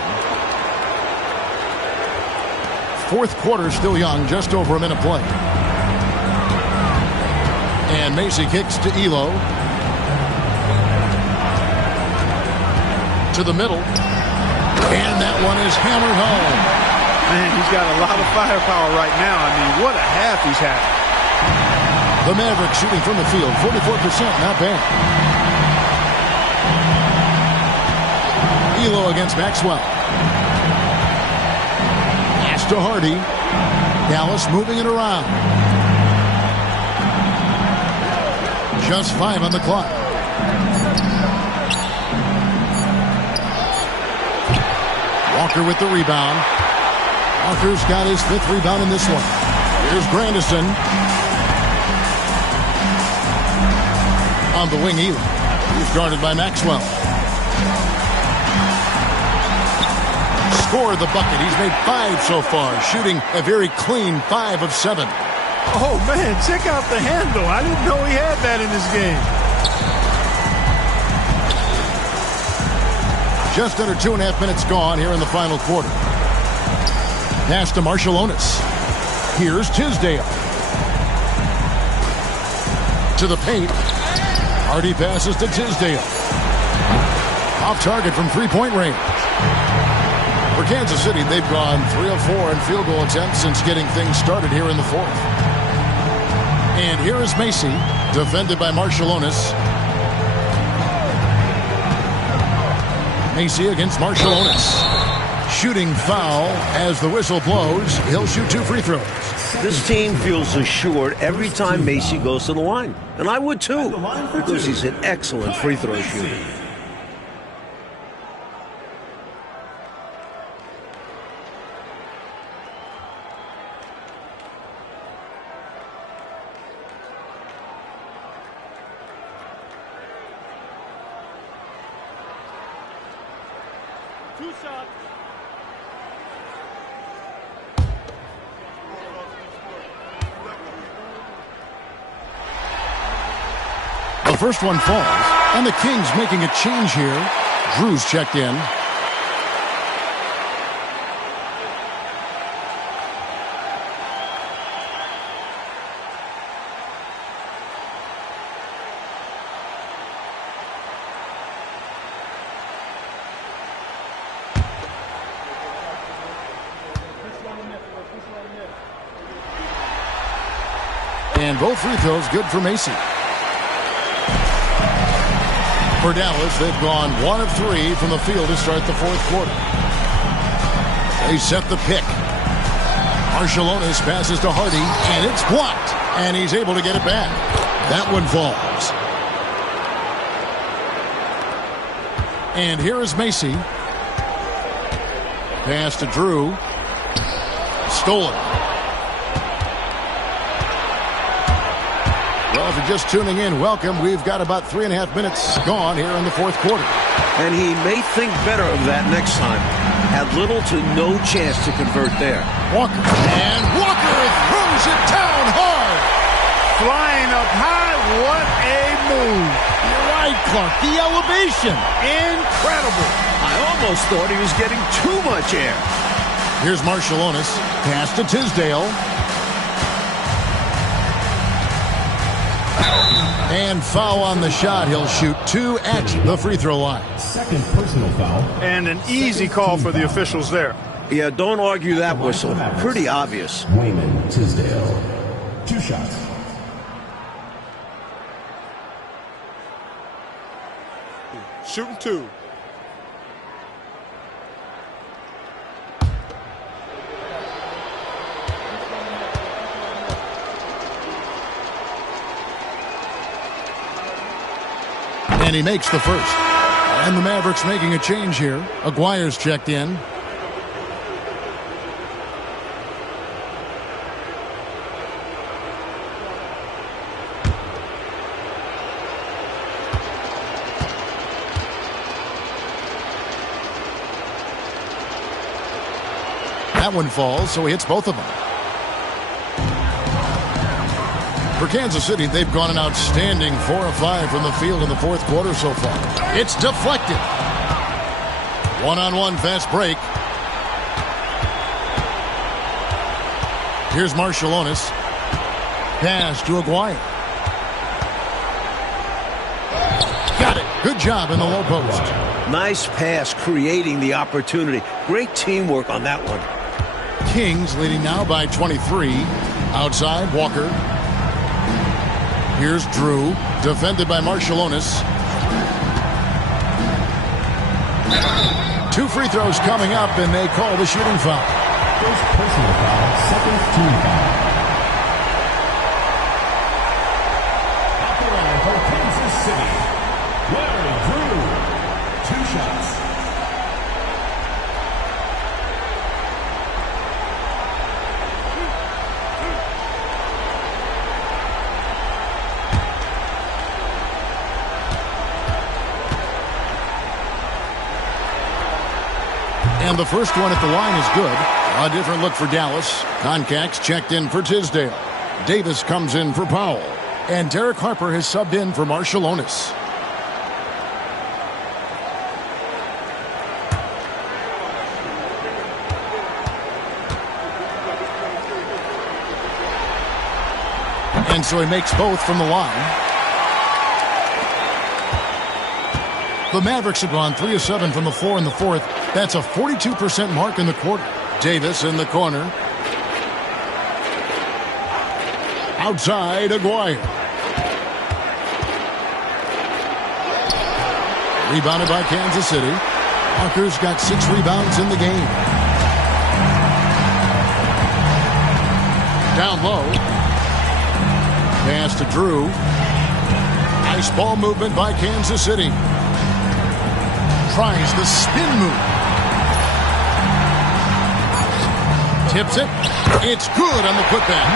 Fourth quarter still young, just over a minute play. And Macy kicks to Elo. To the middle. And that one is hammered home. Man, he's got a lot of firepower right now. I mean, what a half he's had. The Mavericks shooting from the field, 44%, not bad. Elo against Maxwell. Pass to Hardy. Dallas moving it around. Just 5 on the clock. Walker with the rebound. Walker's got his 5th rebound in this one. Here's Grandison. On the wing, Elo. He's guarded by Maxwell. Scored the bucket. He's made 5 so far, shooting a very clean 5 of 7. Oh, man, check out the handle. I didn't know he had that in this game. Just under 2.5 minutes gone here in the final quarter. Pass to Marciulionis. Here's Tisdale. To the paint. Hardy passes to Tisdale. Off target from three-point range. For Kansas City, they've gone 3 of 4 in field goal attempts since getting things started here in the fourth. And here is Macy, defended by Marciulionis. Macy against Marciulionis. Shooting foul as the whistle blows. He'll shoot 2 free throws. This team feels assured every time Macy goes to the line. And I would too, because he's an excellent free throw shooter. The first one falls, and the Kings making a change here. Drew's checked in. And both free throws good for Macy. For Dallas, they've gone 1 of 3 from the field to start the fourth quarter. They set the pick. Marciulionis passes to Hardy, and it's blocked. And he's able to get it back. That one falls. And here is Macy. Pass to Drew. Stolen. Well, if you're just tuning in, welcome. We've got about 3.5 minutes gone here in the fourth quarter. And he may think better of that next time. Had little to no chance to convert there. Walker. And Walker throws it down hard. Flying up high, what a move. You're right, Clark. The elevation. Incredible. I almost thought he was getting too much air. Here's Marciulionis. Pass to Tisdale. And foul on the shot. He'll shoot 2 at the free throw line. Second personal foul. And an easy call for the officials there. Yeah, don't argue that whistle. Pretty obvious. Wayman Tisdale. 2 shots. Shooting 2. And he makes the first. And the Mavericks making a change here. Aguirre's checked in. That one falls, so he hits both of them. For Kansas City, they've gone an outstanding 4 of 5 from the field in the fourth quarter so far. It's deflected. One-on-one fast break. Here's Marciulionis. Pass to Aguirre. Got it. Good job in the low post. Nice pass, creating the opportunity. Great teamwork on that one. Kings leading now by 23. Outside, Walker. Here's Drew, defended by Marciulionis. 2 free throws coming up, and they call the shooting foul. First personal foul, second team foul. At the line for Kansas City, Larry Drew. 2 shots. And the first one at the line is good. A different look for Dallas. Concax checked in for Tisdale. Davis comes in for Powell. And Derek Harper has subbed in for Marciulionis. And so he makes both from the line. The Mavericks have gone 3 of 7 from the floor in the fourth. That's a 42% mark in the quarter. Davis in the corner. Outside, Aguirre. Rebounded by Kansas City. Walker's got 6 rebounds in the game. Down low. Pass to Drew. Nice ball movement by Kansas City. Tries the spin move. Tips it. It's good on the putback.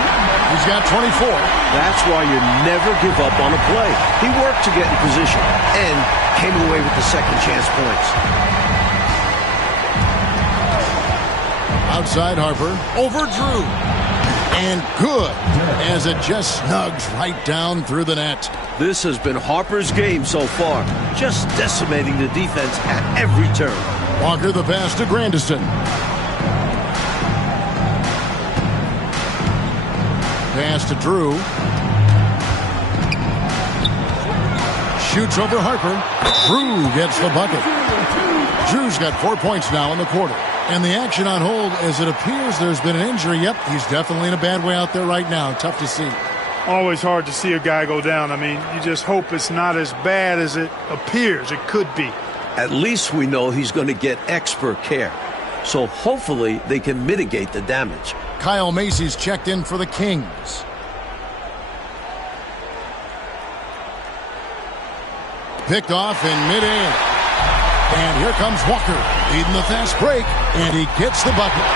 He's got 24. That's why you never give up on a play. He worked to get in position and came away with the second chance points. Outside Harper. Over Drew. And good as it just snugs right down through the net. This has been Harper's game so far, just decimating the defense at every turn. Walker the pass to Grandison. Pass to Drew. Shoots over Harper. Drew gets the bucket. Drew's got 4 points now in the quarter. And the action on hold as it appears there's been an injury. Yep, he's definitely in a bad way out there right now. Tough to see. Always hard to see a guy go down. I mean, you just hope it's not as bad as it appears. It could be. At least we know he's going to get expert care. So hopefully they can mitigate the damage. Kyle Macy's checked in for the Kings. Picked off in midair. And here comes Walker, leading the fast break, and he gets the bucket.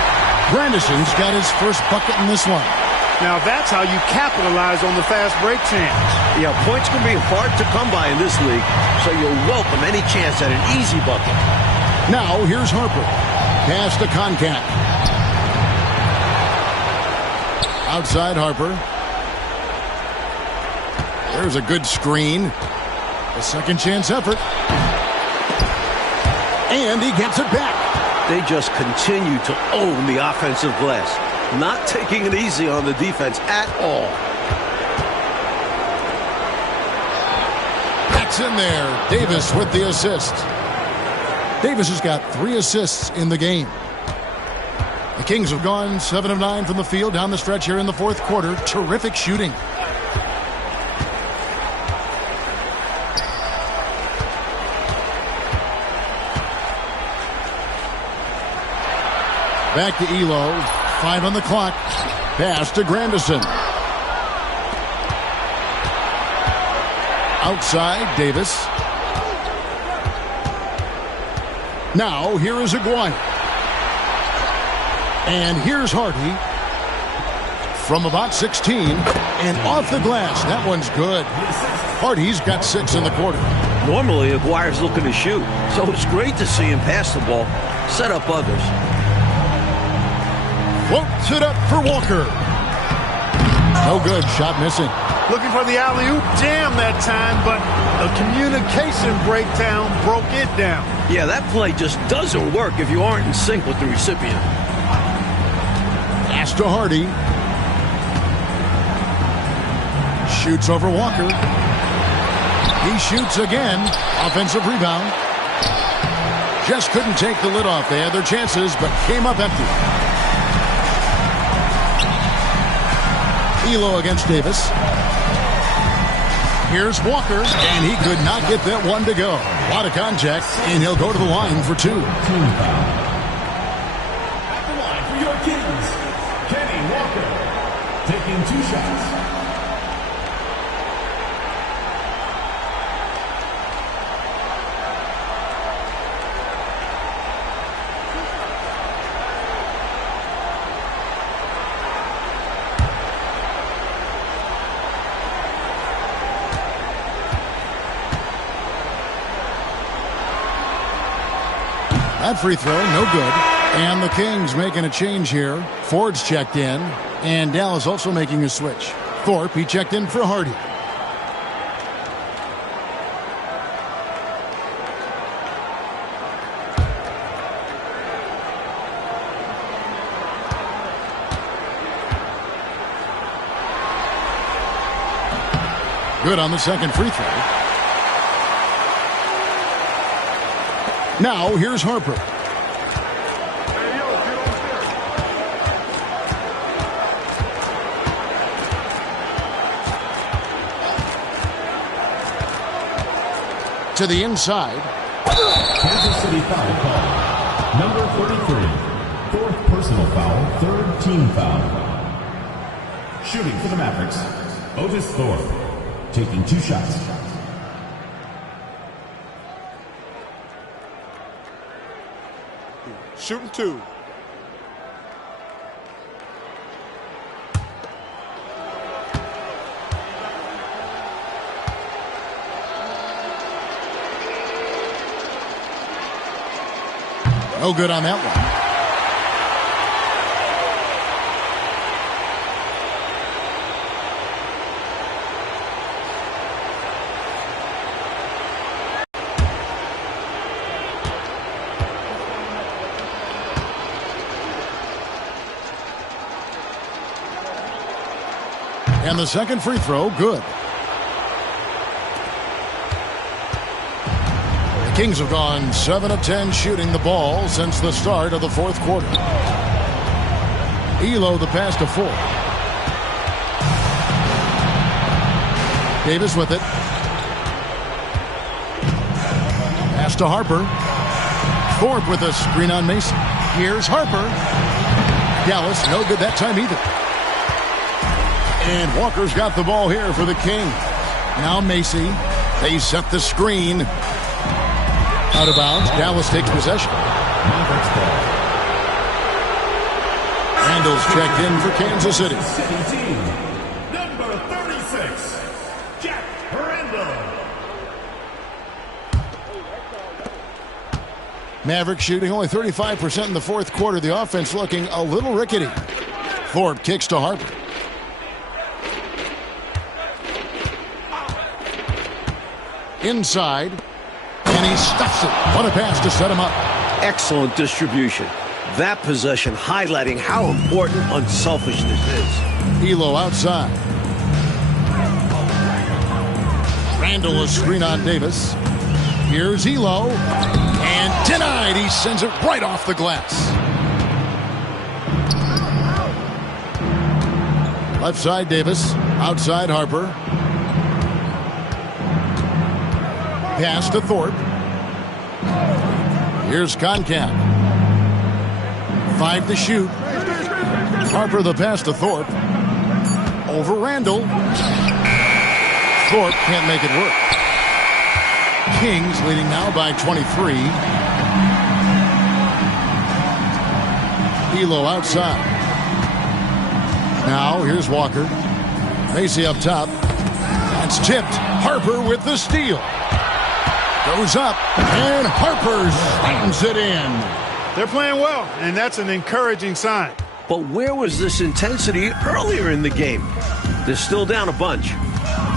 Grandison's got his first bucket in this one. Now that's how you capitalize on the fast break chance. Yeah, points can be hard to come by in this league, so you'll welcome any chance at an easy bucket. Now here's Harper. Pass to Concat. Outside Harper. There's a good screen. A second chance effort. And he gets it back. They just continue to own the offensive glass. Not taking it easy on the defense at all. That's in there. Davis with the assist. Davis has got 3 assists in the game. The Kings have gone 7 of 9 from the field down the stretch here in the fourth quarter. Terrific shooting. Back to Elo. 5 on the clock. Pass to Grandison. Outside, Davis. Now, here is Aguirre. And here's Hardy. From about 16. And off the glass. That one's good. Hardy's got 6 in the quarter. Normally, Aguirre's looking to shoot. So it's great to see him pass the ball, set up others. Floats it up for Walker. No good. Shot missing. Looking for the alley-oop jam that time, but a communication breakdown broke it down. Yeah, that play just doesn't work if you aren't in sync with the recipient. Pass to Hardy. Shoots over Walker. He shoots again. Offensive rebound. Just couldn't take the lid off. They had their chances, but came up empty. Elo against Davis. Here's Walker, and he could not get that one to go. A lot of contact, and he'll go to the line for 2. At the line for your Kings, Kenny Walker, taking 2 shots. That free throw, no good. And the Kings making a change here. Ford's checked in, and Dallas also making a switch. Thorpe, he checked in for Hardy. Good on the second free throw. Now, here's Harper. To the inside. Kansas City foul call. Number 33. 4th personal foul, 3rd team foul. Shooting for the Mavericks, Otis Thorpe, taking 2 shots. Shooting 2. No good on that one. And the second free throw, good. The Kings have gone 7 of 10 shooting the ball since the start of the 4th quarter. Elo the pass to Ford. Davis with it. Pass to Harper. Thorpe with a screen on Mason. Here's Harper. Dallas, no good that time either. And Walker's got the ball here for the Kings. Now Macy. They set the screen. Out of bounds. Dallas takes possession. Randall's checked in for Kansas City. Number 36, Jack Randall. Mavericks shooting only 35% in the 4th quarter. The offense looking a little rickety. Thorpe kicks to Harper. Inside, and he stuffs it. What a pass to set him up. Excellent distribution. That possession highlighting how important unselfishness is. Elo outside. Randall a screen on Davis. Here's Elo. And denied. He sends it right off the glass. Left side Davis. Outside Harper. Pass to Thorpe. Here's Concat. 5 to shoot. Harper the pass to Thorpe. Over Randall. Thorpe can't make it work. Kings leading now by 23. Elo outside. Now here's Walker. Macy up top. That's tipped. Harper with the steal. Goes up, and Harper slams it in. They're playing well, and that's an encouraging sign. But where was this intensity earlier in the game? They're still down a bunch.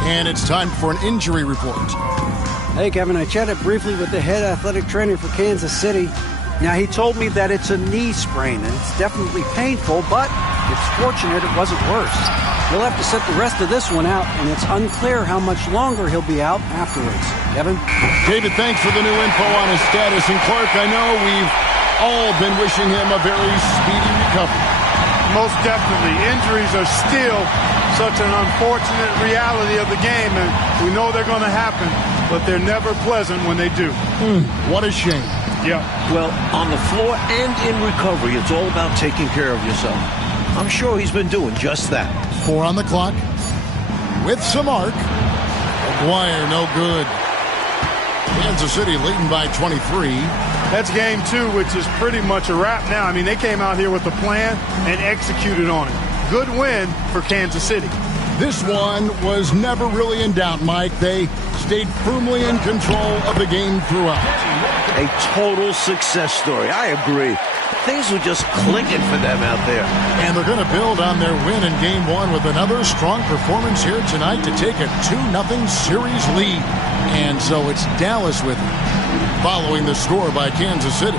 And it's time for an injury report. Hey, Kevin, I chatted briefly with the head athletic trainer for Kansas City. Now, he told me that it's a knee sprain, and it's definitely painful, but it's fortunate it wasn't worse. He'll have to sit the rest of this one out, and it's unclear how much longer he'll be out afterwards. Kevin? David, thanks for the new info on his status. And Clark, I know we've all been wishing him a very speedy recovery. Most definitely. Injuries are still such an unfortunate reality of the game, and we know they're going to happen, but they're never pleasant when they do. What a shame. Yeah. Well, on the floor and in recovery, it's all about taking care of yourself. I'm sure he's been doing just that. 4 on the clock. With some arc. McGuire, no good. Kansas City leading by 23. That's game 2, which is pretty much a wrap now. I mean, they came out here with a plan and executed on it. Good win for Kansas City. This one was never really in doubt, Mike. They stayed firmly in control of the game throughout. A total success story. I agree. Things were just clicking for them out there. And they're going to build on their win in Game 1 with another strong performance here tonight to take a 2-0 series lead. And so it's Dallas with it, following the score by Kansas City.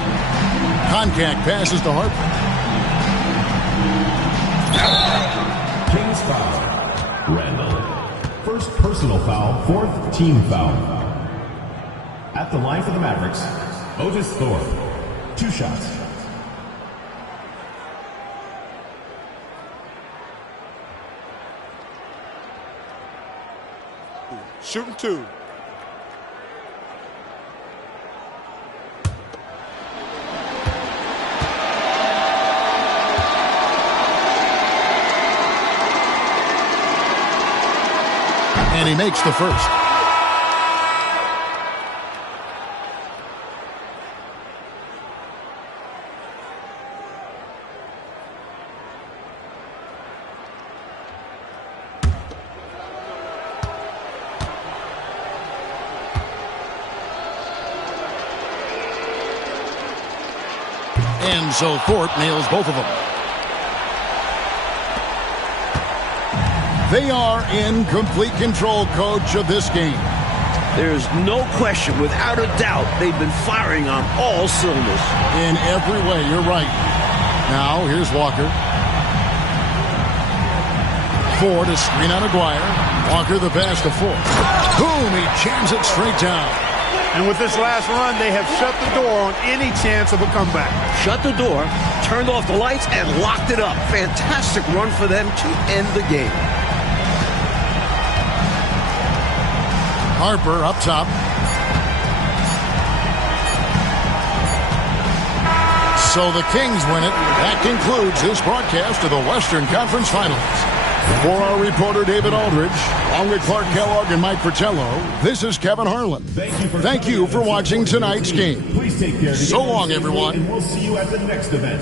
Concac passes to Harper. Kings foul. Randall. First personal foul, 4th team foul. At the line for the Mavericks, Otis Thorpe. 2 shots. Shooting 2. And he makes the first. And so Thorpe nails both of them. They are in complete control, Coach, of this game. There's no question, without a doubt, they've been firing on all cylinders. In every way, you're right. Now, here's Walker. Ford to screen on Aguirre. Walker the pass to Ford. Boom, he jams it straight down. And with this last run, they have shut the door on any chance of a comeback. Shut the door, turned off the lights, and locked it up. Fantastic run for them to end the game. Harper up top. So the Kings win it. That concludes this broadcast of the Western Conference Finals. For our reporter David Aldridge, along with Clark Kellogg and Mike Fratello, this is Kevin Harlan. Thank you for watching tonight's game. Please take care. So long, everyone. And we'll see you at the next event.